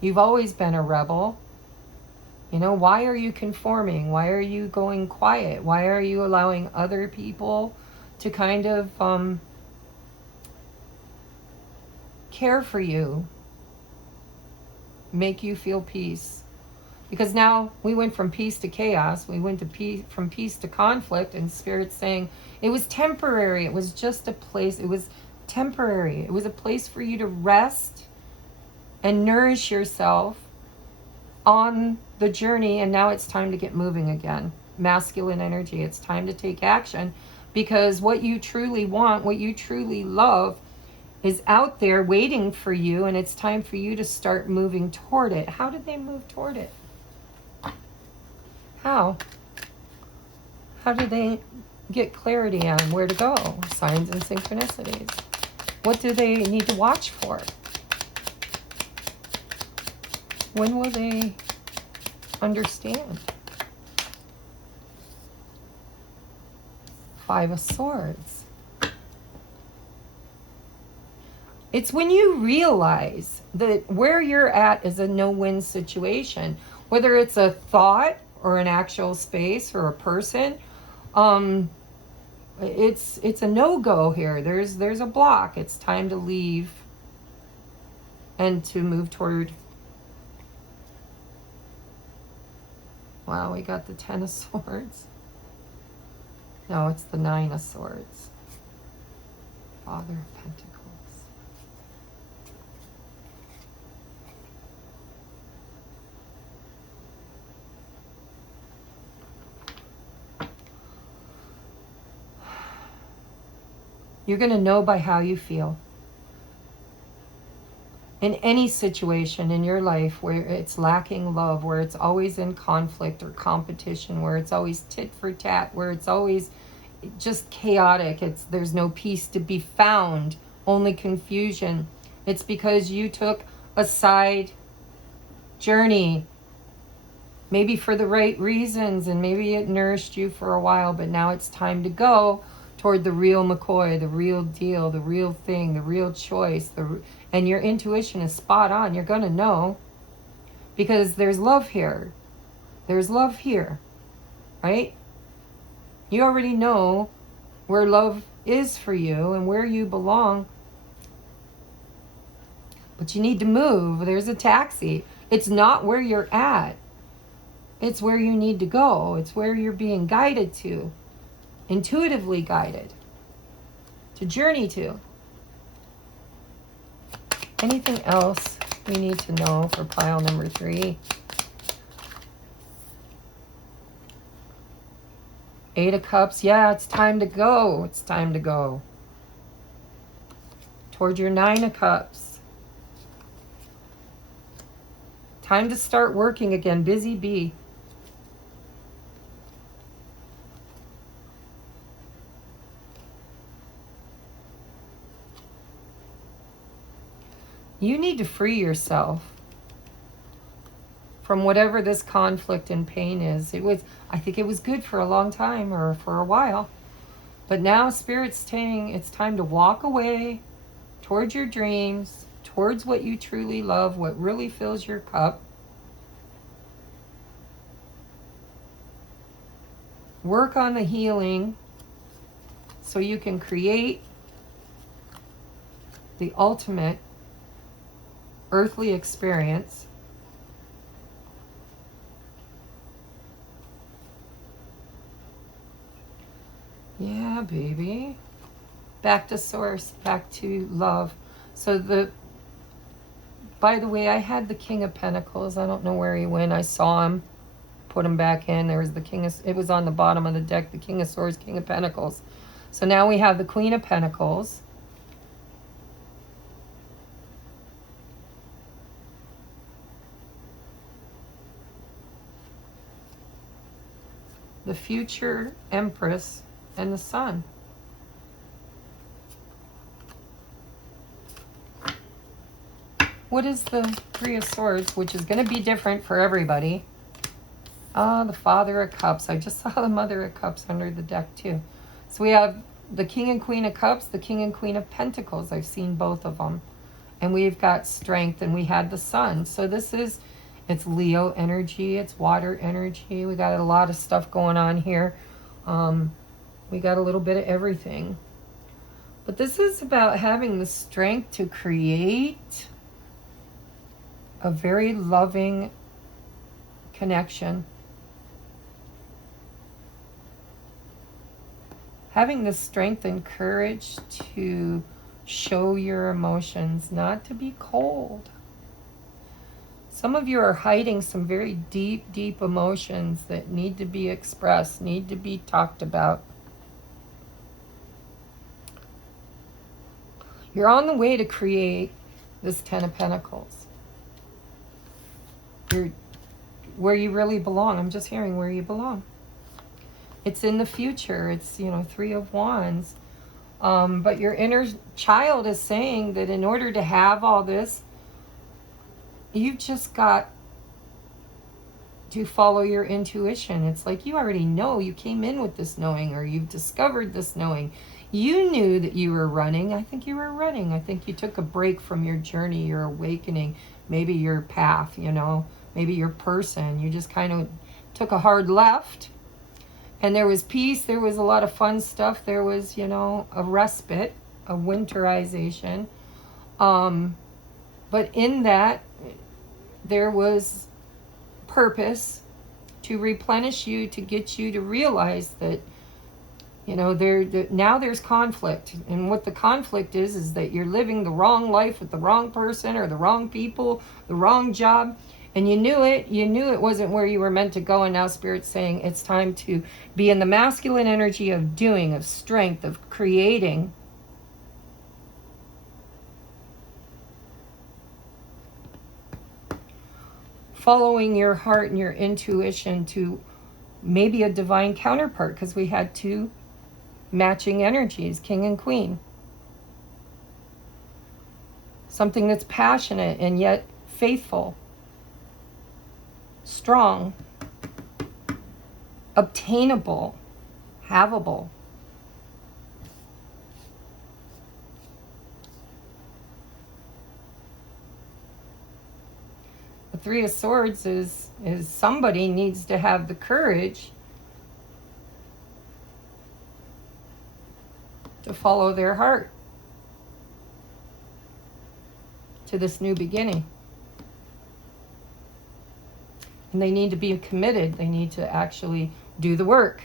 You've always been a rebel. Why are you conforming? Why are you going quiet? Why are you allowing other people to kind of care for you, make you feel peace? Because now we went from peace to chaos. We went to from peace to conflict, and Spirit's saying it was temporary. It was just a place. It was temporary. It was a place for you to rest and nourish yourself on the journey. And now it's time to get moving again. Masculine energy. It's time to take action, because what you truly want, what you truly love, is out there waiting for you, and it's time for you to start moving toward it. How do they move toward it? How do they get clarity on where to go? Signs and synchronicities. What do they need to watch for? When will they understand? 5 of Swords. It's when you realize that where you're at is a no-win situation, whether it's a thought or an actual space or a person. It's a no-go here. There's a block. It's time to leave and to move toward. Wow, we got the 10 of Swords. No, it's the 9 of Swords. Father of Pentacles. You're going to know by how you feel. In any situation in your life where it's lacking love, where it's always in conflict or competition, where it's always tit for tat, where it's always just chaotic, there's no peace to be found, only confusion. It's because you took a side journey, maybe for the right reasons, and maybe it nourished you for a while, but now it's time to go toward the real McCoy, the real deal, the real thing, the real choice. And your intuition is spot on. You're going to know because there's love here. There's love here, right? You already know where love is for you and where you belong. But you need to move. There's a taxi. It's not where you're at. It's where you need to go. It's where you're being guided to, intuitively guided, to journey to. Anything else we need to know for pile number 3? 8 of Cups. Yeah, it's time to go. It's time to go. Toward your 9 of Cups. Time to start working again. Busy bee. You need to free yourself from whatever this conflict and pain is. I think it was good for a long time or for a while. But now Spirit's saying it's time to walk away towards your dreams, towards what you truly love, what really fills your cup. Work on the healing so you can create the ultimate earthly experience. Yeah, baby. Back to source, back to love. So by the way, I had the King of Pentacles. I don't know where he went. I saw him, put him back in. There was the it was on the bottom of the deck, the King of Swords, King of Pentacles. So now we have the Queen of Pentacles. The future Empress and the Sun. What is the Three of Swords, which is going to be different for everybody? The Father of Cups. I just saw the Mother of Cups under the deck too. So we have the King and Queen of Cups, the King and Queen of Pentacles. I've seen both of them. And we've got Strength, and we had the Sun. So it's Leo energy, it's water energy. We got a lot of stuff going on here. We got a little bit of everything. But this is about having the strength to create a very loving connection. Having the strength and courage to show your emotions, not to be cold. Some of you are hiding some very deep, deep emotions that need to be expressed, need to be talked about. You're on the way to create this Ten of Pentacles. You're where you really belong. I'm just hearing where you belong. It's in the future. It's, Three of Wands. But your inner child is saying that in order to have all this, you've just got to follow your intuition. It's like you already know. You came in with this knowing, or you've discovered this knowing. You knew that you were running. I think you were running. I think you took a break from your journey, your awakening, maybe your path, maybe your person. You just kind of took a hard left. And there was peace. There was a lot of fun stuff. There was, a respite, a winterization. But in that, there was purpose to replenish you, to get you to realize that, now there's conflict. And what the conflict is that you're living the wrong life with the wrong person or the wrong people, the wrong job. And you knew it. You knew it wasn't where you were meant to go. And now Spirit's saying it's time to be in the masculine energy of doing, of strength, of creating. Following your heart and your intuition to maybe a divine counterpart, because we had two matching energies, King and Queen. something that's passionate and yet faithful, strong, obtainable, havable. The Three of Swords is somebody needs to have the courage to follow their heart to this new beginning. And they need to be committed. They need to actually do the work.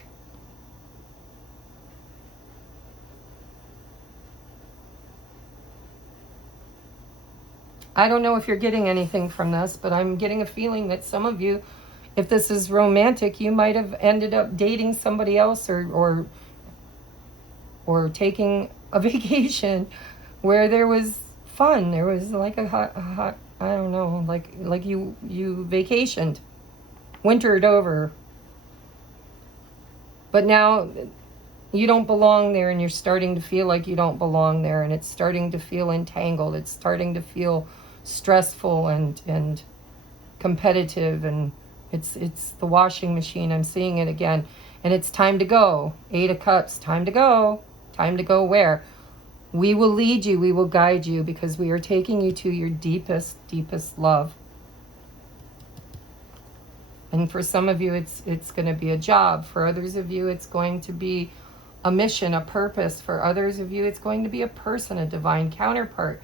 I don't know if you're getting anything from this, but I'm getting a feeling that some of you, if this is romantic, you might have ended up dating somebody else or taking a vacation where there was fun. There was like a hot I don't know, like you vacationed, wintered over. But now you don't belong there, and you're starting to feel like you don't belong there, and it's starting to feel entangled. It's starting to feel stressful and competitive, and it's the washing machine. I'm seeing it again, and it's time to go. 8 of Cups, time to go. Time to go where? We will lead you, we will guide you, because we are taking you to your deepest, deepest love. And for some of you, it's going to be a job. For others of you, it's going to be a mission, a purpose. For others of you, it's going to be a person, a divine counterpart.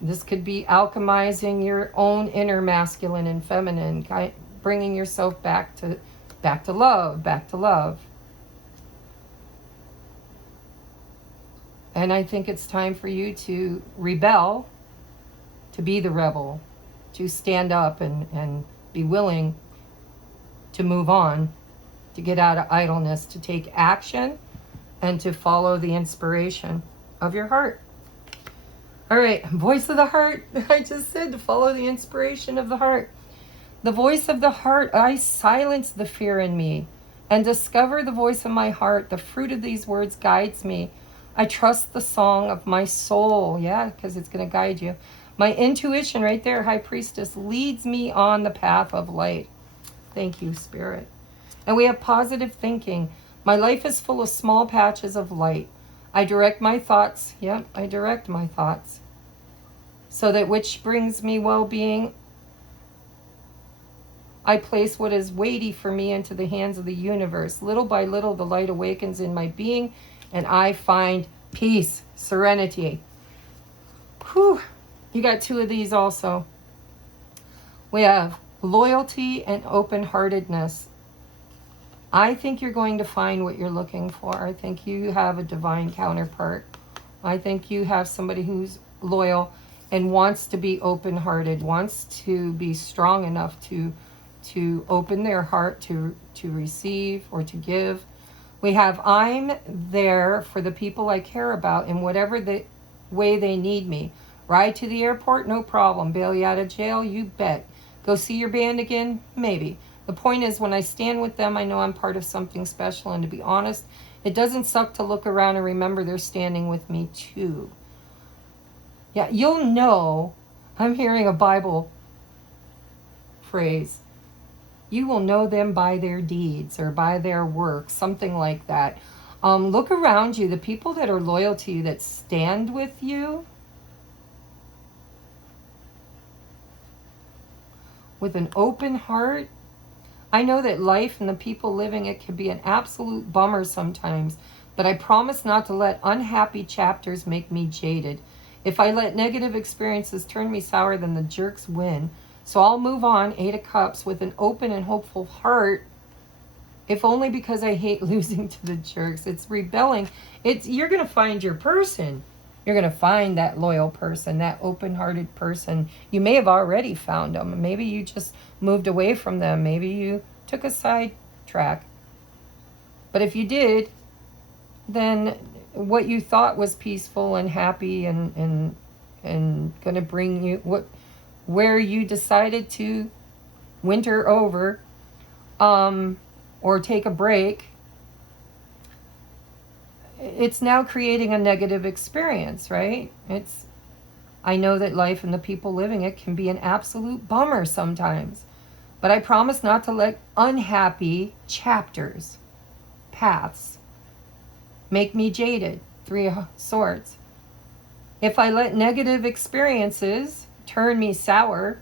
This could be alchemizing your own inner masculine and feminine, bringing yourself back to love, back to love. And I think it's time for you to rebel, to be the rebel, to stand up and be willing to move on, to get out of idleness, to take action, and to follow the inspiration of your heart. All right, voice of the heart. I just said to follow the inspiration of the heart. The voice of the heart, I silence the fear in me and discover the voice of my heart. The fruit of these words guides me. I trust the song of my soul. Yeah, because it's going to guide you. My intuition right there, High Priestess, leads me on the path of light. Thank you, Spirit. And we have positive thinking. My life is full of small patches of light. I direct my thoughts. Yep, I direct my thoughts. So that which brings me well-being, I place what is weighty for me into the hands of the universe. Little by little, the light awakens in my being, and I find peace, serenity. Whew. You got 2 of these also. We have loyalty and open-heartedness. I think you're going to find what you're looking for. I think you have a divine counterpart. I think you have somebody who's loyal and wants to be open-hearted, wants to be strong enough to open their heart to receive or to give. We have, I'm there for the people I care about in whatever the way they need me. Ride to the airport, no problem. Bail you out of jail, you bet. Go see your band again, maybe. The point is, when I stand with them, I know I'm part of something special. And to be honest, it doesn't suck to look around and remember they're standing with me too. Yeah, you'll know. I'm hearing a Bible phrase. You will know them by their deeds or by their work, something like that. Look around you, the people that are loyal to you, that stand with you with an open heart. I know that life and the people living it can be an absolute bummer sometimes, but I promise not to let unhappy chapters make me jaded. If I let negative experiences turn me sour, then the jerks win. So I'll move on, 8 of Cups, with an open and hopeful heart, if only because I hate losing to the jerks. It's rebelling. You're going to find your person. You're going to find that loyal person, that open-hearted person. You may have already found them. Maybe you just moved away from them. Maybe you took a side track. But if you did, then what you thought was peaceful and happy and going to bring you where you decided to winter over or take a break, it's now creating a negative experience, right? I know that life and the people living it can be an absolute bummer sometimes. But I promise not to let unhappy chapters, paths, make me jaded. 3 of Swords. If I let negative experiences turn me sour,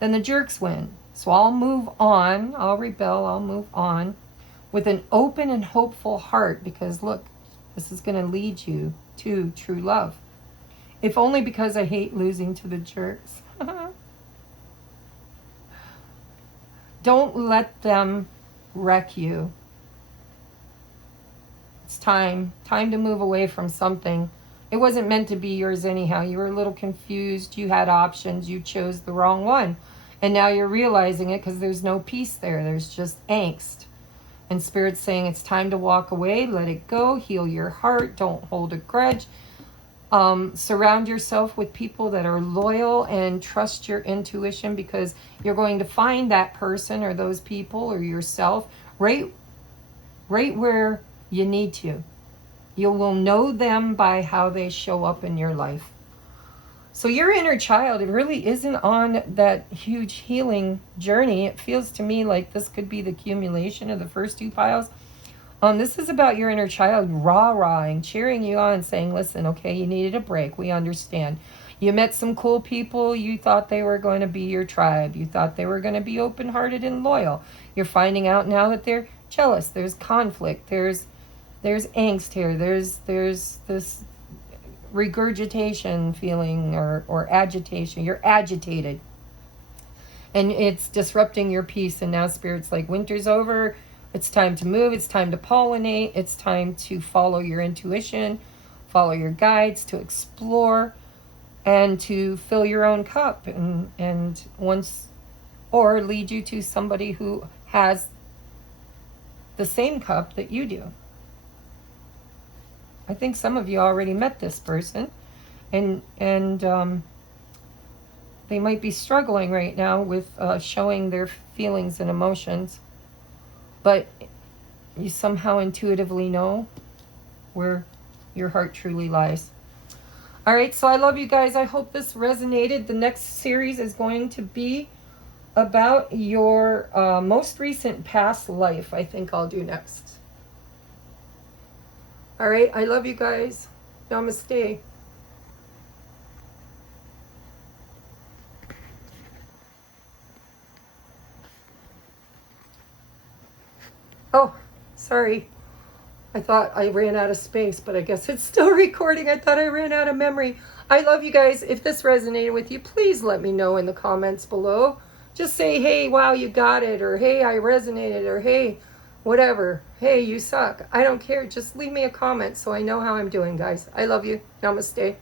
then the jerks win. So I'll move on, I'll rebel, I'll move on with an open and hopeful heart, because look, this is going to lead you to true love. If only because I hate losing to the jerks. Don't let them wreck you. It's time to move away from something. It wasn't meant to be yours anyhow. You were a little confused. You had options. You chose the wrong one. And now you're realizing it because there's no peace there. There's just angst. And Spirit's saying it's time to walk away. Let it go. Heal your heart. Don't hold a grudge. Surround yourself with people that are loyal and trust your intuition, because you're going to find that person or those people or yourself right where you need to. You will know them by how they show up in your life. So your inner child, it really isn't on that huge healing journey. It feels to me like this could be the accumulation of the first 2 piles. This is about your inner child rah-rahing, cheering you on, saying, listen, okay, you needed a break. We understand. You met some cool people. You thought they were going to be your tribe. You thought they were going to be open-hearted and loyal. You're finding out now that they're jealous. There's conflict. There's angst here. There's this regurgitation feeling or agitation. You're agitated. And it's disrupting your peace. And now Spirit's like, winter's over. It's time to move. It's time to pollinate. It's time to follow your intuition, follow your guides, to explore, and to fill your own cup. And once, or lead you to somebody who has the same cup that you do. I think some of you already met this person, and they might be struggling right now with showing their feelings and emotions. But you somehow intuitively know where your heart truly lies. All right, so I love you guys. I hope this resonated. The next series is going to be about your most recent past life. I think I'll do next. All right, I love you guys. Namaste. Oh, sorry. I thought I ran out of space, but I guess it's still recording. I thought I ran out of memory. I love you guys. If this resonated with you, please let me know in the comments below. Just say, hey, wow, you got it, or hey, I resonated, or hey, whatever. Hey, you suck. I don't care. Just leave me a comment so I know how I'm doing, guys. I love you. Namaste.